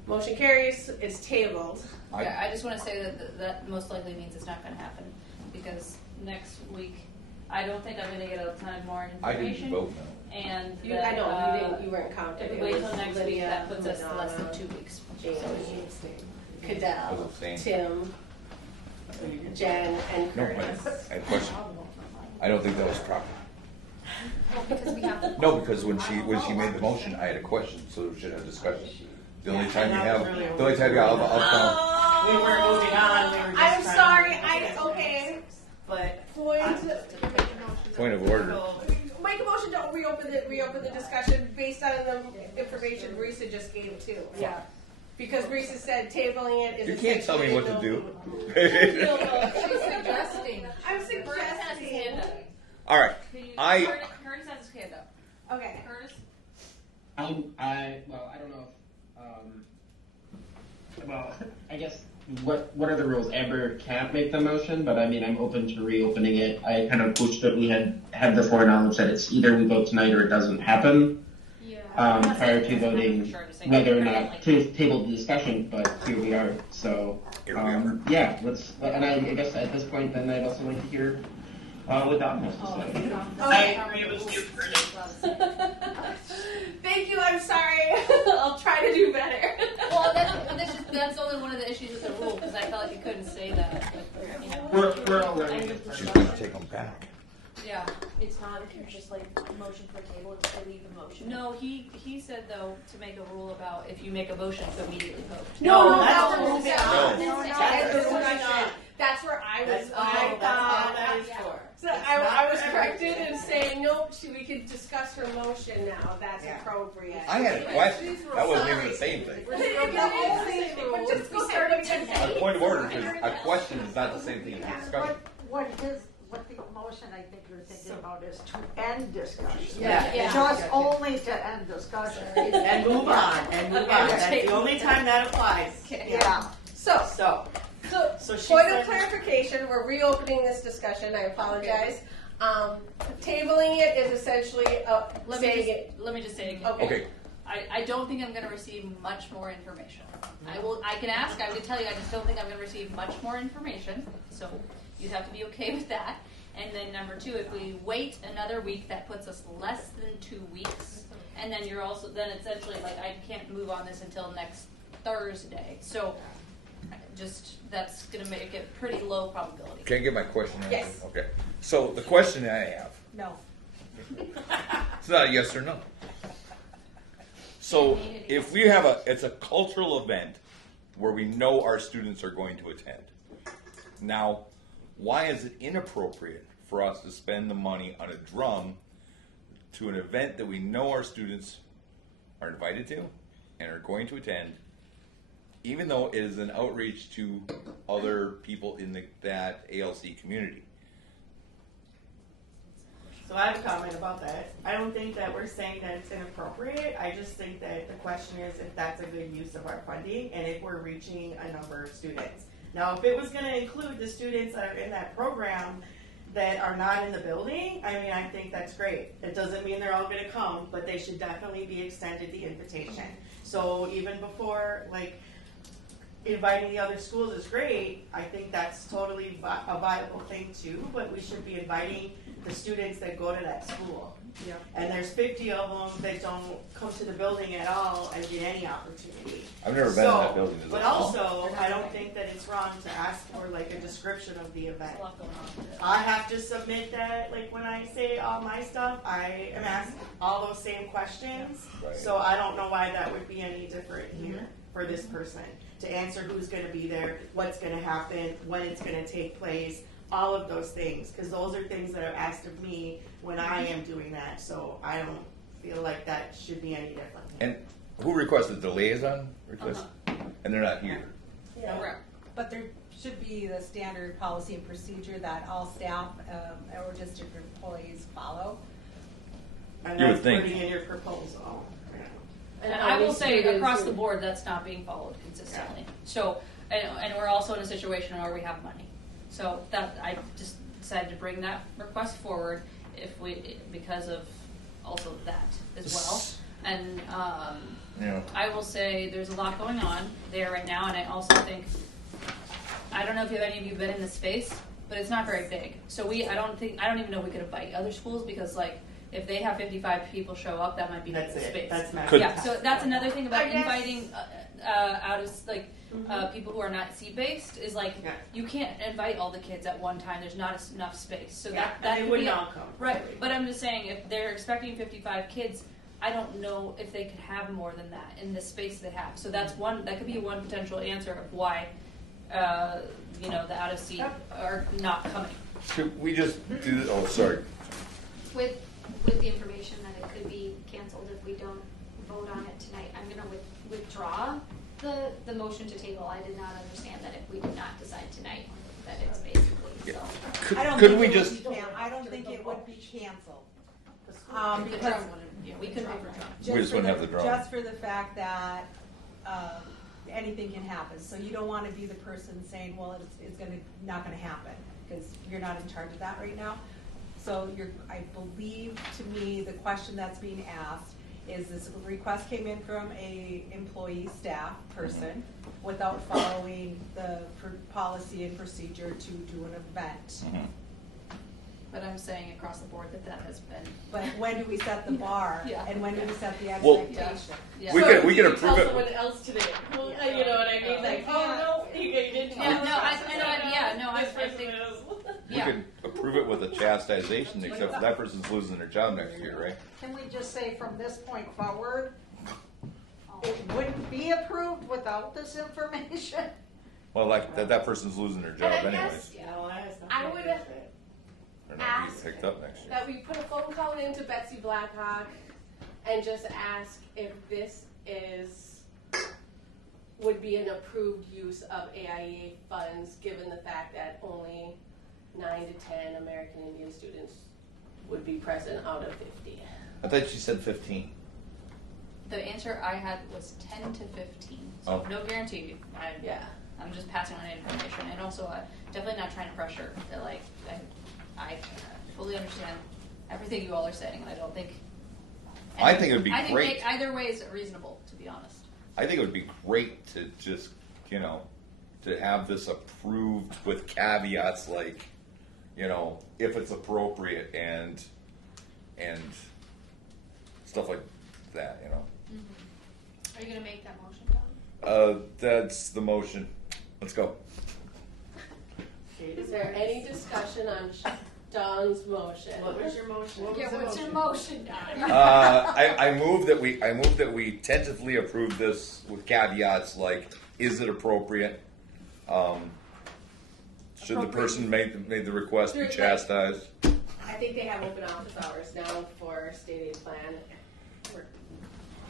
Motion carries. It's tabled. Yeah, I just want to say that most likely means it's not going to happen because next week I don't think I'm going to get a ton more I information. didn't vote no. And You, that, I know you didn't. You weren't counted. If It we wait was till next week, Lydia, that puts us less than Madonna, 2 weeks. Jamie, I Cadell, was saying. Tim, Jen, and No, Curtis. I had a question. I don't think that was proper. Well, because we have to. No, because when she made the motion, I had a question, so we should have discussion. The only time you have, the only time you have up down. We weren't moving on. We were just I'm trying sorry. to- Okay. But Point of order. Make a motion to reopen the discussion based on the information Marisa just gave too. Yeah. Because Reese has said tabling it is. You can't tell me what to do. She's suggesting. I'm suggesting. Curtis has his hand up. All right. Curtis has his hand up. Okay. Curtis? I don't know if, well, I guess, what are the rules? Amber can't make the motion, but I mean, I'm open to reopening it. I kind of pushed that we had the foreknowledge that it's either we vote tonight or it doesn't happen. Prior to voting whether or not to table the discussion, but here we are. So, yeah, and I guess at this point, then I'd also like to hear what Don has to say. I agree with you, Curtis. Thank you, I'm sorry. I'll try to do better. Well, that's only one of the issues with the rule, because I felt like you couldn't say that. You know. We're all learning. She's going to take them back. Yeah. It's not if you're just like motion for table, it's to leave the motion. No, he said though to make a rule about if you make a motion to immediately vote. No, that's what what we said. That's where I was. That's all that is for. So I was corrected in saying, nope, we could discuss her motion now. That's appropriate. I had a question. That wasn't even the same thing. A point of order, because a question is not the same thing as a discussion. What the motion I think you're thinking about is to end discussion. Yeah. Just only to end discussion. And move on, That's the only time that applies. Yeah. So she point said- of clarification, we're reopening this discussion. I apologize. Tabling it is essentially Let me just say it again. Okay. I don't think I'm going to receive much more information. I can ask. I can tell you. I just don't think I'm going to receive much more information. So you have to be okay with that. And then number two, if we wait another week, that puts us less than 2 weeks. And then you're also then essentially like I can't move on this until next Thursday. So that's going to make it pretty low probability. Can I get my question answered? Yes. Okay. So the question I have. No. It's not a yes or no. So if we have it's a cultural event where we know our students are going to attend. Now, why is it inappropriate for us to spend the money on a drum to an event that we know our students are invited to and are going to attend, even though it is an outreach to other people in that ALC community? So I have a comment about that. I don't think that we're saying that it's inappropriate. I just think that the question is if that's a good use of our funding and if we're reaching a number of students. Now, if it was going to include the students that are in that program that are not in the building, I mean, I think that's great. It doesn't mean they're all going to come, but they should definitely be extended the invitation. So even before, like, inviting the other schools is great, I think that's totally a viable thing too, but we should be inviting the students that go to that school. Yep. And there's 50 of them that don't come to the building at all and get any opportunity. I've never been in that building. Is But it also, I don't think that it's wrong to ask for like a description of the event. I have to submit that, like when I say all my stuff, I am asked all those same questions. Right. So I don't know why that would be any different here for this person. To answer who's going to be there, what's going to happen, when it's going to take place, all of those things, because those are things that are asked of me when I am doing that. So I don't feel like that should be any different. And who requested the liaison request? And they're not here. Yeah. But there should be the standard policy and procedure that all staff or district employees follow. And You would that's think. putting in your proposal. And I will say across the board, that's not being followed consistently. So, and we're also in a situation where we have money. So that I just decided to bring that request forward because of also that as well. And I will say there's a lot going on there right now, and I also think I don't know if any of you have been in this space, but it's not very big. So I don't even know we could invite other schools because like. If they have 55 people show up, that might be the space. That's max. Yeah, so that's another thing about inviting out of like people who are not seat-based is like you can't invite all the kids at one time. There's not enough space. So that they could would be not come. Right, but I'm just saying if they're expecting 55 kids, I don't know if they could have more than that in the space they have. So that could be one potential answer of why the out of seat are not coming. Should we just do? Oh, sorry. With the information that it could be canceled if we don't vote on it tonight, I'm going to withdraw the motion to table, I did not understand that if we did not decide tonight, that it's basically, so. I don't Could think we it just- would be I don't think it would be canceled. The Because drum wouldn't, yeah, we couldn't pay for drum. We just wouldn't have the drum. Just for the fact that anything can happen. So you don't want to be the person saying, well, it's not gonna happen, because you're not in charge of that right now. So I believe, to me, the question that's being asked is this request came in from a employee staff person without following the policy and procedure to do an event. But I'm saying across the board that has been. But when do we set the bar? Yeah. And when do we set the Well, expectation? Yeah. We can approve tell it. someone else today. Well, you know what I mean? Like, oh no, you didn't. Yeah, no, I think. We can approve it with a chastisation, except for that person's losing their job next year, right? Can we just say from this point forward, it wouldn't be approved without this information? Well, like that person's losing their job And I anyways. guess, I would They're not ask being picked up next year. that we put a phone call into Betsy Blackhawk and just ask if this would be an approved use of AIA funds, given the fact that only 9 to 10 American Indian students would be present out of 50. I thought she said 15. The answer I had was 10 to 15. So no guarantee. I'm just passing on information, and also definitely not trying to pressure. That I fully understand everything you all are saying, and I don't think. I think it would be I great. think either way is reasonable, to be honest. I think it would be great to just, to have this approved with caveats like, if it's appropriate and stuff like that, Are you gonna make that motion, Don? That's the motion. Let's go. Is there any discussion on Don's motion? What was your motion? What's your motion, Don? I move that we tentatively approve this with caveats like, is it appropriate? Should the person made the request be chastised? I think they have open office hours now for state aid plan. We're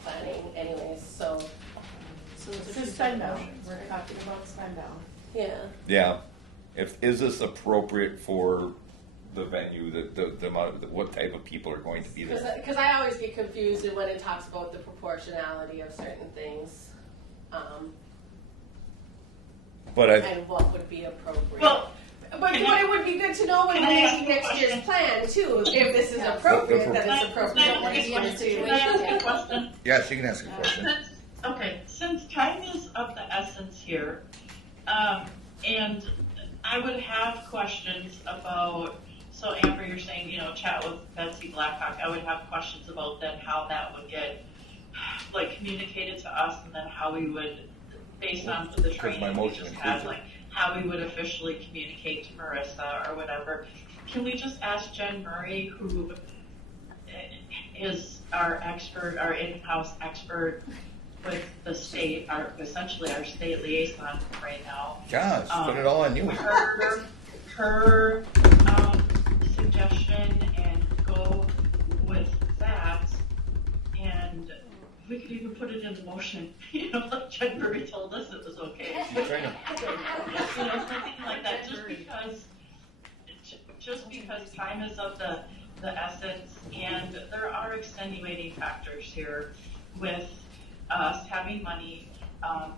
planning anyways, so. This is spend down. We're talking about spend down. Yeah. Yeah. Is this appropriate for the venue, the amount of, what type of people are going to be there? Because I always get confused when it talks about the proportionality of certain things, and what would be appropriate. Well, but it would be good to know when we're making next year's plan too. If this is appropriate, then it's appropriate. Can I ask a question? Yeah, she can ask a question. Okay, since time is of the essence here, and I would have questions about, so Amber, you're saying, chat with Betsy Blackhawk, I would have questions about then how that would get, communicated to us, and then how we would, based on the training we just had, how we would officially communicate to Marissa or whatever. Can we just ask Jen Murray, who is our expert, our in-house expert with the state, essentially our state liaison right now. Gosh, put it all on you. Her suggestion, and go with that, and we could even put it in the motion. Like Jen Murray told us it was okay. Something like that. Just because time is of the essence, and there are extenuating factors here with us having money,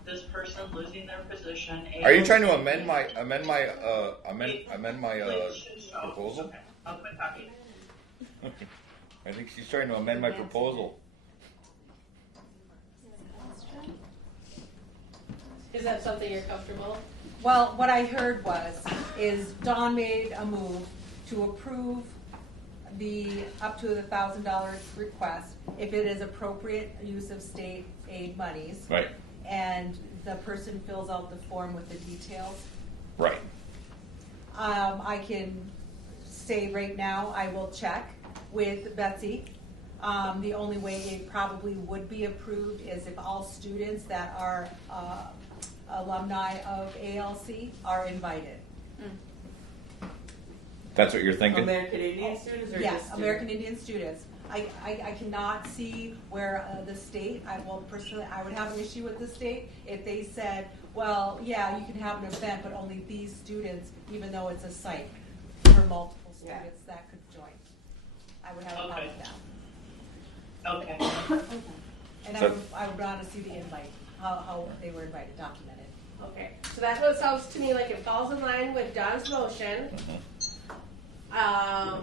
this person losing their position. Are you trying to amend my proposal? Okay, I'll quit talking. I think she's trying to amend my proposal. Is that something you're comfortable? Well, what I heard is Dawn made a move to approve the up to the $1,000 request if it is appropriate use of state aid monies. Right. And the person fills out the form with the details. Right. I can say right now I will check with Betsy. The only way it probably would be approved is if all students that are alumni of ALC are invited. That's what you're thinking? American Indian students? Or yes, just American Indian students. I cannot see where the state, I would have an issue with the state if they said, well, yeah, you can have an event, but only these students, even though it's a site for multiple students that could join. I would have a problem with that. Okay. And I would want to see the invite, how they were invited, documented. Okay, so that's what it sounds to me like. It falls in line with Don's motion. I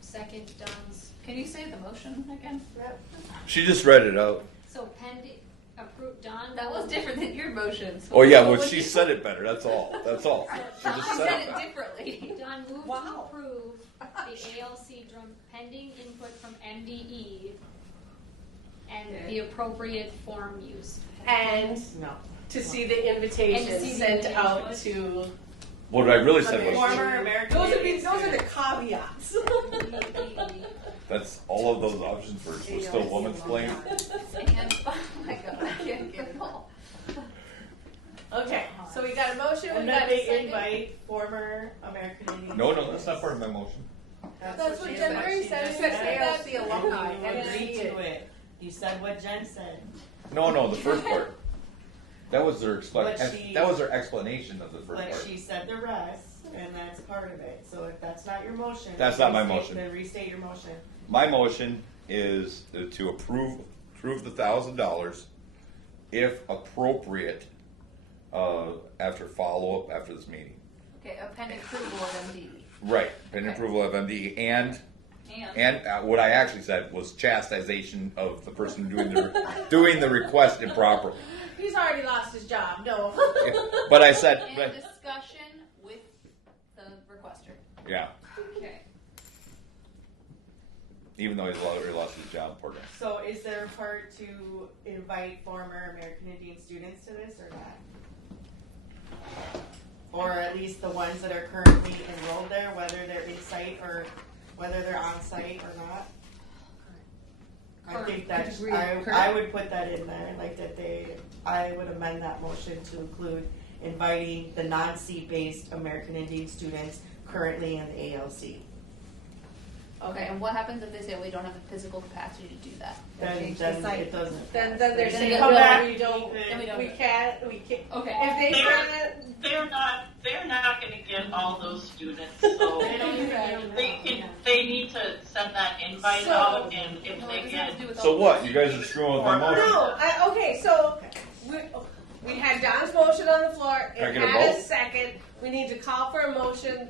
second Don's. Can you say the motion again? She just read it out. So pending, approve, Don. That was different than your motion. So Oh yeah, well she said it better. That's all. That's all. She Don just said said it it. differently. Don moved to approve the ALC drum pending input from MDE and the appropriate form used. And to see the invitation And to see the sent invitation. out to. What I really said was Former American. Those are the caveats. that's all of those options were still woman's blame. And, oh my God, I can't get it all. Okay, so we got a motion. And we then got a they second. invite former American Indian. No, that's not part of my motion. That's what she Jen said. Marie She said. just She said said ALC alumni. You And agreed to it. You said what Jen said. No, the first part. That was their But she- that was their explanation of the first But part. she said the rest, and that's part of it. So if that's not your motion. That's not my motion. Then restate your motion. My motion is to approve the $1,000 if appropriate after follow up after this meeting. Okay, a pending approval of MD. Right, pending approval of MD and what I actually said was chastisement of the person doing the request improperly. He's already lost his job. No. But I said, And discussion with the requester. yeah, Okay. even though he's already lost his job, poor guy. So is there a part to invite former American Indian students to this or not? Or at least the ones that are currently enrolled there, whether they're in site or whether they're on site or not? I think that I would put that in there, like that I would amend that motion to include inviting the non-seat based American Indian students currently in the ALC. Okay, and what happens if they say we don't have the physical capacity to do that? Then it doesn't. Then they're Then saying, they come don't- back, we don't, then we don't we do it. can't. Okay. If they can't, They're not gonna get all those students, so they need to send that invite out, and if they get. So what? You guys are screwing with my motion. no, okay, so we had Don's motion on the floor. Can I It get a had a vote? second. We need to call for a motion,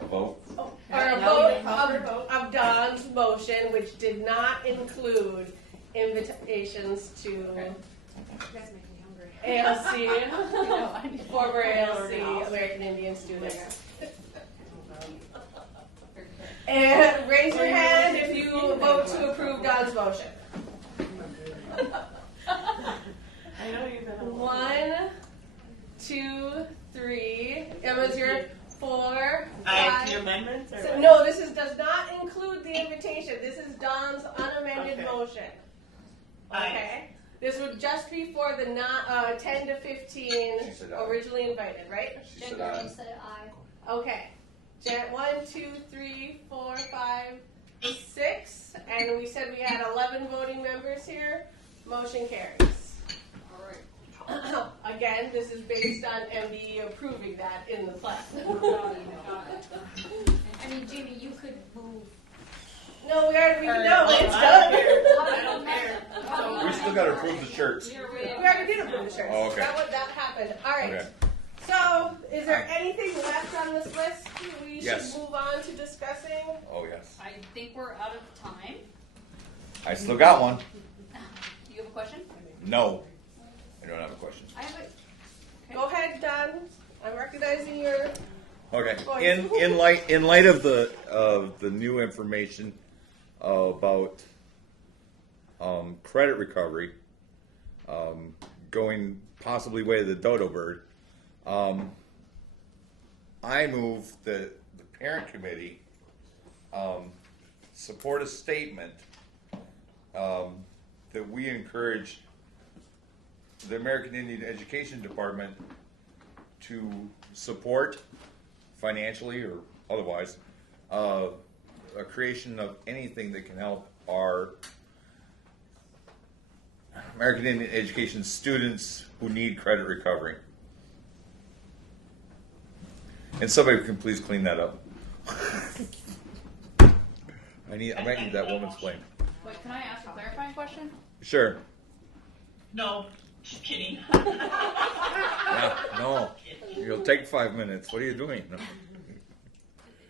A vote? or a vote of Don's motion, which did not include invitations to ALC, former ALC, American Indian students. And raise your hand if you vote to approve Don's motion. I know you've been 1, 2, 3. Emma's your 4, 5. The amendments? Or So, what? no, this does not include the invitation. This is Don's unamended Okay. motion. Aye. Okay? This would just be for the 10 to 15 She said aye. originally invited, right? She said aye. said aye. Okay. 1, 2, 3, 4, 5, 6. And we said we had 11 voting members here. Motion carries. Again, this is based on MDE approving that in the plan. I mean, Jamie, you could move. No, it's I done. don't care. We still gotta approve the shirts. We already did approve the shirts. Oh, okay. That happened. All right. Okay. So, is there anything left on this list we Yes. should move on to discussing? Oh, yes. I think we're out of time. I still got one. Do you have a question? No. I don't have a question. I have a. Go ahead, Don. I'm recognizing your. Okay. voice. In light of the new information about credit recovery going possibly way of the dodo bird, I move that the parent committee support a statement that we encourage the American Indian Education Department to support financially or otherwise a creation of anything that can help our American Indian education students who need credit recovery. And somebody can please clean that up. I might need that woman's blame. Wait, can I ask a clarifying question? Sure. No, just kidding. Yeah, no. You'll take 5 minutes. What are you doing? No.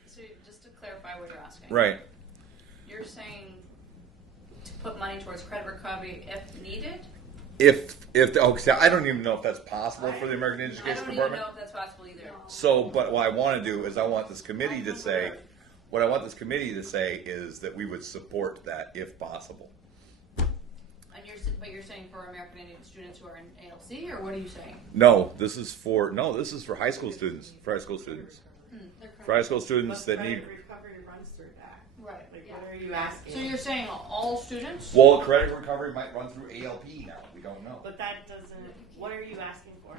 So just to clarify what you're asking. Right. You're saying to put money towards credit recovery if needed? Okay, I don't even know if that's possible for the American Education I don't Department. even know if that's possible either. So, but what I want to do is I want this committee to say, what I want this committee to say is that we would support that if possible. But you're saying for American Indian students who are in ALC, or what are you saying? No, this is for high school students. For high school students. For high school students that need. Recovery runs through that. Right. Like, what are you asking? So you're saying all students? Well, credit recovery might run through ALP now. We don't know. But that doesn't. What are you asking for?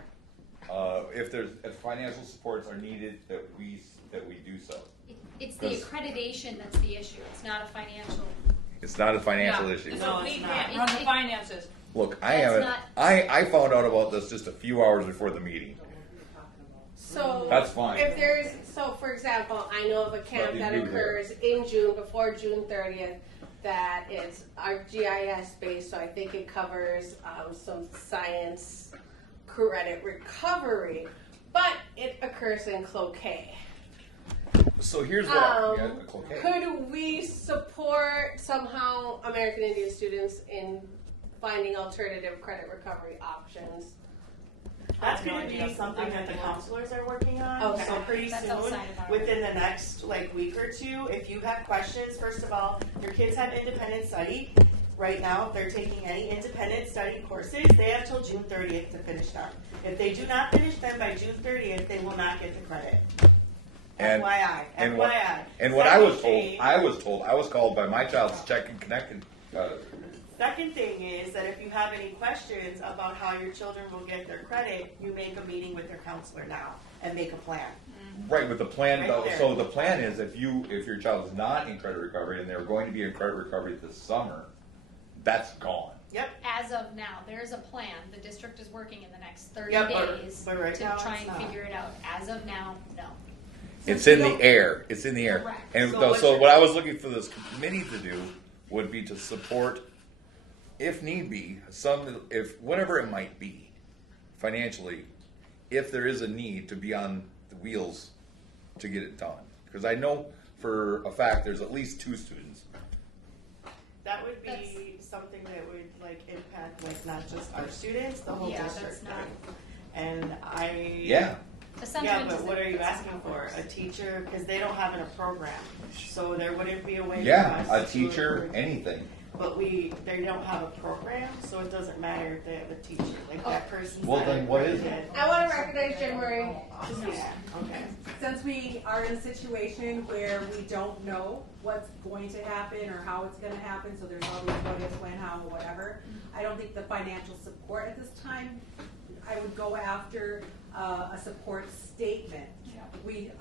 If financial supports are needed, that we do so. It's the accreditation that's the issue. It's not a financial. It's not a financial issue. So we can't run the finances. Look, I found out about this just a few hours before the meeting. So That's fine. If there's, for example, I know of a camp that occurs in June, before June 30th, that is our GIS based, so I think it covers some science credit recovery, but it occurs in Cloquet. So here's what could we support somehow American Indian students in finding alternative credit recovery options? That's going to be something that the counselors are working on. Okay. So pretty soon, within the next week or two, if you have questions, first of all, your kids have independent study. Right now, if they're taking any independent study courses, they have till June 30th to finish them. If they do not finish them by June 30th, they will not get the credit. FYI. And what I was told, I was called by my child's check and connect. Second thing is that if you have any questions about how your children will get their credit, you make a meeting with their counselor now and make a plan. Right, with the plan Right though. there. So the plan is if your child is not in credit recovery and they're going to be in credit recovery this summer, that's gone. Yep. As of now, there's a plan. The district is working in the next 30 days but right to now try it's and not. figure it out. As of now, no. It's in the air. It's in the air. Correct. And So so what I was looking for this committee to do would be to support, if need be, if whatever it might be, financially, if there is a need to be on the wheels to get it done. Because I know for a fact there's at least 2 students. That would be something that would impact not just our students, the whole district. That's not. And Yeah. but what are you asking for? A teacher? Because they don't have a program, so there wouldn't be a way. Yeah, for us a teacher, anything. But they don't have a program, so it doesn't matter if they have a teacher. That person's. Well, then what is it? I want to recognize Jen Murray. Yeah. Okay. Since we are in a situation where we don't know what's going to happen or how it's going to happen, so there's always what if, when, how, whatever. I don't think the financial support at this time, I would go after a support statement. We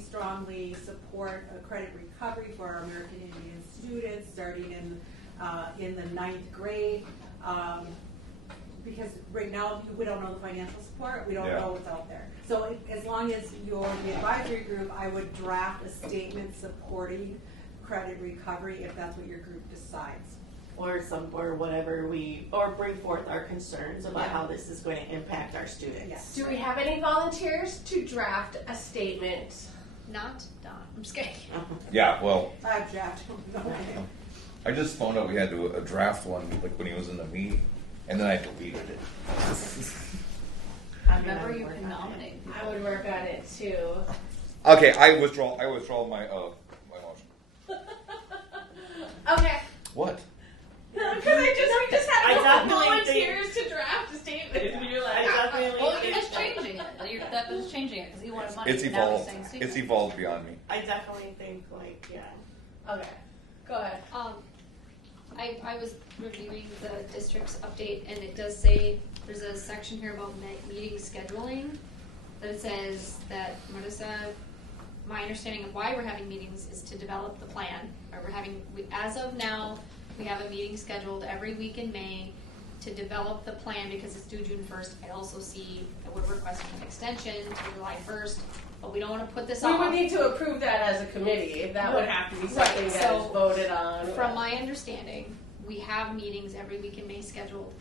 strongly support a credit recovery for our American Indian students starting in the 9th grade. Because right now we don't know the financial support, we don't know what's out there. So as long as you're the advisory group, I would draft a statement supporting credit recovery if that's what your group decides. Or whatever or bring forth our concerns about how this is going to impact our students. Yes. Do we have any volunteers to draft a statement? Not Don. I'm just kidding. Yeah, well, I've drafted. I just found out we had to draft one when he was in the meeting, and then I deleted it. Remember, you can nominate. I would work on it too. Okay, I withdraw my motion. Okay. What? Because we just had volunteers think- to draft a statement, and you're I like, definitely Well, think you're just changing it. That was changing it because he wanted money. It's and now he's evolved. saying secret. It's evolved beyond me. I definitely think Okay, go ahead. I was reviewing the district's update, and it does say there's a section here about meeting scheduling. That it says that Marissa my understanding of why we're having meetings is to develop the plan. As of now, we have a meeting scheduled every week in May to develop the plan because it's due June 1st. I also see that we're requesting an extension to July 1st, but we don't want to put this We off. would need to approve that as a committee. That would have to be something Right, that so is voted on. From my understanding, we have meetings every week in May scheduled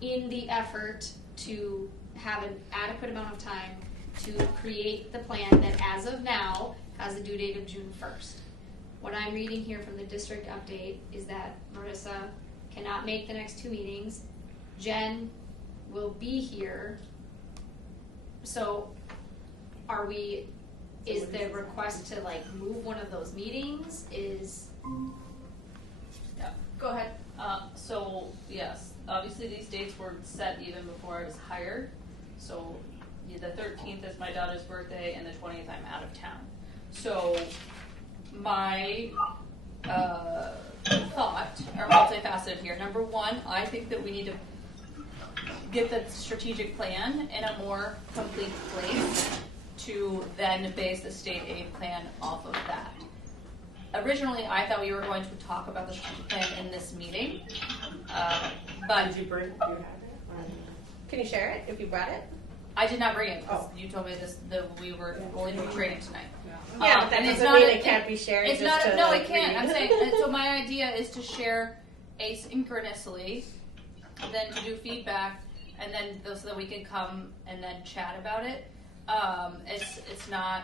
in the effort to have an adequate amount of time to create the plan that as of now has a due date of June 1st. What I'm reading here from the district update is that Marissa cannot make the next two meetings. Jen will be here. So is the request to like move one of those meetings Yeah. Go ahead. So yes, obviously these dates were set even before I was hired. So the 13th is my daughter's birthday and the 20th I'm out of town. So my thought are multifaceted here. Number one, I think that we need to get the strategic plan in a more complete place to then base the state aid plan off of that. Originally, I thought we were going to talk about the strategic plan in this meeting, but Did you bring? You have it? Can you share it if you brought it? I did not bring it because you told me we were going to be training tonight. Yeah, but that and doesn't mean it can't be shared. It's just not. to, No, like, it can't. read. I'm saying. And so my idea is to share asynchronously, and then to do feedback, and then so that we can come and then chat about it. It's not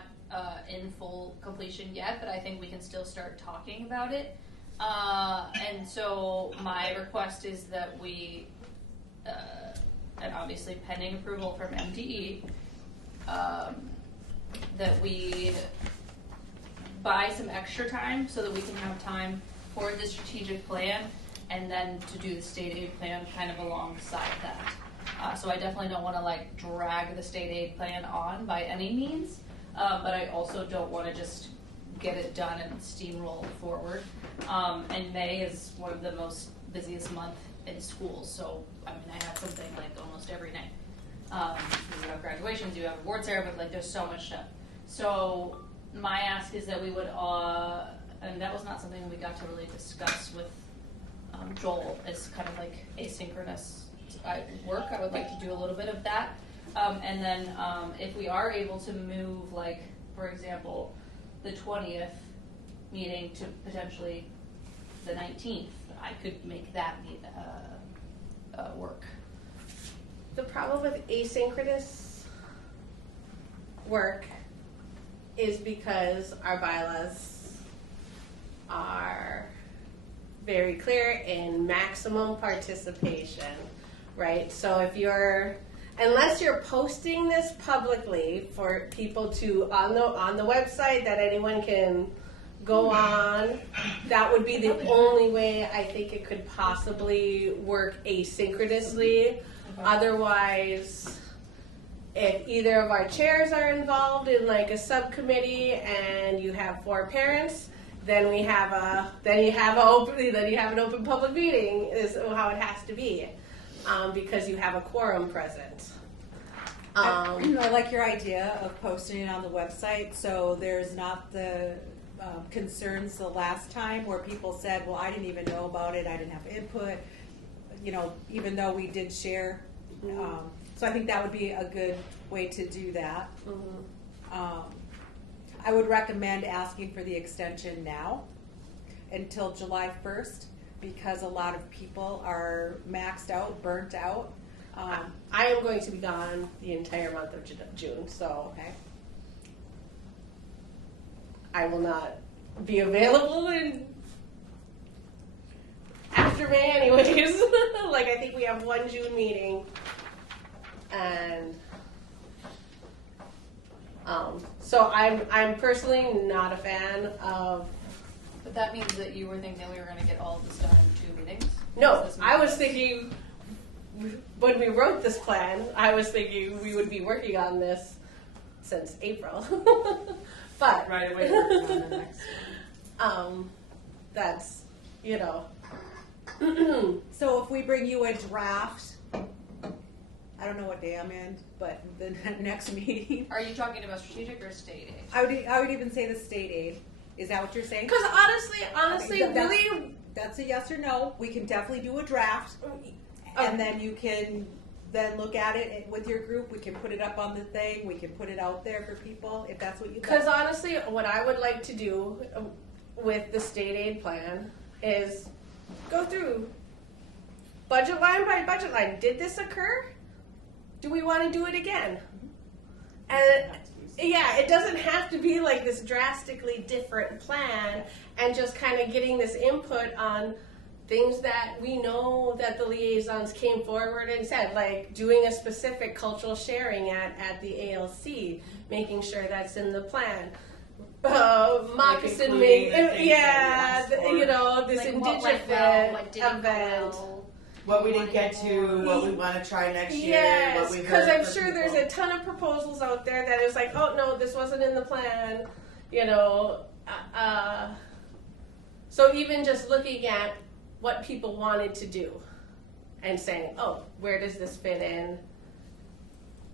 in full completion yet, but I think we can still start talking about it. And so my request is that we, and obviously pending approval from MDE, that we buy some extra time so that we can have time for the strategic plan and then to do the state aid plan kind of alongside that. So I definitely don't want to like drag the state aid plan on by any means, but I also don't want to just get it done and steamroll forward. And May is one of the most busiest months in schools, so I mean I have something like almost every night. You have graduations, you have award ceremony, like there's so much stuff. So my ask is that we would, and that was not something we got to really discuss with Joel, is kind of like asynchronous work. I would like to do a little bit of that. And then if we are able to move, like, for example, the 20th meeting to potentially the 19th, I could make that work. The problem with asynchronous work is because our bylaws are very clear in maximum participation, right? So if unless you're posting this publicly for people to on the website that anyone can go on, that would be the only way I think it could possibly work asynchronously. Otherwise, if either of our chairs are involved in like a subcommittee and you have 4 parents, then you have an open public meeting is how it has to be, because you have a quorum present. I like your idea of posting it on the website, so there's not the concerns the last time where people said, well, I didn't even know about it, I didn't have input, even though we did share. So I think that would be a good way to do that. I would recommend asking for the extension now until July 1st, because a lot of people are maxed out, burnt out. I am going to be gone the entire month of June, so I will not be available after May anyways. Like, I think we have one June meeting, and so I'm personally not a fan of. But that means that you were thinking that we were going to get all of this done in 2 meetings? No, I was thinking when we wrote this plan, I was thinking we would be working on this since April. But right away working on the next one. That's So if we bring you a draft I don't know what day I'm in, but the next meeting. Are you talking about strategic or state aid? I would even say the state aid. Is that what you're saying? Because honestly, really, that's a yes or no. We can definitely do a draft, and then you can then look at it with your group. We can put it up on the thing. We can put it out there for people if that's what you. Because honestly, what I would like to do with the state aid plan is go through budget line by budget line. Did this occur? Do we want to do it again? And yeah, it doesn't have to be like this drastically different plan, and just kind of getting this input on things that we know that the liaisons came forward and said, like doing a specific cultural sharing at the ALC, making sure that's in the plan. Moccasin make, you know, this like indigenous event. What we didn't get to, what we want to try next year. Yes, because I'm sure there's a ton of proposals out there that is like, oh no, this wasn't in the plan, you know. So even just looking at what people wanted to do and saying, oh, where does this fit in?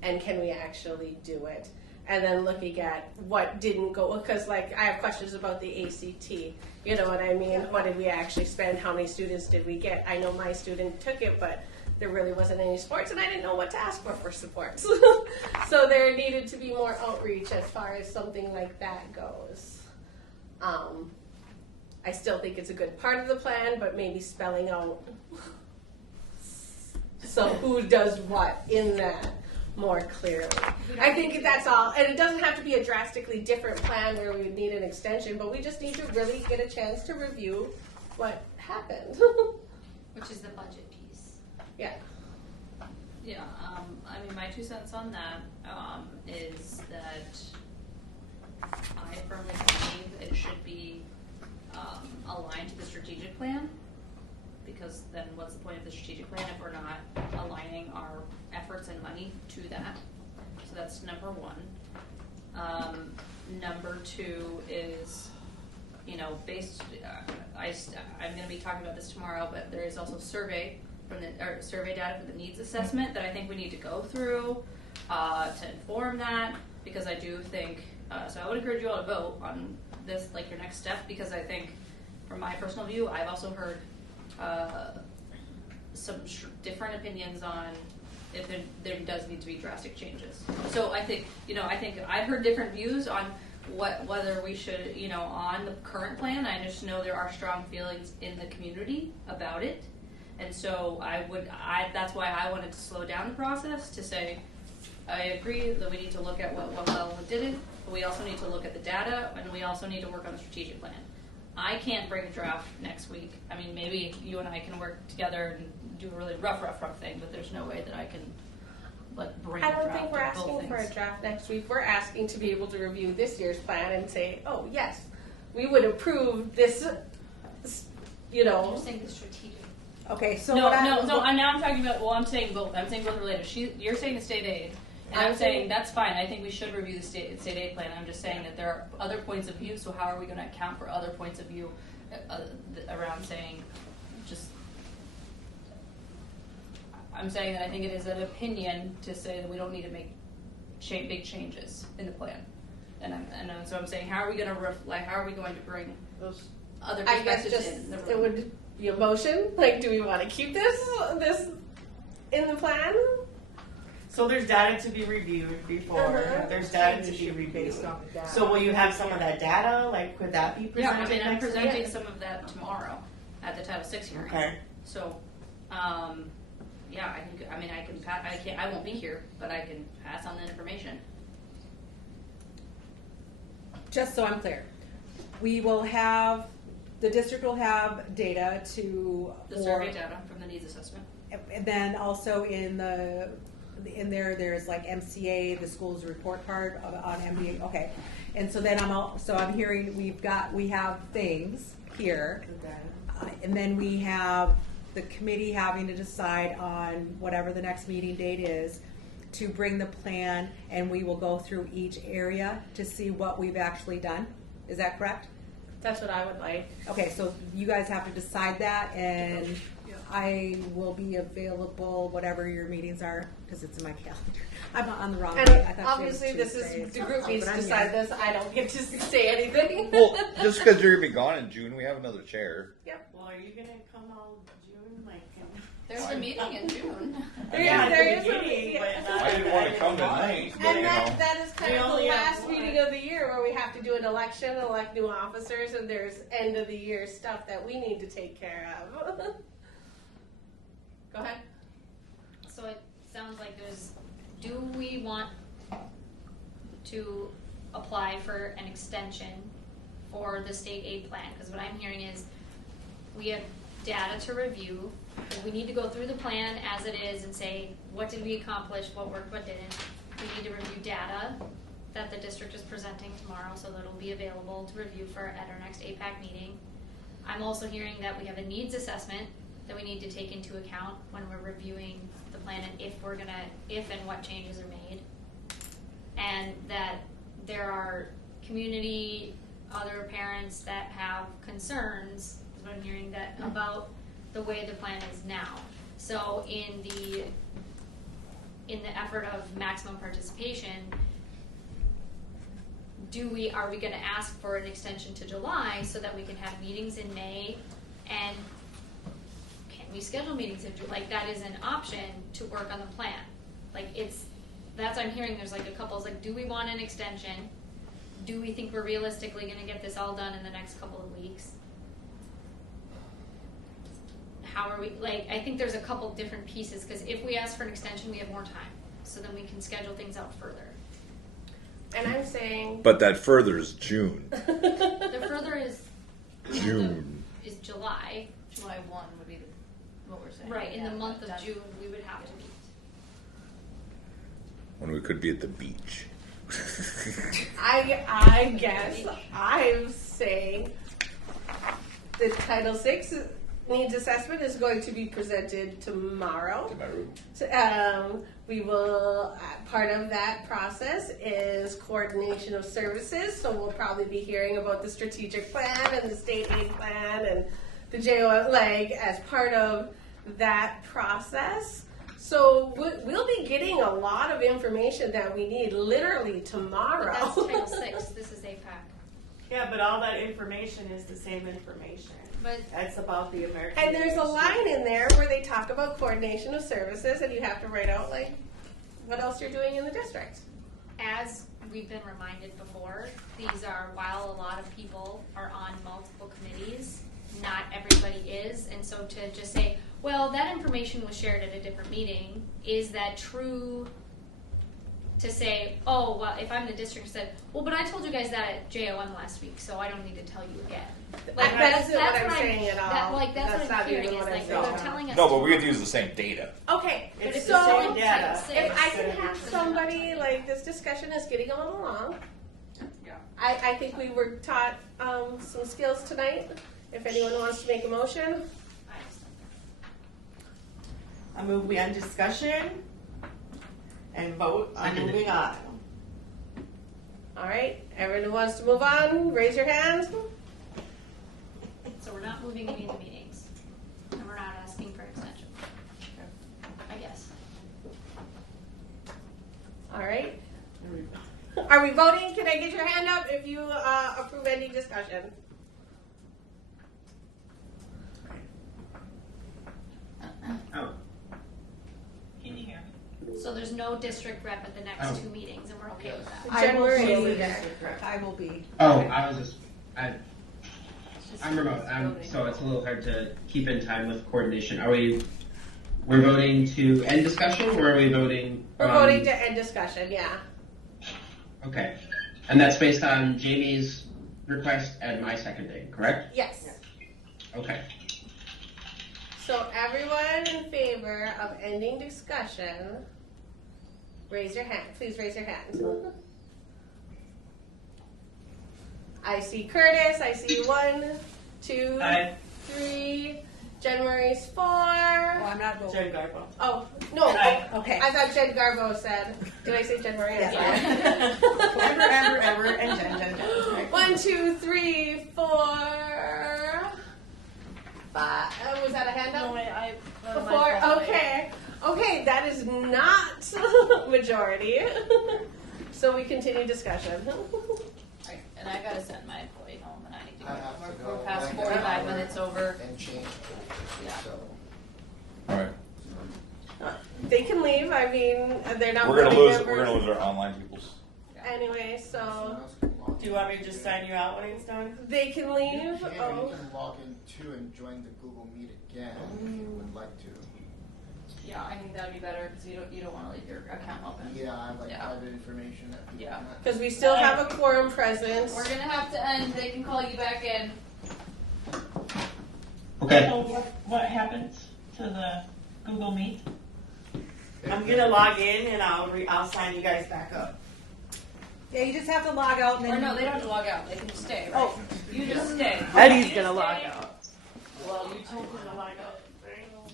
And can we actually do it? And then looking at what didn't go, because like I have questions about the ACT, you know what I mean? What did we actually spend? How many students did we get? I know my student took it, but there really wasn't any sports, and I didn't know what to ask for supports. So there needed to be more outreach as far as something like that goes. I still think it's a good part of the plan, but maybe spelling out so who does what in that more clearly. I think that's all. And it doesn't have to be a drastically different plan where we need an extension, but we just need to really get a chance to review what happened. Which is the budget piece. Yeah. Yeah, I mean, my 2 cents on that is that I firmly believe it should be aligned to the strategic plan, because then what's the point of the strategic plan if we're not aligning our efforts and money to that? So that's number one. Number two is, you know, I'm going to be talking about this tomorrow, but there is also survey data for the needs assessment that I think we need to go through to inform that, because I do think, so I would encourage you all to vote on this, like your next step, because I think from my personal view, I've also heard some different opinions on if there does need to be drastic changes. So I think, you know, I've heard different views on whether we should, you know, on the current plan. I just know there are strong feelings in the community about it. And so that's why I wanted to slow down the process to say, I agree that we need to look at what level we did it, but we also need to look at the data, and we also need to work on the strategic plan. I can't bring a draft next week. I mean, maybe you and I can work together and do a really rough thing, but there's no way that I can bring a draft. I don't think we're asking for a draft next week. We're asking to be able to review this year's plan and say, oh yes, we would approve this, you know. You're saying the strategic. Okay, so now I'm talking about, well, I'm saying both. I'm saying both related. You're saying the state aid. And I'm saying that's fine. I think we should review the state aid plan. I'm just saying that there are other points of view. So how are we going to account for other points of view around saying just? I'm saying that I think it is an opinion to say that we don't need to make big changes in the plan. And so I'm saying, how are we going to bring those other perspectives in the room? It would be a motion. Like, do we want to keep this in the plan? So there's data to be reviewed before. There's data to be reviewed. So will you have some of that data? Like, could that be presented? Yeah, I mean, I'm presenting some of that tomorrow at the Title VI hearing. Okay. So, yeah, I won't be here, but I can pass on the information. Just so I'm clear, the district will have data the survey data from the needs assessment. And then also in there's like MCA, the school's report card on MBA. Okay, and so then I'm hearing we have things here, and then we have the committee having to decide on whatever the next meeting date is to bring the plan, and we will go through each area to see what we've actually done. Is that correct? That's what I would like. Okay, so you guys have to decide that, and I will be available, whatever your meetings are, because it's in my calendar. I'm on the wrong And day. I thought obviously, today was this is Tuesday, the group so- needs but to I'm decide here. this. I don't get to say anything. Well, just because you're gonna be gone in June, we have another chair. Yep. Well, are you gonna come all June, like? There's a meeting in June. There is a meeting, but I didn't want to come tonight, but And you know. that is kind We of the only have last one. meeting of the year where we have to do an election, elect new officers, and there's end of the year stuff that we need to take care of. Go ahead. So it sounds like do we want to apply for an extension for the state aid plan? Because what I'm hearing is we have data to review. We need to go through the plan as it is and say, what did we accomplish, what worked, what didn't. We need to review data that the district is presenting tomorrow, so that it'll be available to review at our next AIPAC meeting. I'm also hearing that we have a needs assessment that we need to take into account when we're reviewing the plan and if and what changes are made. And that there are other parents that have concerns, is what I'm hearing, that about the way the plan is now. So in the effort of maximum participation, are we gonna ask for an extension to July so that we can have meetings in May, and can we schedule meetings in July? Like, that is an option to work on the plan. Like, that's I'm hearing there's like a couple, like, do we want an extension? Do we think we're realistically gonna get this all done in the next couple of weeks? How are we, like, I think there's a couple different pieces, because if we ask for an extension, we have more time. So then we can schedule things out further. And I'm saying. But that furthers June. The further is June. is July. July 1 would be what we're saying. Right, in Yeah, the month of that's- June, we would have to meet. When we could be at the beach. I guess I'm saying the Title VI needs assessment is going to be presented tomorrow. We will, part of that process is coordination of services, so we'll probably be hearing about the strategic plan and the state aid plan and the JO, like, as part of that process. So we'll be getting a lot of information that we need literally tomorrow. But that's Title VI, this is AIPAC. Yeah, but all that information is the same information. But that's about the American. And there's a line in there where they talk about coordination of services, and you have to write out, like, what else you're doing in the district. As we've been reminded before, while a lot of people are on multiple committees, not everybody is. And so to just say, well, that information was shared at a different meeting, is that true? To say, oh, well, if I'm the district, said, well, but I told you guys that at JOM last week, so I don't need to tell you again. Like, that's what I'm saying at all. That's what I'm not hearing even is what like I'm they're saying. telling us. No, but we get to use the same data. Okay, It's so the same data. if I can have somebody, like, this discussion is getting a little long. Yeah. I think we were taught some skills tonight. If anyone wants to make a motion. I move we end discussion and vote on moving on. All right, everyone who wants to move on, raise your hands. So we're not moving any of the meetings, and we're not asking for an extension. I guess. All right. Are we voting? Can I get your hand up if you approve any discussion? Oh. Can you hear me? So there's no district rep at the next two meetings, and we're okay with that. Jen Murray I will is be there. I will be. Oh, I'm remote, so it's a little hard to keep in time with coordination. We're voting to end discussion, or are we voting? We're voting to end discussion, yeah. Okay, and that's based on Jamie's request and my seconding, correct? Yes. Okay. So everyone in favor of ending discussion, raise your hand. Please raise your hand. I see Curtis. I see 1, 2, 3. Jen Murray's 4. Oh, I'm not voting. Jen Garbo. Oh, no. Okay. I thought Jen Garbo said. Did I say Jen Murray? Yes. Ever, and Jen. 1, 2, 3, 4, 5. Was that a hand up? No, I Okay, that is not majority. So we continue discussion. Right, and I gotta send my employee home, and I need to I have to go. go. We're past I 45 gotta minutes over. And change. Yeah. So. All right. They can leave. I mean, they're not. We're gonna voting lose. We're members gonna lose our online peoples. anyway. So do you want me to just sign you out when it's done? they can leave. You can Oh. log in too and join the Google Meet again if you would like to. Yeah, I think that'd be better because you don't want to leave your account open. Yeah, I have like private information that people cannot. Because we still have a quorum present. We're gonna have to end. They can call you back in. Okay. So what happens to the Google Meet? I'm gonna log in and I'll sign you guys back up. Yeah, you just have to log out and then. Or no, they don't have to log out. They can just stay, right? Oh. You just stay. Eddie's gonna log out. Well, you told them to log out.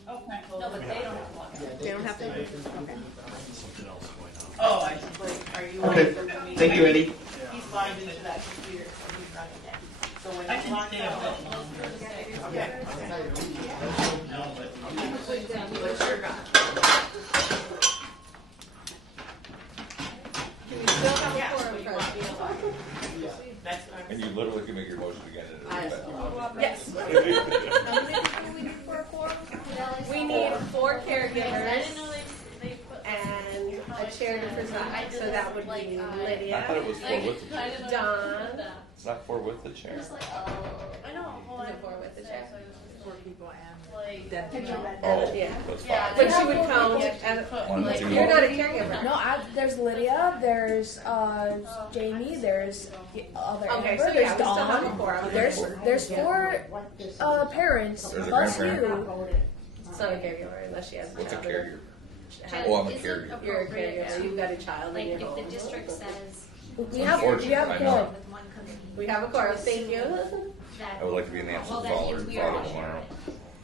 Okay. No, but they don't have to log out. They don't have to. Okay. Oh, I see. Like, are you Okay. Thank you, Eddie. He's logged into that computer, so he's running it. So when I he's can logged stay a out. bit longer. Okay. But you're gone. We still have a Yeah, quorum but you present. want me to log in. That's what I'm And you literally can make your motion again. Yes. How many people do we need for a quorum? We need 4 I caregivers didn't know they put. and a chair to preside. So that would be Lydia, I thought it was 4 with the chair. Don. It's not 4 with the chair. Just like, oh, I know. Well, Is it I 4 with the chair? 4 people and like, Oh, Yeah. that's yeah, fine. But she would count as One, like, two. you're not a caregiver. No, there's Lydia, there's Jamie, there's other Okay, Amber, so there's yeah, we still have a Dawn, quorum. there's 4 parents There's a plus grandparent. you. It's not a caregiver unless she has a What's a child. carrier? Jen, Oh, I'm a is it caregiver. You're a appropriate caregiver. to, You've got a child like, in your if the home. district says We have Unfortunately, I know. quorum. with one committee, We have a quorum. Thank you. that I would like to be an answer well, caller then and we follow already tomorrow.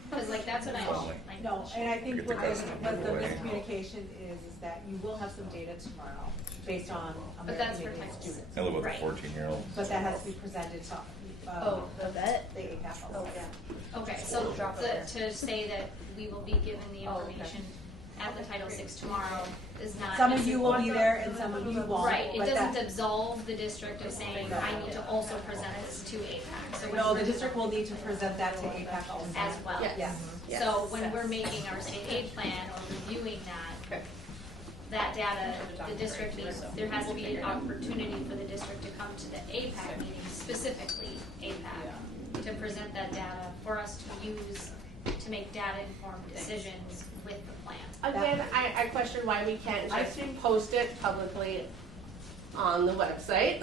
because like that's what I Probably. like. No, and I think Get the what the cousin away. miscommunication is that you will have some data tomorrow based on But that's American for Indian Texas. students. I live with a Right. 14-year-old. But that has to be presented to, Oh, The vet. the APAC. Oh, yeah. Okay, so to say that we will be given the Oh, okay. information at the Title VI tomorrow is not. Some of you will be there and some of you won't. Right, it but doesn't that- absolve the district of saying, I need to also present this to APAC. So when No, we're- the district will need to present that to APAC also. as well. Yes. So when we're making our state aid plan or reviewing that data, the district needs, there has to be an opportunity for the district to come to the APAC meeting, specifically APAC, to present that data for us to use to make data-informed decisions with the plan. Again, I question why we can't just post it publicly on the website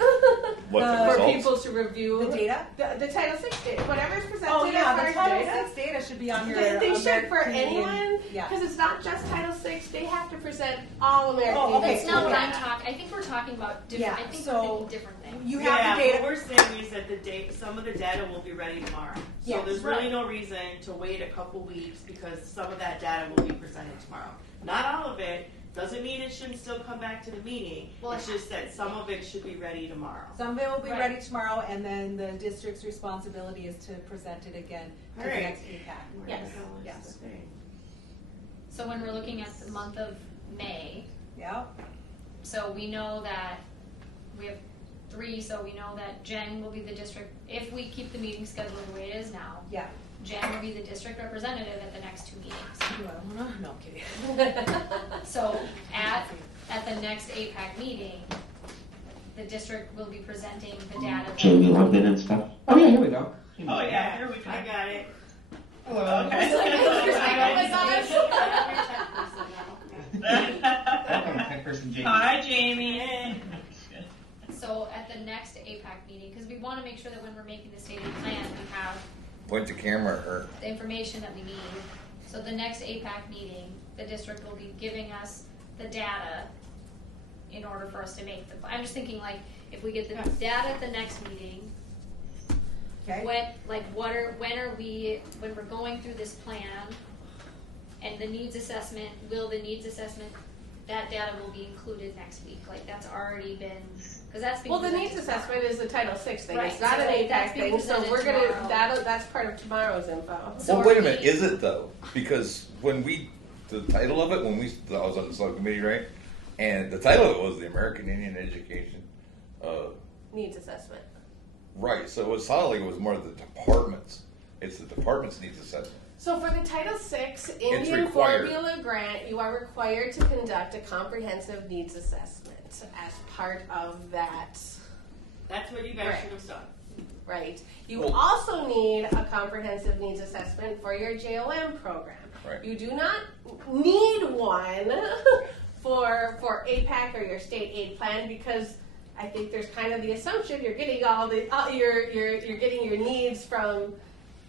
What, the for results? people to review The data? The Title VI data, whatever's presented Oh, yeah, as the far Title as data. VI data should be on your. They should for American Indian- anyone, Yeah. because it's not just Title VI. They have to present all American Oh, Indian. okay, That's not what I'm data. talking, I think we're talking about different, Yeah, I think so we're thinking different things. You Yeah, have the data. what we're saying is that some of the data will be ready tomorrow. So Yes, there's really no reason to wait a couple weeks because some of that data will be presented tomorrow. Not all of it, doesn't mean it shouldn't still come back to the meeting. Well, It's just that some of it should be ready tomorrow. Some of it will be Right. ready tomorrow, and then the district's responsibility is to present it again to the Alright. next APAC. Yes. Yes. So when we're looking at the month of May, Yeah. so we know that we have 3, so we know that Jen will be the district, if we keep the meeting schedule the way it is now, Yeah. Jen will be the district representative at the next 2 meetings. No, I'm kidding. So at the next APAC meeting, the district will be presenting the data. that- Jamie logged in and stuff. Oh yeah, here we go. Oh yeah, here we go. I got it. Hello. Okay. Welcome, tech person Jamie. Hi, Jamie. So at the next APAC meeting, because we want to make sure that when we're making the stated plan, we have Point the camera at her. the information that we need. So the next APAC meeting, the district will be giving us the data in order for us to make the, I'm just thinking like, if we get the data at the next meeting, Okay. when we're going through this plan and the needs assessment, that data will be included next week, like that's already been, because that's being Well, the presented needs tomorrow. assessment is the Title VI thing. Right, It's not so an that's APAC being thing, so presented we're gonna, tomorrow. that's part of tomorrow's info. So Well, are wait a minute, we- is it though? Because when we to the title of it when I was on the subcommittee, right? And the title of it was the American Indian Education Needs assessment. Right. So it sounded like it was more the departments. It's the department's needs assessment. So for the Title VI Indian Formula Grant, you are required to conduct a comprehensive needs assessment as part of that. That's what you guys should have done. Right. You also need a comprehensive needs assessment for your JOM program. Right. You do not need one for AIPAC or your state aid plan, because I think there's kind of the assumption you're getting you're getting your needs from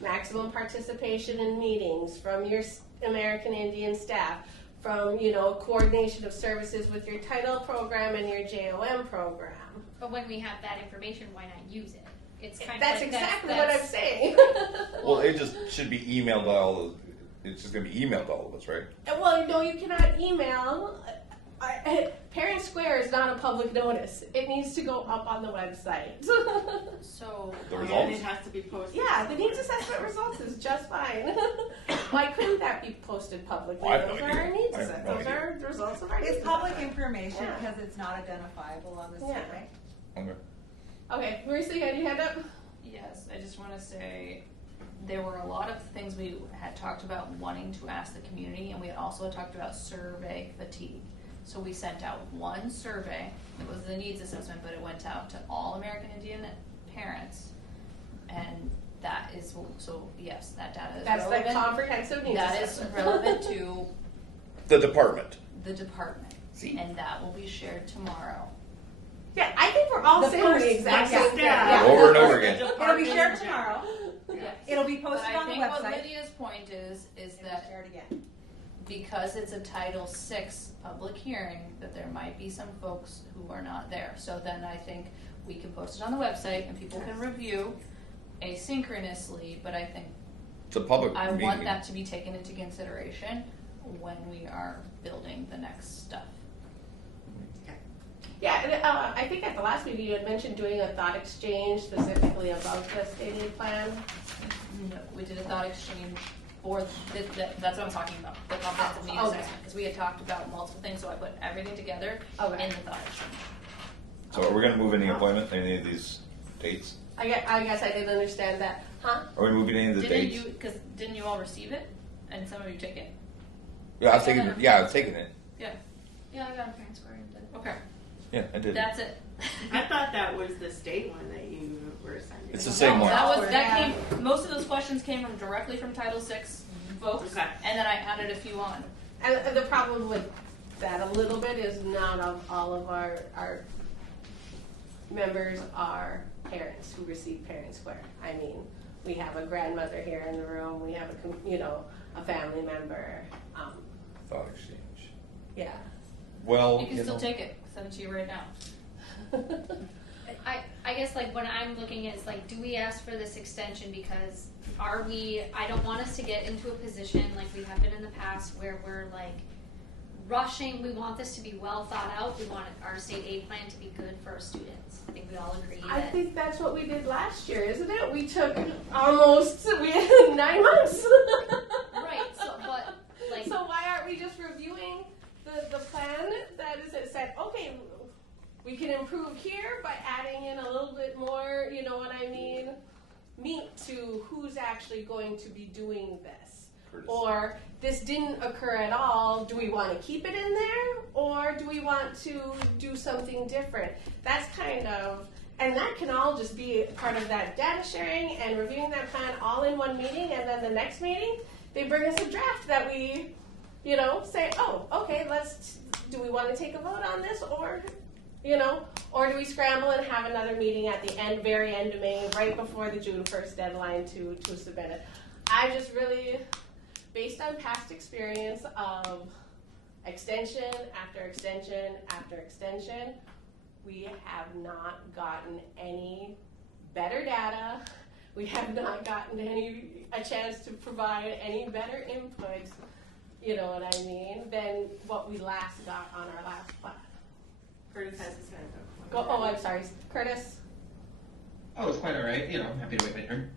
maximum participation in meetings, from your American Indian staff, from coordination of services with your title program and your JOM program. But when we have that information, why not use it? It's kind That's of like exactly what I'm saying. Well, it just should be emailed to all of. It's just going to be emailed to all of us, right? Well, no, you cannot email. Parent Square is not a public notice. It needs to go up on the website. So the results? It has to be posted. Yeah, the needs assessment results is just fine. Why couldn't that be posted publicly? I have Those no are idea. our needs I have assessments. no Those idea. are the results of our needs It's public assessment. information Yeah. because it's not identifiable on the survey. Okay. Okay, Marissa, you had your hand up? Yes, I just want to say there were a lot of things we had talked about wanting to ask the community, and we had also talked about survey fatigue. So we sent out one survey. It was the needs assessment, but it went out to all American Indian parents, and that is yes, that data is That's relevant. the comprehensive needs That is assessment. relevant to The department. the department, and that will be shared tomorrow. Yeah, I think we're all The saying first the exact step. same thing. Yeah. Over and over again. It'll be shared tomorrow. Yes. It'll be posted But on the I think what website. Lydia's point is that shared again. because it's a Title VI public hearing, that there might be some folks who are not there. So then I think we can post it on the website and people can review asynchronously, but I think It's a public I meeting. want that to be taken into consideration when we are building the next stuff. Yeah, and, I think at the last meeting you had mentioned doing a thought exchange specifically about the state aid plan. No, we did a thought exchange for that's what I'm talking about, the comprehensive needs Okay. assessment, because we had talked about multiple things, so I put everything together in the thought exchange. So are we going to move any appointment, any of these dates? I guess I didn't understand that. Huh? Are we moving any of the dates? Didn't you all receive it? And some of you took it? Yeah, I've taken it. Yeah, I've taken it. Yeah. Yeah, I got a parent square and did it. Okay. Yeah, I did. That's it. I thought that was the state one that you were sending. It's the same one. Came. Most of those questions came directly from Title VI folks, and then I added a few on. And the problem with that a little bit is not all of our members are parents who receive Parent Square. I mean, we have a grandmother here in the room. We have a family member. Thought exchange. Yeah. Well, you can still take it. Send it to you right now. I guess like when I'm looking at it's like, do we ask for this extension because I don't want us to get into a position like we have been in the past where we're like rushing. We want this to be well thought out. We want our state aid plan to be good for our students. I think we all agree I that. think that's what we did last year, isn't it? We took we had 9 months. Right. So, but like. So why aren't we just reviewing the plan that is it said? Okay, we can improve here by adding in a little bit more. You know what I mean? Meat to who's actually going to be doing this. Or this didn't occur at all. Do we want to keep it in there, or do we want to do something different? That's kind of, and that can all just be part of that data sharing and reviewing that plan all in one meeting, and then the next meeting they bring us a draft that we, say, oh, okay, do we want to take a vote on this, or, or do we scramble and have another meeting at the very end of May, right before the June 1st deadline to submit it? I just really, based on past experience of extension after extension after extension, we have not gotten any better data. We have not gotten a chance to provide any better input, you know what I mean, than what we last got on our last plan. Curtis has his hand up. Oh, I'm sorry. Curtis? Oh, it's quite all right. I'm happy to wait my turn.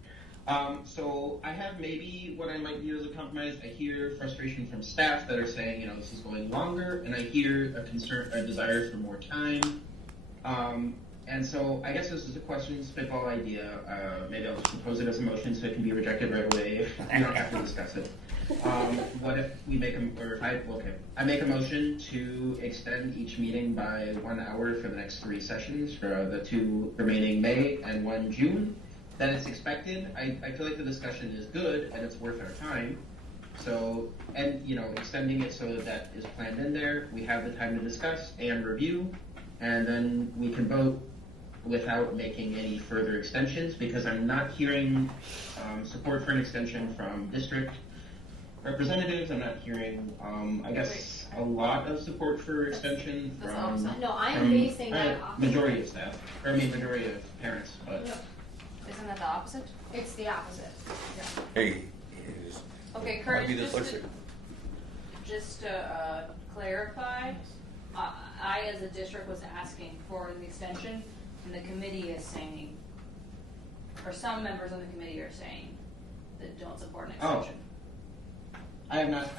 So I have maybe what I might view as a compromise. I hear frustration from staff that are saying, this is going longer, and I hear a desire for more time. And so I guess this is a question, spitball idea. Maybe I'll just propose it as a motion so it can be rejected right away if we don't have to discuss it. What if we make I make a motion to extend each meeting by 1 hour for the next 3 sessions for the 2 remaining May and 1 June. That it's expected. I feel like the discussion is good and it's worth our time. So, and extending it so that is planned in there. We have the time to discuss and review, and then we can vote without making any further extensions, because I'm not hearing support for an extension from district representatives. I'm not hearing, I guess, a lot of support for extension from No, I am basing that off majority of staff, or majority of parents, but. No. Isn't that the opposite? It's the opposite. Yeah. Hey. Okay, Curtis, just to clarify, I as a district was asking for an extension, and the committee is saying, or some members of the committee are saying that don't support an extension. I have not,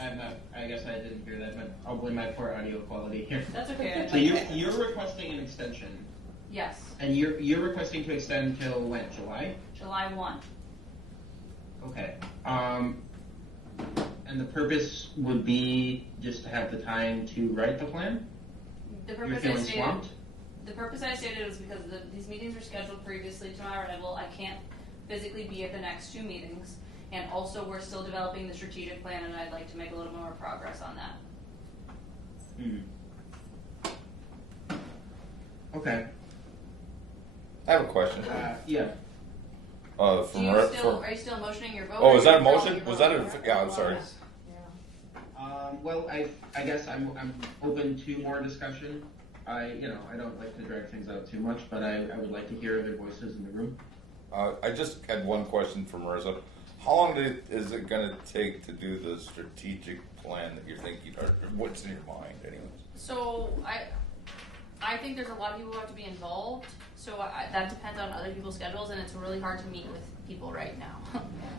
I guess I didn't hear that, but I'll blame my poor audio quality here. That's okay. So you're requesting an extension. Yes. And you're requesting to extend till when? July? July 1. Okay. And the purpose would be just to have the time to write the plan? The You're purpose feeling swamped? The purpose I stated was because these meetings were scheduled previously to my arrival. I can't physically be at the next 2 meetings, and also we're still developing the strategic plan, and I'd like to make a little more progress on that. Okay. I have a question. Yeah. Are you still motioning your vote? Oh, is that a motion? Was that a? Yeah, I'm sorry. Well, I guess I'm open to more discussion. I don't like to drag things out too much, but I would like to hear other voices in the room. I just had one question for Marissa. How long is it going to take to do the strategic plan that you're thinking, or what's in your mind, anyways? So I think there's a lot of people who have to be involved. So that depends on other people's schedules, and it's really hard to meet with people right now.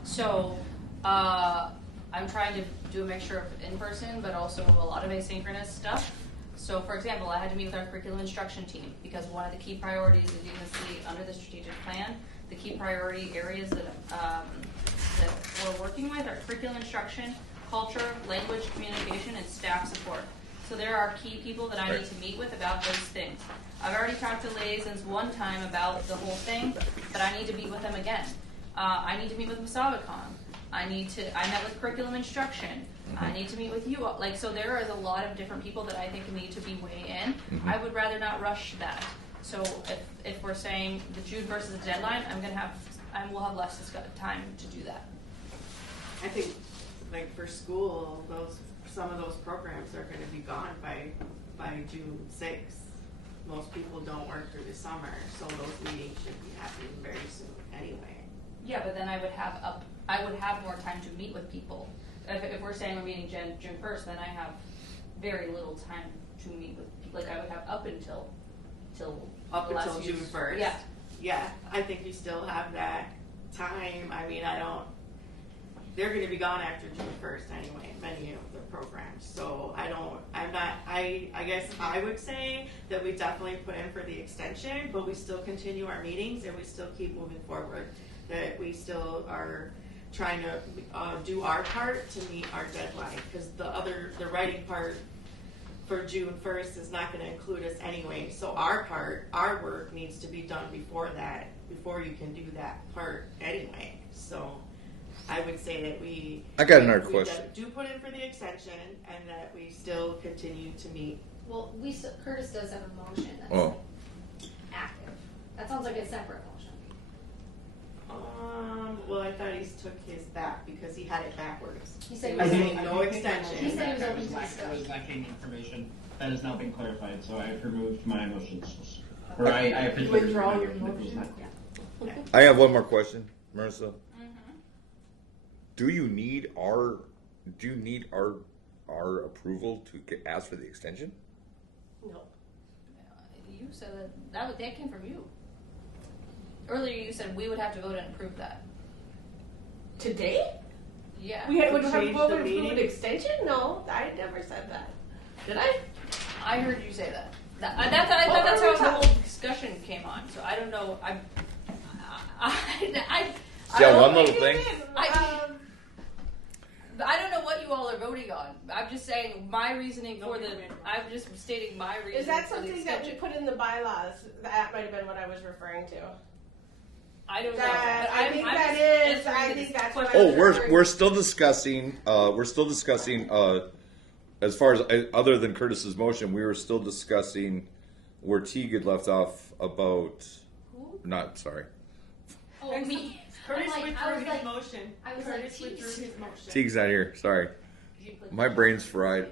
So I'm trying to do a mixture of in-person, but also a lot of asynchronous stuff. So for example, I had to meet with our curriculum instruction team, because one of the key priorities, as you can see under the strategic plan, the key priority areas that we're working with are curriculum instruction, culture, language, communication, and staff support. So there are key people that I need to meet with about those things. I've already talked to liaisons one time about the whole thing, but I need to meet with them again. I need to meet with Masavicon. I met with curriculum instruction. I need to meet with you. So there is a lot of different people that I think need to be weighed in. I would rather not rush that. So if we're saying the June 1st is the deadline, we'll have less time to do that. I think, like for school, some of those programs are going to be gone by June 6th. Most people don't work through the summer, so those meetings should be happening very soon anyway. Yeah, but then I would have more time to meet with people. If we're saying we're meeting June 1st, then I have very little time to meet with people. Like I would have up until June 1st. Yeah. Yeah, I think you still have that time. I mean, they're going to be gone after June 1st anyway, many of the programs. So I guess I would say that we definitely put in for the extension, but we still continue our meetings and we still keep moving forward. That we still are trying to do our part to meet our deadline, because the writing part for June 1st is not going to include us anyway. So our work needs to be done before you can do that part anyway. So I would say that I got another question. Do put in for the extension, and that we still continue to meet. Well, Curtis does have a motion that's active. That sounds like a separate motion. Well, I thought he took his back because he had it backwards. He said he was saying no extension. He said he was open to I discussion. was lacking information. That has now been clarified, so I've removed my motions. Or I officially withdraw removed your my motion. Yeah. I have one more question, Marissa. Do you need our approval to ask for the extension? No. You said that came from you. Earlier you said we would have to vote and approve that. Today? Yeah. We would have change the voted to meeting? an extension? No, I never said that. Did I? I heard you say that. I thought that's how the whole discussion came on. So I don't know. Yeah, one little thing. I don't know what you all are voting on. I'm just saying my reasoning for the. I'm just stating my reasoning. Is that for the something that we extension. put in the bylaws? That might have been what I was referring to. I don't know. That, But I think I'm that just is. answering I the think that's what I Oh, was referring we're still discussing. As far as other than Curtis's motion, we were still discussing where Teague had left off about. Not sorry. Oh, me. Curtis I'm like- I was withdrew his like- motion. I was like, Curtis withdrew his motion. Teague's not here. Sorry, my brain's fried.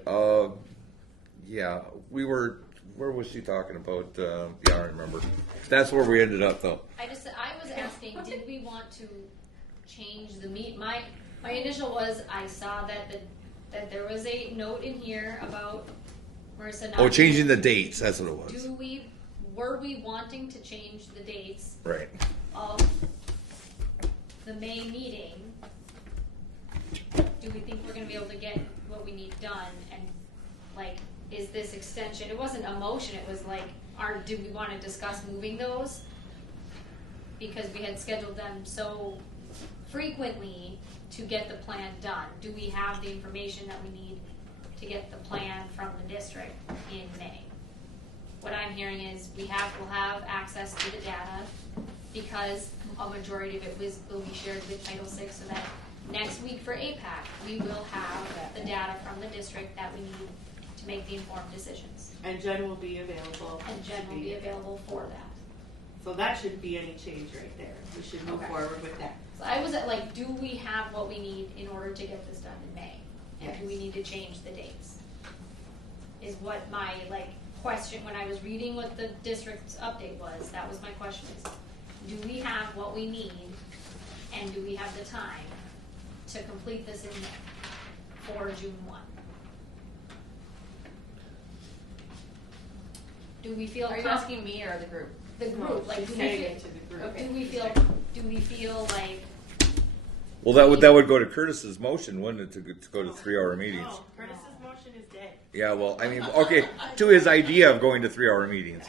Yeah, we were. Where was she talking about? Yeah, I don't remember. That's where we ended up, though. I was asking, did we want to change the meet? My initial was, I saw that there was a note in here about Marissa not. Oh, changing the dates. That's what it was. Were we wanting to change the dates Right. of the May meeting? Do we think we're gonna be able to get what we need done? And like, is this extension? It wasn't a motion. It was like, do we want to discuss moving those? Because we had scheduled them so frequently to get the plan done. Do we have the information that we need to get the plan from the district in May? What I'm hearing is we'll have access to the data because a majority of it will be shared with Title VI, so that next week for AIPAC, we will have the data from the district that we need to make the informed decisions. And Jen will be available. And Jen will be available for that. So that shouldn't be any change right there. We should move forward with that. So I was at like, do we have what we need in order to get this done in May? And do we need to change the dates? Is what my question, when I was reading what the district's update was, that was my question is, do we have what we need and do we have the time to complete this in May for June 1? Do we feel? Are you asking me or the group? The group, like, do we saying feel? it to the group. Do we feel like? Well, that would go to Curtis's motion, wouldn't it, to go to 3-hour meetings? No, Curtis's motion is dead. Yeah, well, I mean, okay, to his idea of going to 3-hour meetings.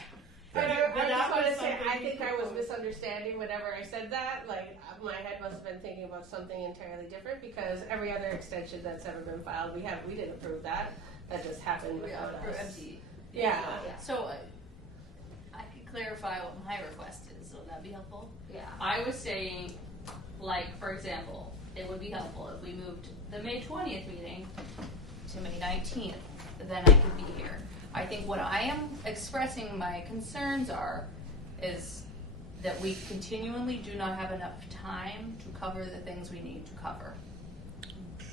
But I But just that want to was say, I something think I people- was misunderstanding whenever I said that. Like, my head must have been thinking about something entirely different because every other extension that's ever been filed, we didn't approve that. That just happened without For us. MT. Yeah. So I could clarify what my request is. Would that be helpful? Yeah. I was saying, like, for example, it would be helpful if we moved the May 20th meeting to May 19th. Then I could be here. I think what I am expressing my concerns is that we continually do not have enough time to cover the things we need to cover.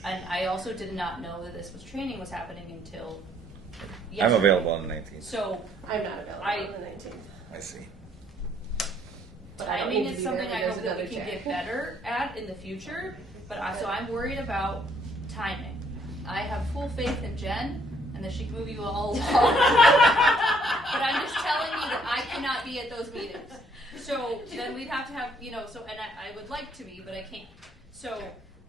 And I also did not know that this training was happening until yesterday. I'm available on the 19th. So I'm not available on the 19th. I see. But I mean, it's something I hope that we can get better at in the future. But so I'm worried about timing. I have full faith in Jen and that she can move you all along. But I'm just telling you that I cannot be at those meetings. So then we'd have to have, and I would like to be, but I can't. So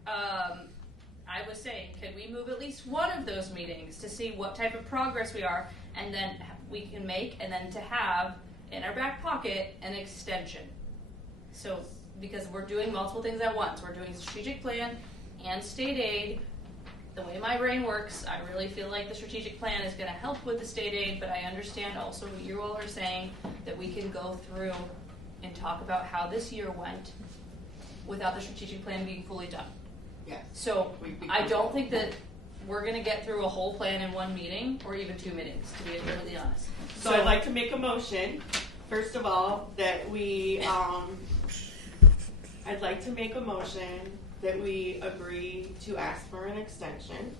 I was saying, can we move at least one of those meetings to see what type of progress we are, and then we can make, and then to have in our back pocket an extension. So, because we're doing multiple things at once. We're doing strategic plan and state aid. The way my brain works, I really feel like the strategic plan is going to help with the state aid, but I understand also what you all are saying, that we can go through and talk about how this year went without the strategic plan being fully done. Yes. So I don't think that we're going to get through a whole plan in one meeting or even 2 meetings, to be really honest. So I'd like to make a motion, first of all, that we, I'd like to make a motion that we agree to ask for an extension.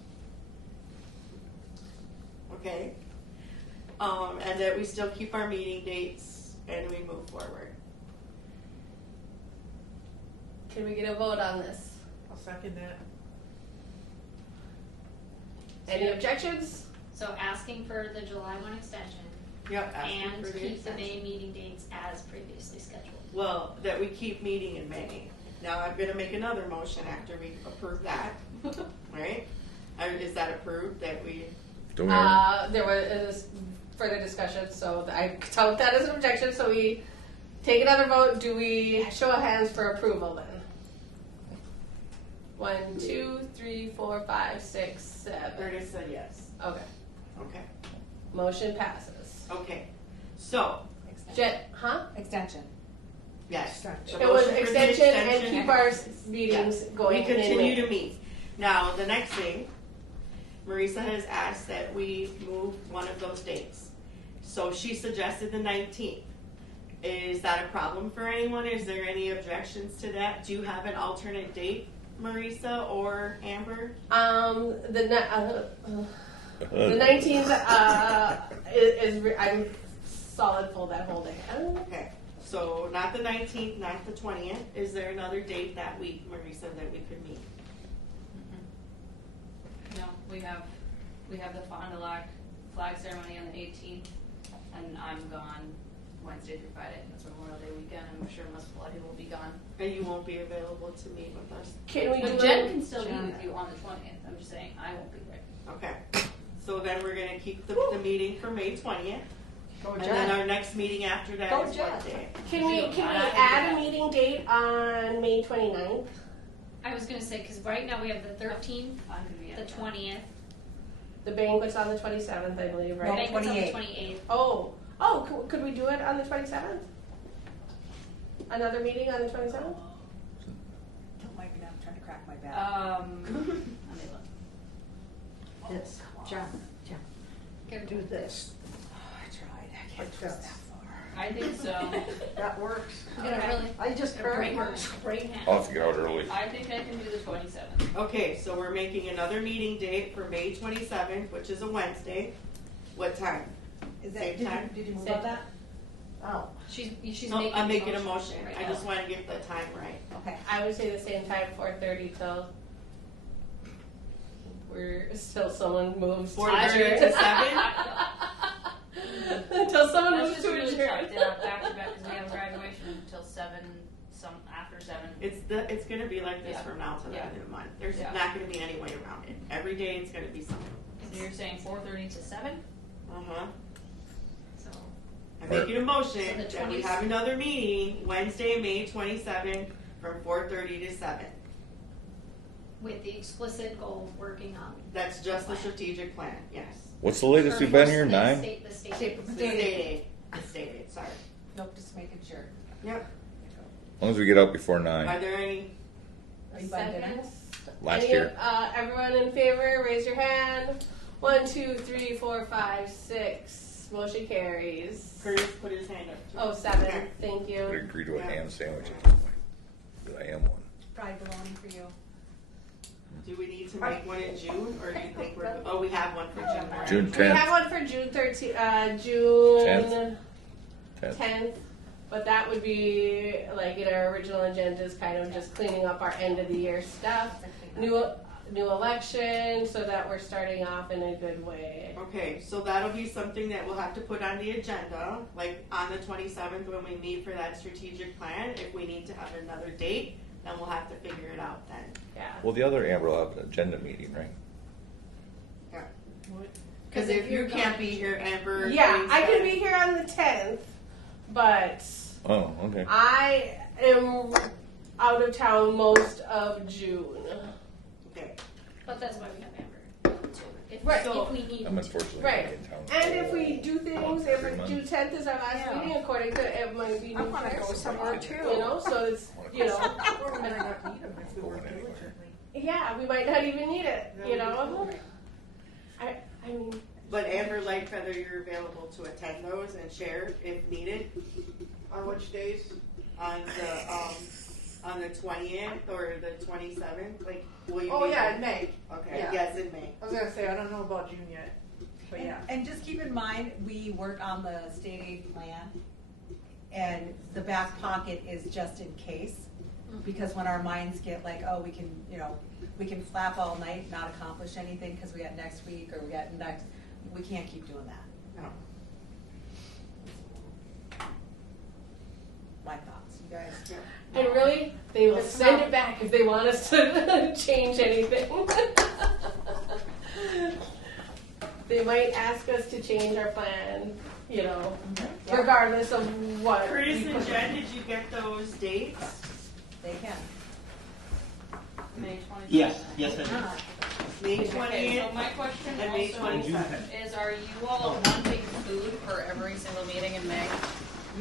Okay? And that we still keep our meeting dates and we move forward. Can we get a vote on this? I'll second that. Any objections? So asking for the July 1 extension. Yep, asking And for the keep the extension. May meeting dates as previously scheduled. Well, that we keep meeting in May. Now I'm gonna make another motion after we approve that, right? Is that approved that we? Don't we already- There was further discussion, so I count that as an objection, so we take another vote. Do we show of hands for approval then? 1, 2, 3, 4, 5, 6, 7. Curtis said yes. Okay. Okay. Motion passes. Okay. So. Extension. Yes. It was extension and keep our meetings going. We continue to meet. Now, the next thing, Marisa has asked that we move one of those dates. So she suggested the 19th. Is that a problem for anyone? Is there any objections to that? Do you have an alternate date, Marisa or Amber? The 19th is I'm solid full that whole day. Okay. So not the 19th, not the 20th. Is there another date that week, Marisa, that we could meet? No, we have the Fond du Lac flag ceremony on the 18th, and I'm gone Wednesday through Friday. That's Memorial Day weekend. I'm sure most of people will be gone. And you won't be available to meet with us. But Jen can still meet with you on the 20th. I'm just saying I won't be there. Okay. So then we're gonna keep the meeting for May 20th. And Jen. then our next meeting after that is what day? Can we add a meeting date on May 29th? I was gonna say, because right now we have the 13th, the 20th. The banquet's on the 27th, I believe, right? The banquet's on the 28th. Could we do it on the 27th? Another meeting on the 27th? Don't mind me now, I'm trying to crack my back. This, John, do this. I tried, I can't Like twist this. that far. I think so. That works. Okay. I just heard works. I'll have to get out early. I think I can do the 27th. Okay, so we're making another meeting date for May 27th, which is a Wednesday. What time? Is Same that, time? did you move Same on that? Oh. She's No, making I'm making a a motion. right I now. just want to get the time right. Okay. I would say the same time, 4:30 till we're still someone moves. 4:30 to 7? Until someone That's moves just to really adjourn. tough. Yeah, back to back because we have graduation until 7. Some after 7. It's going to be like this Yeah. from now till the end of the month. There's Yeah. not going to be any way around it. Every day it's going to be something. So you're saying 4:30 to 7? Uh-huh. So I'm making a motion So the that we 20th have another meeting Wednesday, May 27th from 4:30 to 7. With the explicit goal of working on. That's just the strategic plan, yes. What's the latest you've been here? 9? The state The state aid. The state aid, sorry. Nope, just making sure. Yep. As long as we get out before Are 9. there any? Are you buying dinner? Last Any year. Everyone in favor, raise your hand. 1, 2, 3, 4, 5, 6. Motion carries. Curtis put his hand up. too. Oh, 7. Okay. Thank I you. agree to a Yeah. ham sandwich. I am one. Fried bologna for you. Do we need to make one in June, or do you think we're? Oh, we have one for June. already. June We 10th. have one for June 13th, June 10th. 10th. But that would be like in our original agenda is kind of just cleaning up our end of the year stuff. New election, so that we're starting off in a good way. Okay, so that'll be something that we'll have to put on the agenda, like on the 27th when we meet for that strategic plan. If we need to have another date, then we'll have to figure it out then. Yeah. Well, the other Amber will have an agenda meeting, right? Yeah. Because if you can't be here, Amber. Yeah, I can be here on the 10th, but Oh, okay. I am out of town most of June. Okay. But that's why we have Amber too. If, Right. if we need I'm unfortunately Right. not in town. And if we do things, if 3 months. June 10th is our last Yeah. meeting, according to it might be I New want to Year's, go somewhere too. you know, so it's, you know, Or we might not need them if we work Going anywhere. diligently. yeah, we might not even need it, you know? I mean, But Amber Lightfeather, you're available to attend those and share if needed. On which days? On the 20th or the 27th. Like, will you? Oh, be yeah, there? in May. Okay. Yeah. Yes, in May. I was gonna say, I don't know about June yet, but yeah. And just keep in mind, we work on the state aid plan, and the back pocket is just in case. Because when our minds get like, oh, we can flap all night, not accomplish anything because we got next week or we got next, we can't keep doing that. No. My thoughts, you guys. And really, they will send it back if they want us to change anything. They might ask us to change our plan, you know, regardless of what. Chris and Jen, did you get those dates? They can. May 20th. Yes, yes, I did. May Okay, 20th so my question and May also 27th. is, are you all wanting food for every single meeting in May?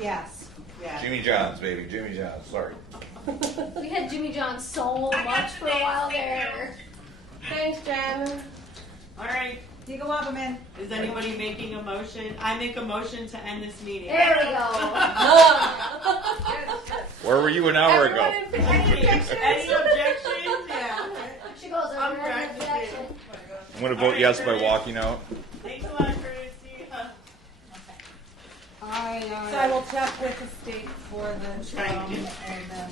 Yes. Yeah. Jimmy John's, baby, Jimmy John's, sorry. We had Jimmy John so much for a while there. Thanks, Jen. All right. You go up, man. Is anybody making a motion? I make a motion to end this meeting. There we go. Where were you an hour ago? Any objections? Yeah. She goes, I'm over practicing. objection. I'm gonna vote yes by walking out. Thanks a lot, Curtis. See ya. So I will check with the state for the Thank you. and then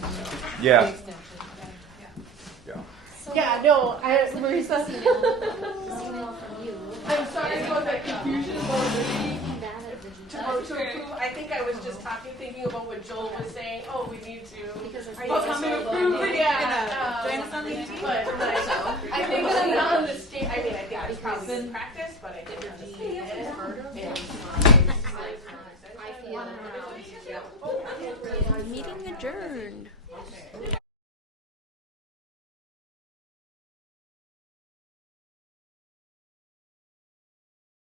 Yeah. the extension. Yeah. Yeah, no, Marisa. This email from you. I'm sorry about that confusion about the To vote to approve. I think I was just thinking about what Joel was saying. Oh, we need to. Because Are you coming to approve it? Yeah. Join us on the 18th? But like, I think it's not on the state. I mean, I think it's probably good practice, but I didn't have the state I feel. Yeah. Meeting adjourned.